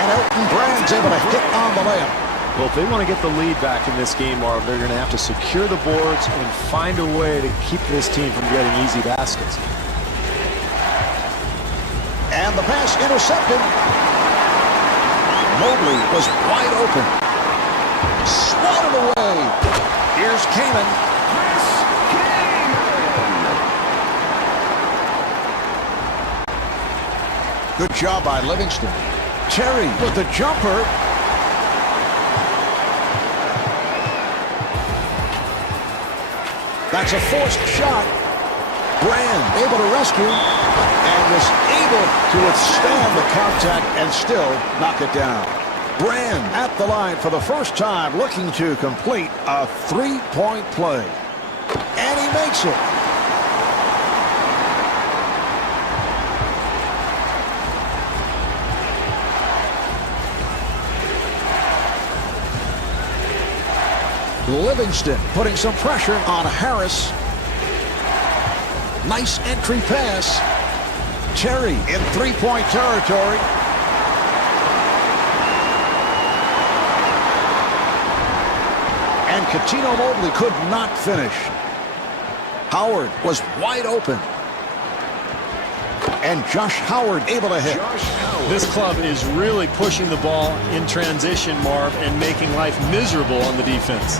And Elton Brand's able to hit on the layup. Well, if they want to get the lead back in this game, Marv, they're going to have to secure the boards and find a way to keep this team from getting easy baskets. And the pass intercepted. Mobley was wide open. Swatted away. Here's Kaman. Chris Kaman. Good job by Livingston. Terry with the jumper. That's a forced shot. Brand able to rescue and was able to withstand the contact and still knock it down. Brand at the line for the first time, looking to complete a three-point play. And he makes it. Livingston putting some pressure on Harris. Nice entry pass. Terry in three-point territory. And Cuttino Mobley could not finish. Howard was wide open. And Josh Howard able to hit. This club is really pushing the ball in transition, Marv, and making life miserable on the defense.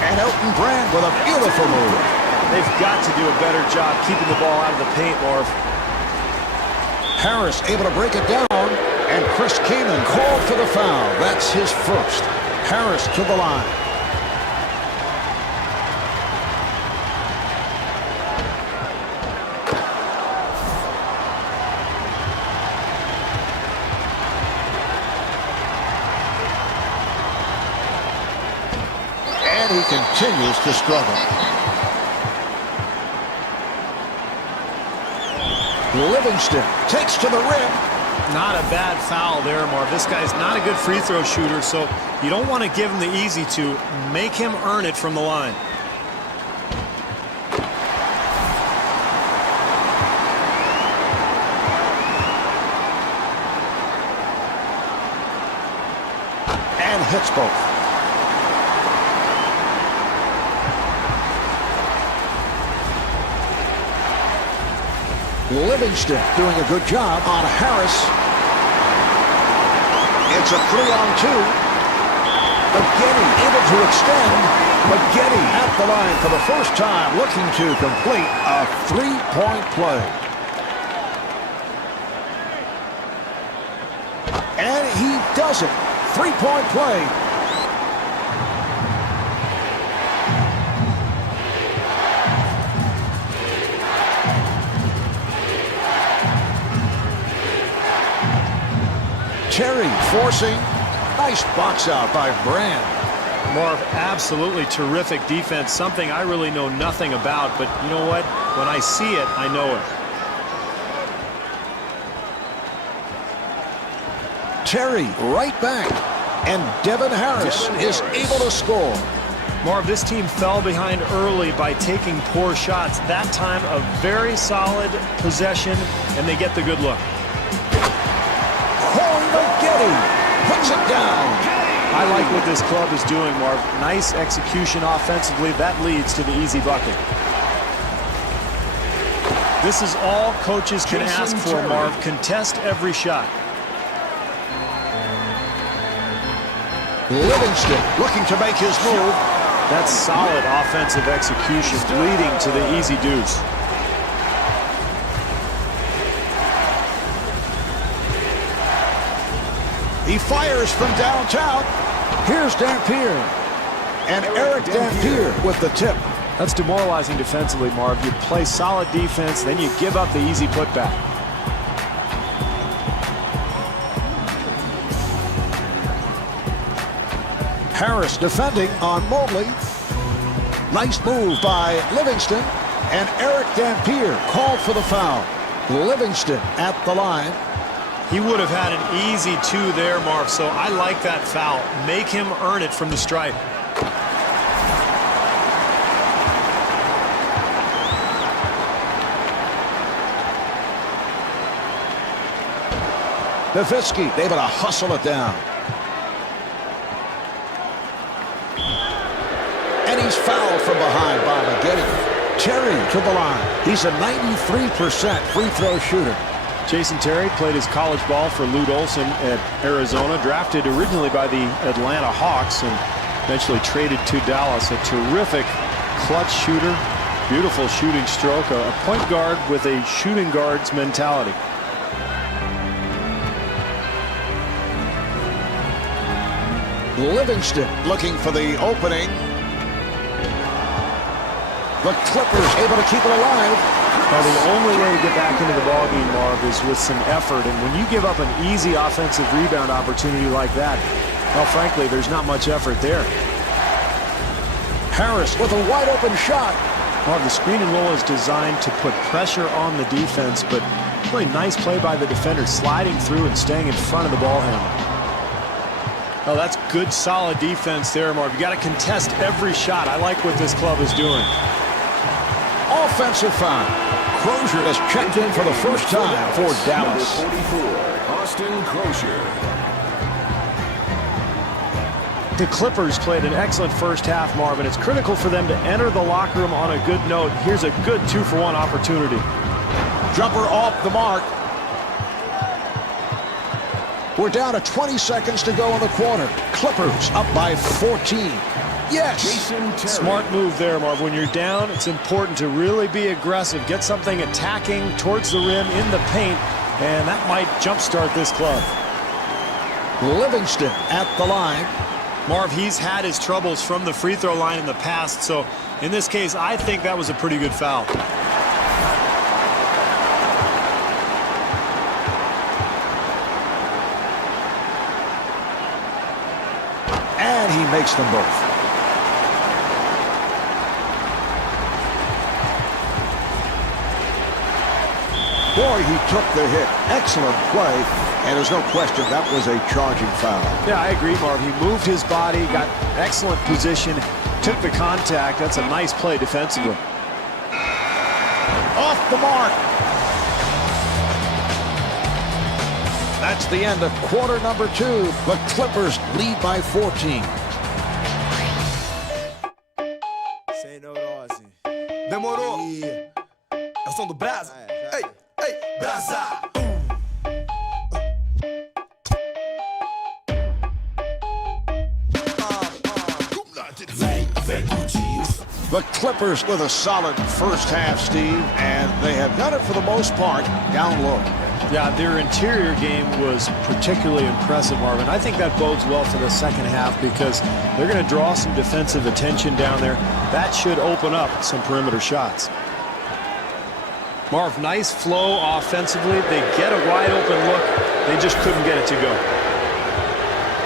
And Elton Brand with a beautiful move. They've got to do a better job keeping the ball out of the paint, Marv. Harris able to break it down. And Chris Kaman called for the foul. That's his first. Harris to the line. And he continues to struggle. Livingston takes to the rim. Not a bad foul there, Marv. This guy's not a good free throw shooter, so you don't want to give him the easy two. Make him earn it from the line. And hits both. Livingston doing a good job on Harris. It's a 3-on-2. Maggette able to extend. Maggette at the line for the first time, looking to complete a three-point play. And he does it. Three-point play. Terry forcing. Nice box out by Brand. Marv, absolutely terrific defense. Something I really know nothing about, but you know what? When I see it, I know it. Terry right back. And Devin Harris is able to score. Marv, this team fell behind early by taking poor shots. That time, a very solid possession, and they get the good look. Maggette puts it down. I like what this club is doing, Marv. Nice execution offensively. That leads to the easy bucket. This is all coaches can ask for, Marv. Contest every shot. Livingston looking to make his move. That's solid offensive execution, leading to the easy deuce. He fires from downtown. Here's Dampier. And Eric Dampier with the tip. That's demoralizing defensively, Marv. You play solid defense, then you give up the easy putback. Harris defending on Mobley. Nice move by Livingston. And Eric Dampier called for the foul. Livingston at the line. He would have had an easy two there, Marv, so I like that foul. Make him earn it from the stripe. Nowitzki able to hustle it down. And he's fouled from behind by Maggette. Terry to the line. He's a 93% free throw shooter. Jason Terry played his college ball for Lute Olson at Arizona, drafted originally by the Atlanta Hawks and eventually traded to Dallas. A terrific clutch shooter, beautiful shooting stroke, a point guard with a shooting guard's mentality. Livingston looking for the opening. The Clippers able to keep it alive. Well, the only way to get back into the ballgame, Marv, is with some effort. And when you give up an easy offensive rebound opportunity like that, well, frankly, there's not much effort there. Harris with a wide open shot. Well, the screen and roll is designed to put pressure on the defense, but really nice play by the defender, sliding through and staying in front of the ball handler. Oh, that's good, solid defense there, Marv. You got to contest every shot. I like what this club is doing. Offensive foul. Crozier has checked in for the first time for Dallas. Number 44, Austin Crozier. The Clippers played an excellent first half, Marv, and it's critical for them to enter the locker room on a good note. Here's a good 2-for-1 opportunity. Jumper off the mark. We're down to 20 seconds to go in the quarter. Clippers up by 14. Yes. Jason Terry. Smart move there, Marv. When you're down, it's important to really be aggressive. Get something attacking towards the rim in the paint, and that might jumpstart this club. Livingston at the line. Marv, he's had his troubles from the free throw line in the past, so in this case, I think that was a pretty good foul. And he makes them both. Boy, he took the hit. Excellent play. And there's no question that was a charging foul. Yeah, I agree, Marv. He moved his body, got excellent position, took the contact. That's a nice play defensively. Off the mark. That's the end of quarter number 2. The Clippers lead by 14. Demorou. É o som do Brasa. Ei, ei, Brasa. The Clippers with a solid first half, Steve, and they have done it for the most part down low. Yeah, their interior game was particularly impressive, Marvin. I think that bodes well for the second half because they're going to draw some defensive attention down there. That should open up some perimeter shots. Marv, nice flow offensively. They get a wide open look. They just couldn't get it to go.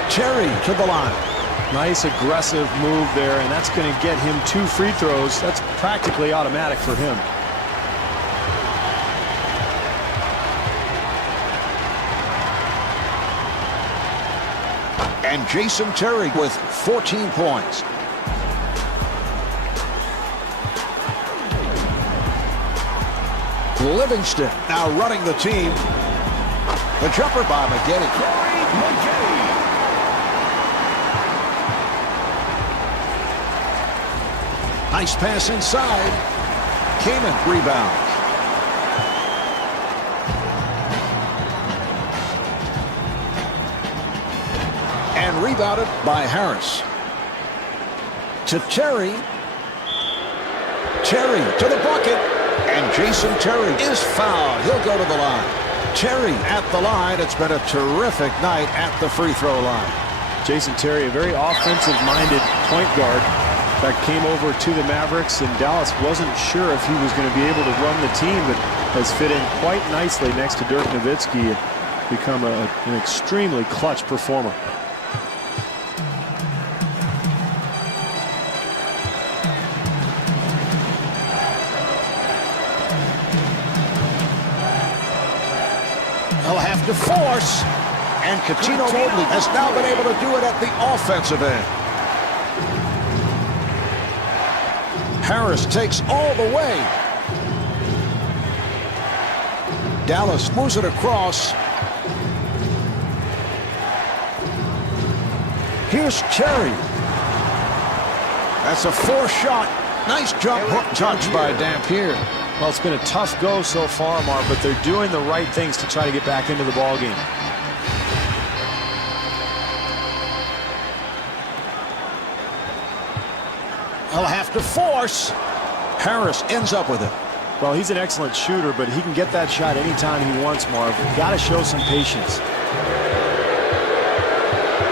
Terry to the line. Nice aggressive move there, and that's going to get him 2 free throws. That's practically automatic for him. And Jason Terry with 14 points. Livingston now running the team. The jumper by McGetty. Nice pass inside. Kaman rebounds. And rebounded by Harris. To Terry. Terry to the bucket. And Jason Terry is fouled. He'll go to the line. Terry at the line. It's been a terrific night at the free throw line. Jason Terry, a very offensive-minded point guard that came over to the Mavericks, and Dallas wasn't sure if he was going to be able to run the team, but has fit in quite nicely next to Dirk Nowitzki and become an extremely clutch performer. He'll have to force, and Cuttino Mobley has now been able to do it at the offensive end. Harris takes all the way. Dallas moves it across. Here's Terry. That's a 4th shot. Nice jump hook touch by Dampier. Well, it's been a tough go so far, Mark, but they're doing the right things to try to get back into the ballgame. He'll have to force. Harris ends up with it. Well, he's an excellent shooter, but he can get that shot anytime he wants, Marv. Got to show some patience.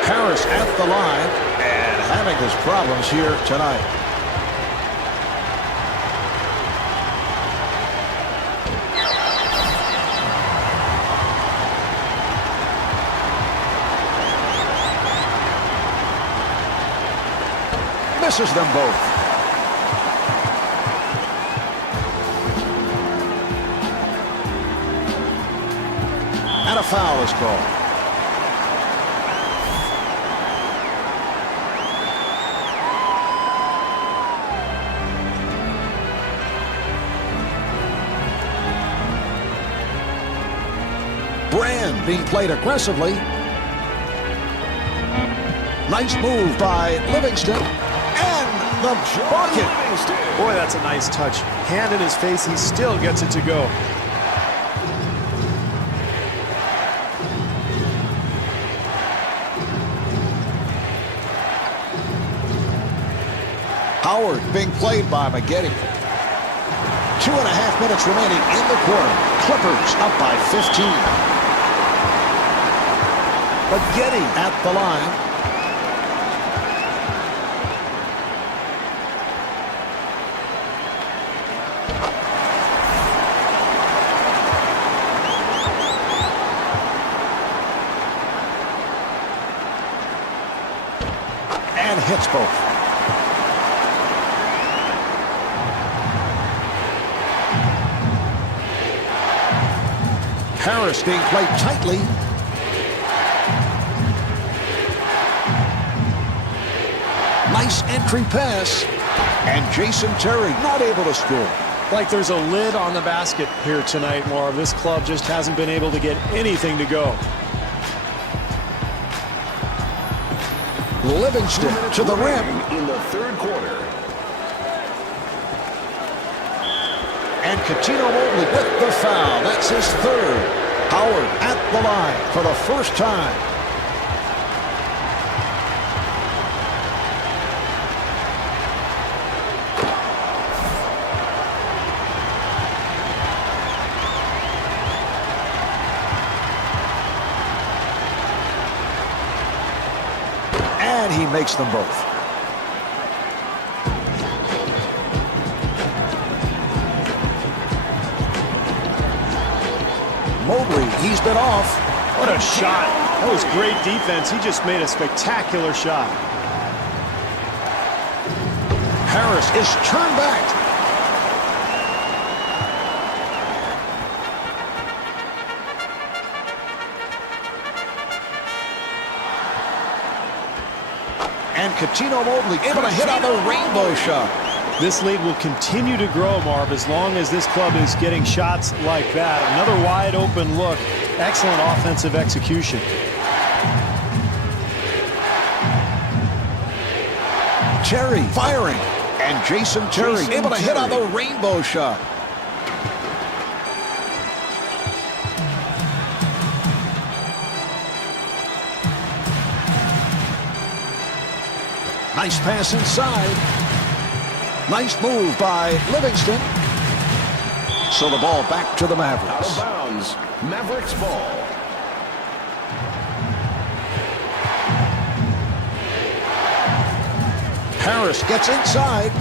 Harris at the line and having his problems here tonight. misses them both. And a foul is called. Brand being played aggressively. Nice move by Livingston. And the bucket. Boy, that's a nice touch. Hand in his face, he still gets it to go. Howard being played by Maggette. 2.5 minutes remaining in the quarter. Clippers up by 15. Maggette at the line. And hits both. Harris being played tightly. Nice entry pass. And Jason Terry not able to score. Like there's a lid on the basket here tonight, Marv. This club just hasn't been able to get anything to go. Livingston to the rim. In the third quarter. And Cuttino Mobley with the foul. That's his third. Howard at the line for the first time. And he makes them both. Mobley, he's been off. What a shot. That was great defense. He just made a spectacular shot. Harris is turned back. And Cuttino Mobley able to hit on the rainbow shot. This lead will continue to grow, Marv, as long as this club is getting shots like that. Another wide open look. Excellent offensive execution. Terry firing. And Jason Terry able to hit on the rainbow shot. Nice pass inside. Nice move by Livingston. So the ball back to the Mavericks. Out of bounds. Mavericks ball. Harris gets inside.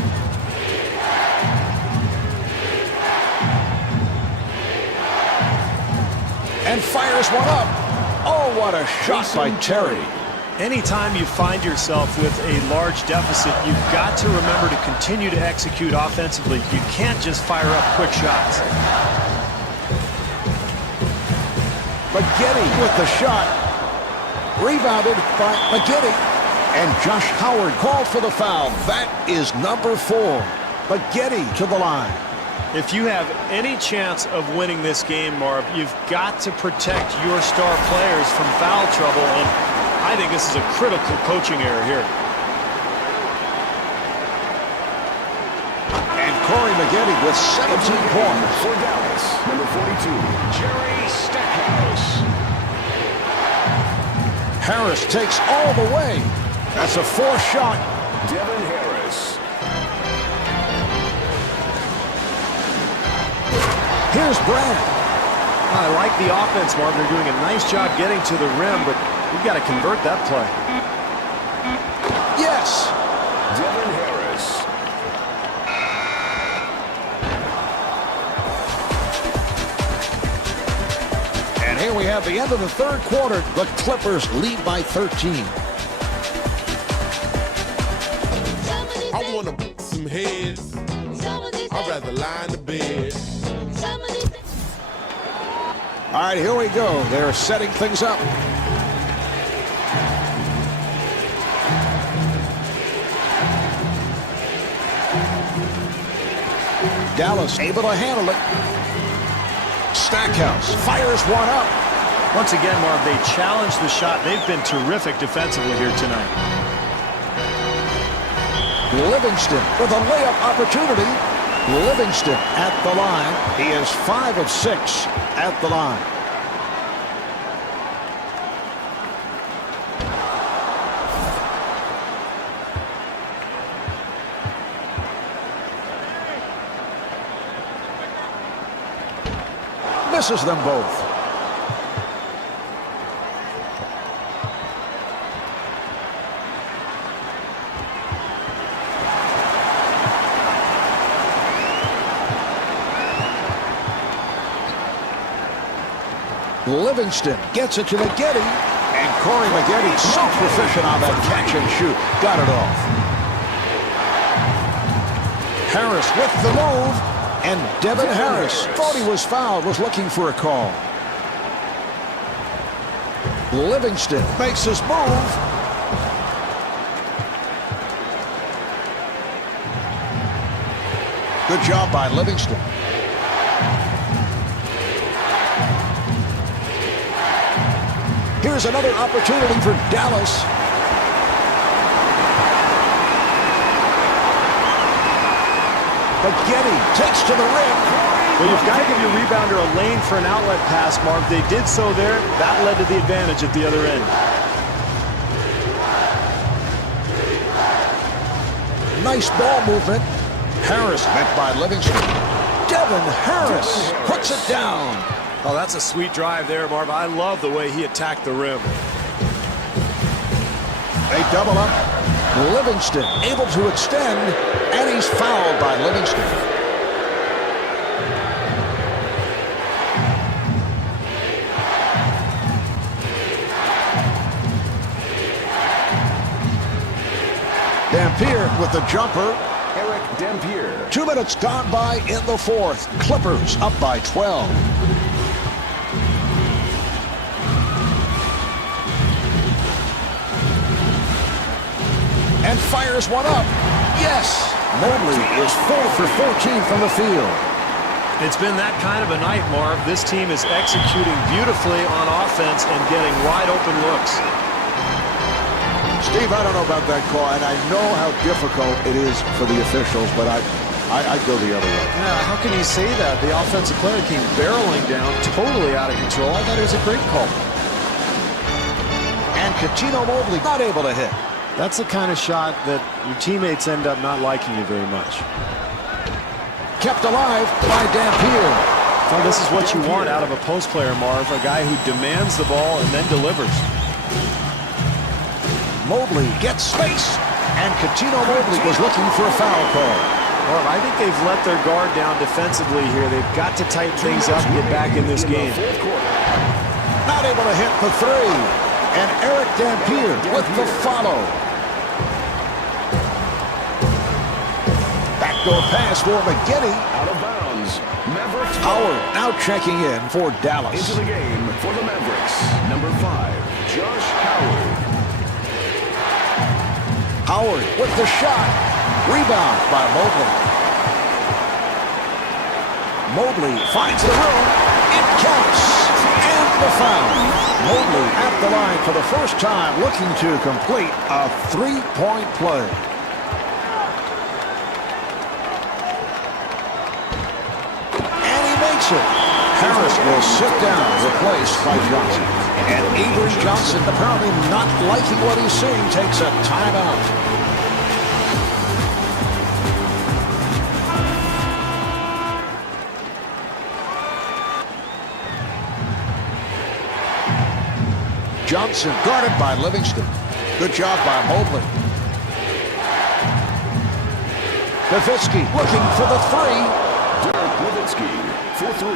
And fires one up. Oh, what a shot by Terry. Anytime you find yourself with a large deficit, you've got to remember to continue to execute offensively. You can't just fire up quick shots. Maggette with the shot. Rebounded by Maggette. And Josh Howard called for the foul. That is number 4. Maggette to the line. If you have any chance of winning this game, Marv, you've got to protect your star players from foul trouble, and I think this is a critical coaching error here. And Corey Maggette with 17 points. For Dallas, number 42, Jerry Stackhouse. Harris takes all the way. That's a 4th shot. Devin Harris. Here's Brand. I like the offense, Marv. They're doing a nice job getting to the rim, but we've got to convert that play. Yes. Devin Harris. And here we have the end of the third quarter. The Clippers lead by 13. you wanna put some heads, I'd rather lie in the bed. All right, here we go. They're setting things up. Dallas able to handle it. Stackhouse fires one up. Once again, Marv, they challenged the shot. They've been terrific defensively here tonight. Livingston with a layup opportunity. Livingston at the line. He is 5 of 6 at the line. Misses them both. Livingston gets it to Maggette, and Corey Maggette, so proficient on that catch and shoot. Got it off. Harris with the move, and Devin Harris thought he was fouled, was looking for a call. Livingston makes his move. Good job by Livingston. Here's another opportunity for Dallas. Maggette takes to the rim. Well, you've got to give your rebounder a lane for an outlet pass, Marv. They did so there. That led to the advantage at the other end. Nice ball movement. Harris met by Livingston. Devin Harris puts it down. Oh, that's a sweet drive there, Marv. I love the way he attacked the rim. They double up. Livingston able to extend, and he's fouled by Livingston. Dampier with the jumper. Eric Dampier. 2 minutes gone by in the fourth. Clippers up by 12. And fires one up. Yes! Mobley is 4 for 14 from the field. It's been that kind of a night, Marv. This team is executing beautifully on offense and getting wide open looks. Steve, I don't know about that call, and I know how difficult it is for the officials, but I'd go the other way. Yeah, how can you say that? The offensive player came barreling down, totally out of control. I thought it was a great call. And Cuttino Mobley not able to hit. That's the kind of shot that your teammates end up not liking you very much. Kept alive by Dampier. Well, this is what you want out of a post player, Marv, a guy who demands the ball and then delivers. Mobley gets space, and Cuttino Mobley was looking for a foul call. Marv, I think they've let their guard down defensively here. They've got to tighten things up and get back in this game. Not able to hit the three, and Eric Dampier with the follow. Backdoor pass for Maggette. Out of bounds. Mavericks. Howard now checking in for Dallas. Into the game for the Mavericks. Number 5, Josh Howard. Howard with the shot. Rebound by Mobley. Mobley finds the room. It counts. And the foul. Mobley at the line for the first time, looking to complete a three-point play. And he makes it. Harris will sit down, replaced by Johnson. And Avery Johnson, apparently not liking what he's seeing, takes a timeout. Johnson guarded by Livingston. Good job by Mobley. Nowitzki looking for the three. Dirk Nowitzki for 3.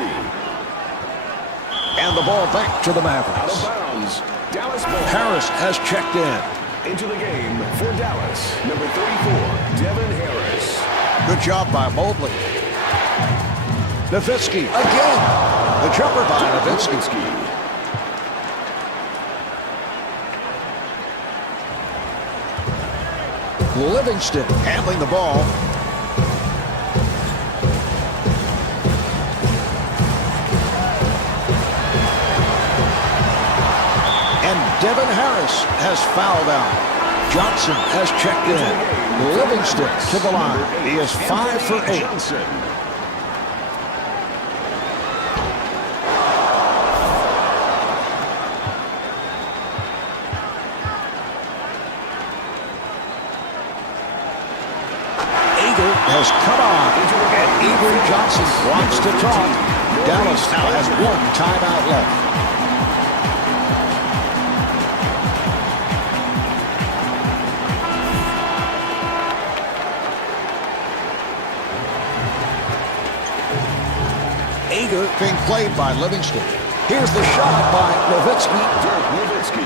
And the ball back to the Out of Mavericks. bounds. Dallas ball. Harris has checked in. into the game for Dallas, number 34, Devin Harris. Good job by Mobley. Nowitzki again. The jumper by Nowitzki. Livingston handling the ball. And Devin Harris has fouled out. Johnson has checked in. Livingston to the line. He is 5 for 8. Johnson. Has come on, and Avery Johnson wants to talk. Dallas now has 1 timeout left. Ager being played by Livingston. Here's the shot by Nowitzki. Dirk Nowitzki.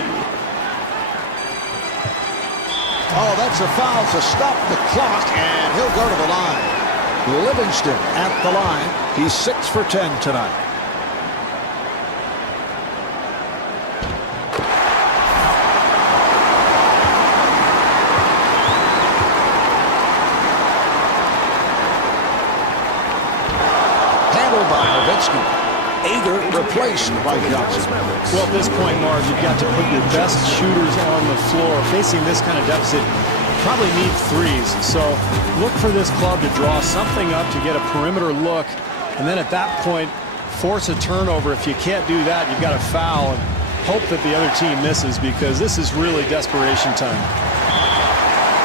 Oh, that's a foul to stop the clock, and he'll go to the line. Livingston at the line. He's 6 for 10 tonight. Handled by Nowitzki. Ager replaced by Johnson. Well, at this point, Marv, you've got to put your best shooters on the floor. Facing this kind of deficit, probably need threes. So look for this club to draw something up to get a perimeter look. And then at that point, force a turnover. If you can't do that, you've got to foul and hope that the other team misses, because this is really desperation time.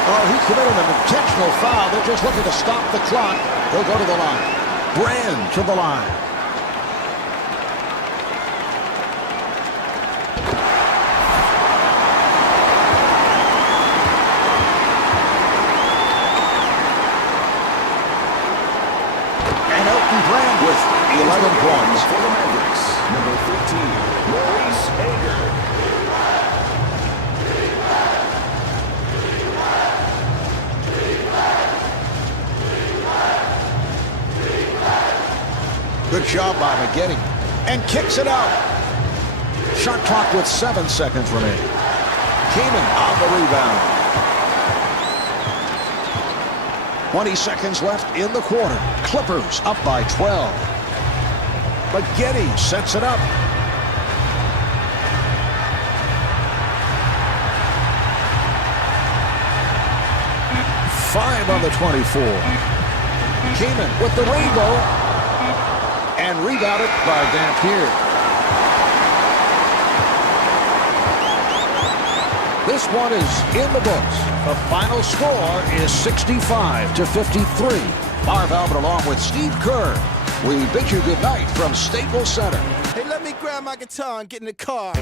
Oh, he committed an intentional foul. They're just looking to stop the clock. He'll go to the line. Brand to the line. With 11 points for the Mavericks, number 15, Maurice Ager. Good job by McGinney. And kicks it out. Shot clock with 7 seconds remaining. Kaman on the rebound. 20 seconds left in the quarter. Clippers up by 12. McGinney sets it up. Five on the 24. Kaman with the rainbow. And rebounded by Dampier. This one is in the books. The final score is 65-53. Marv Albert along with Steve Kerr. We bid you good night from Staples Center. Hey, let me grab my guitar and get in the car.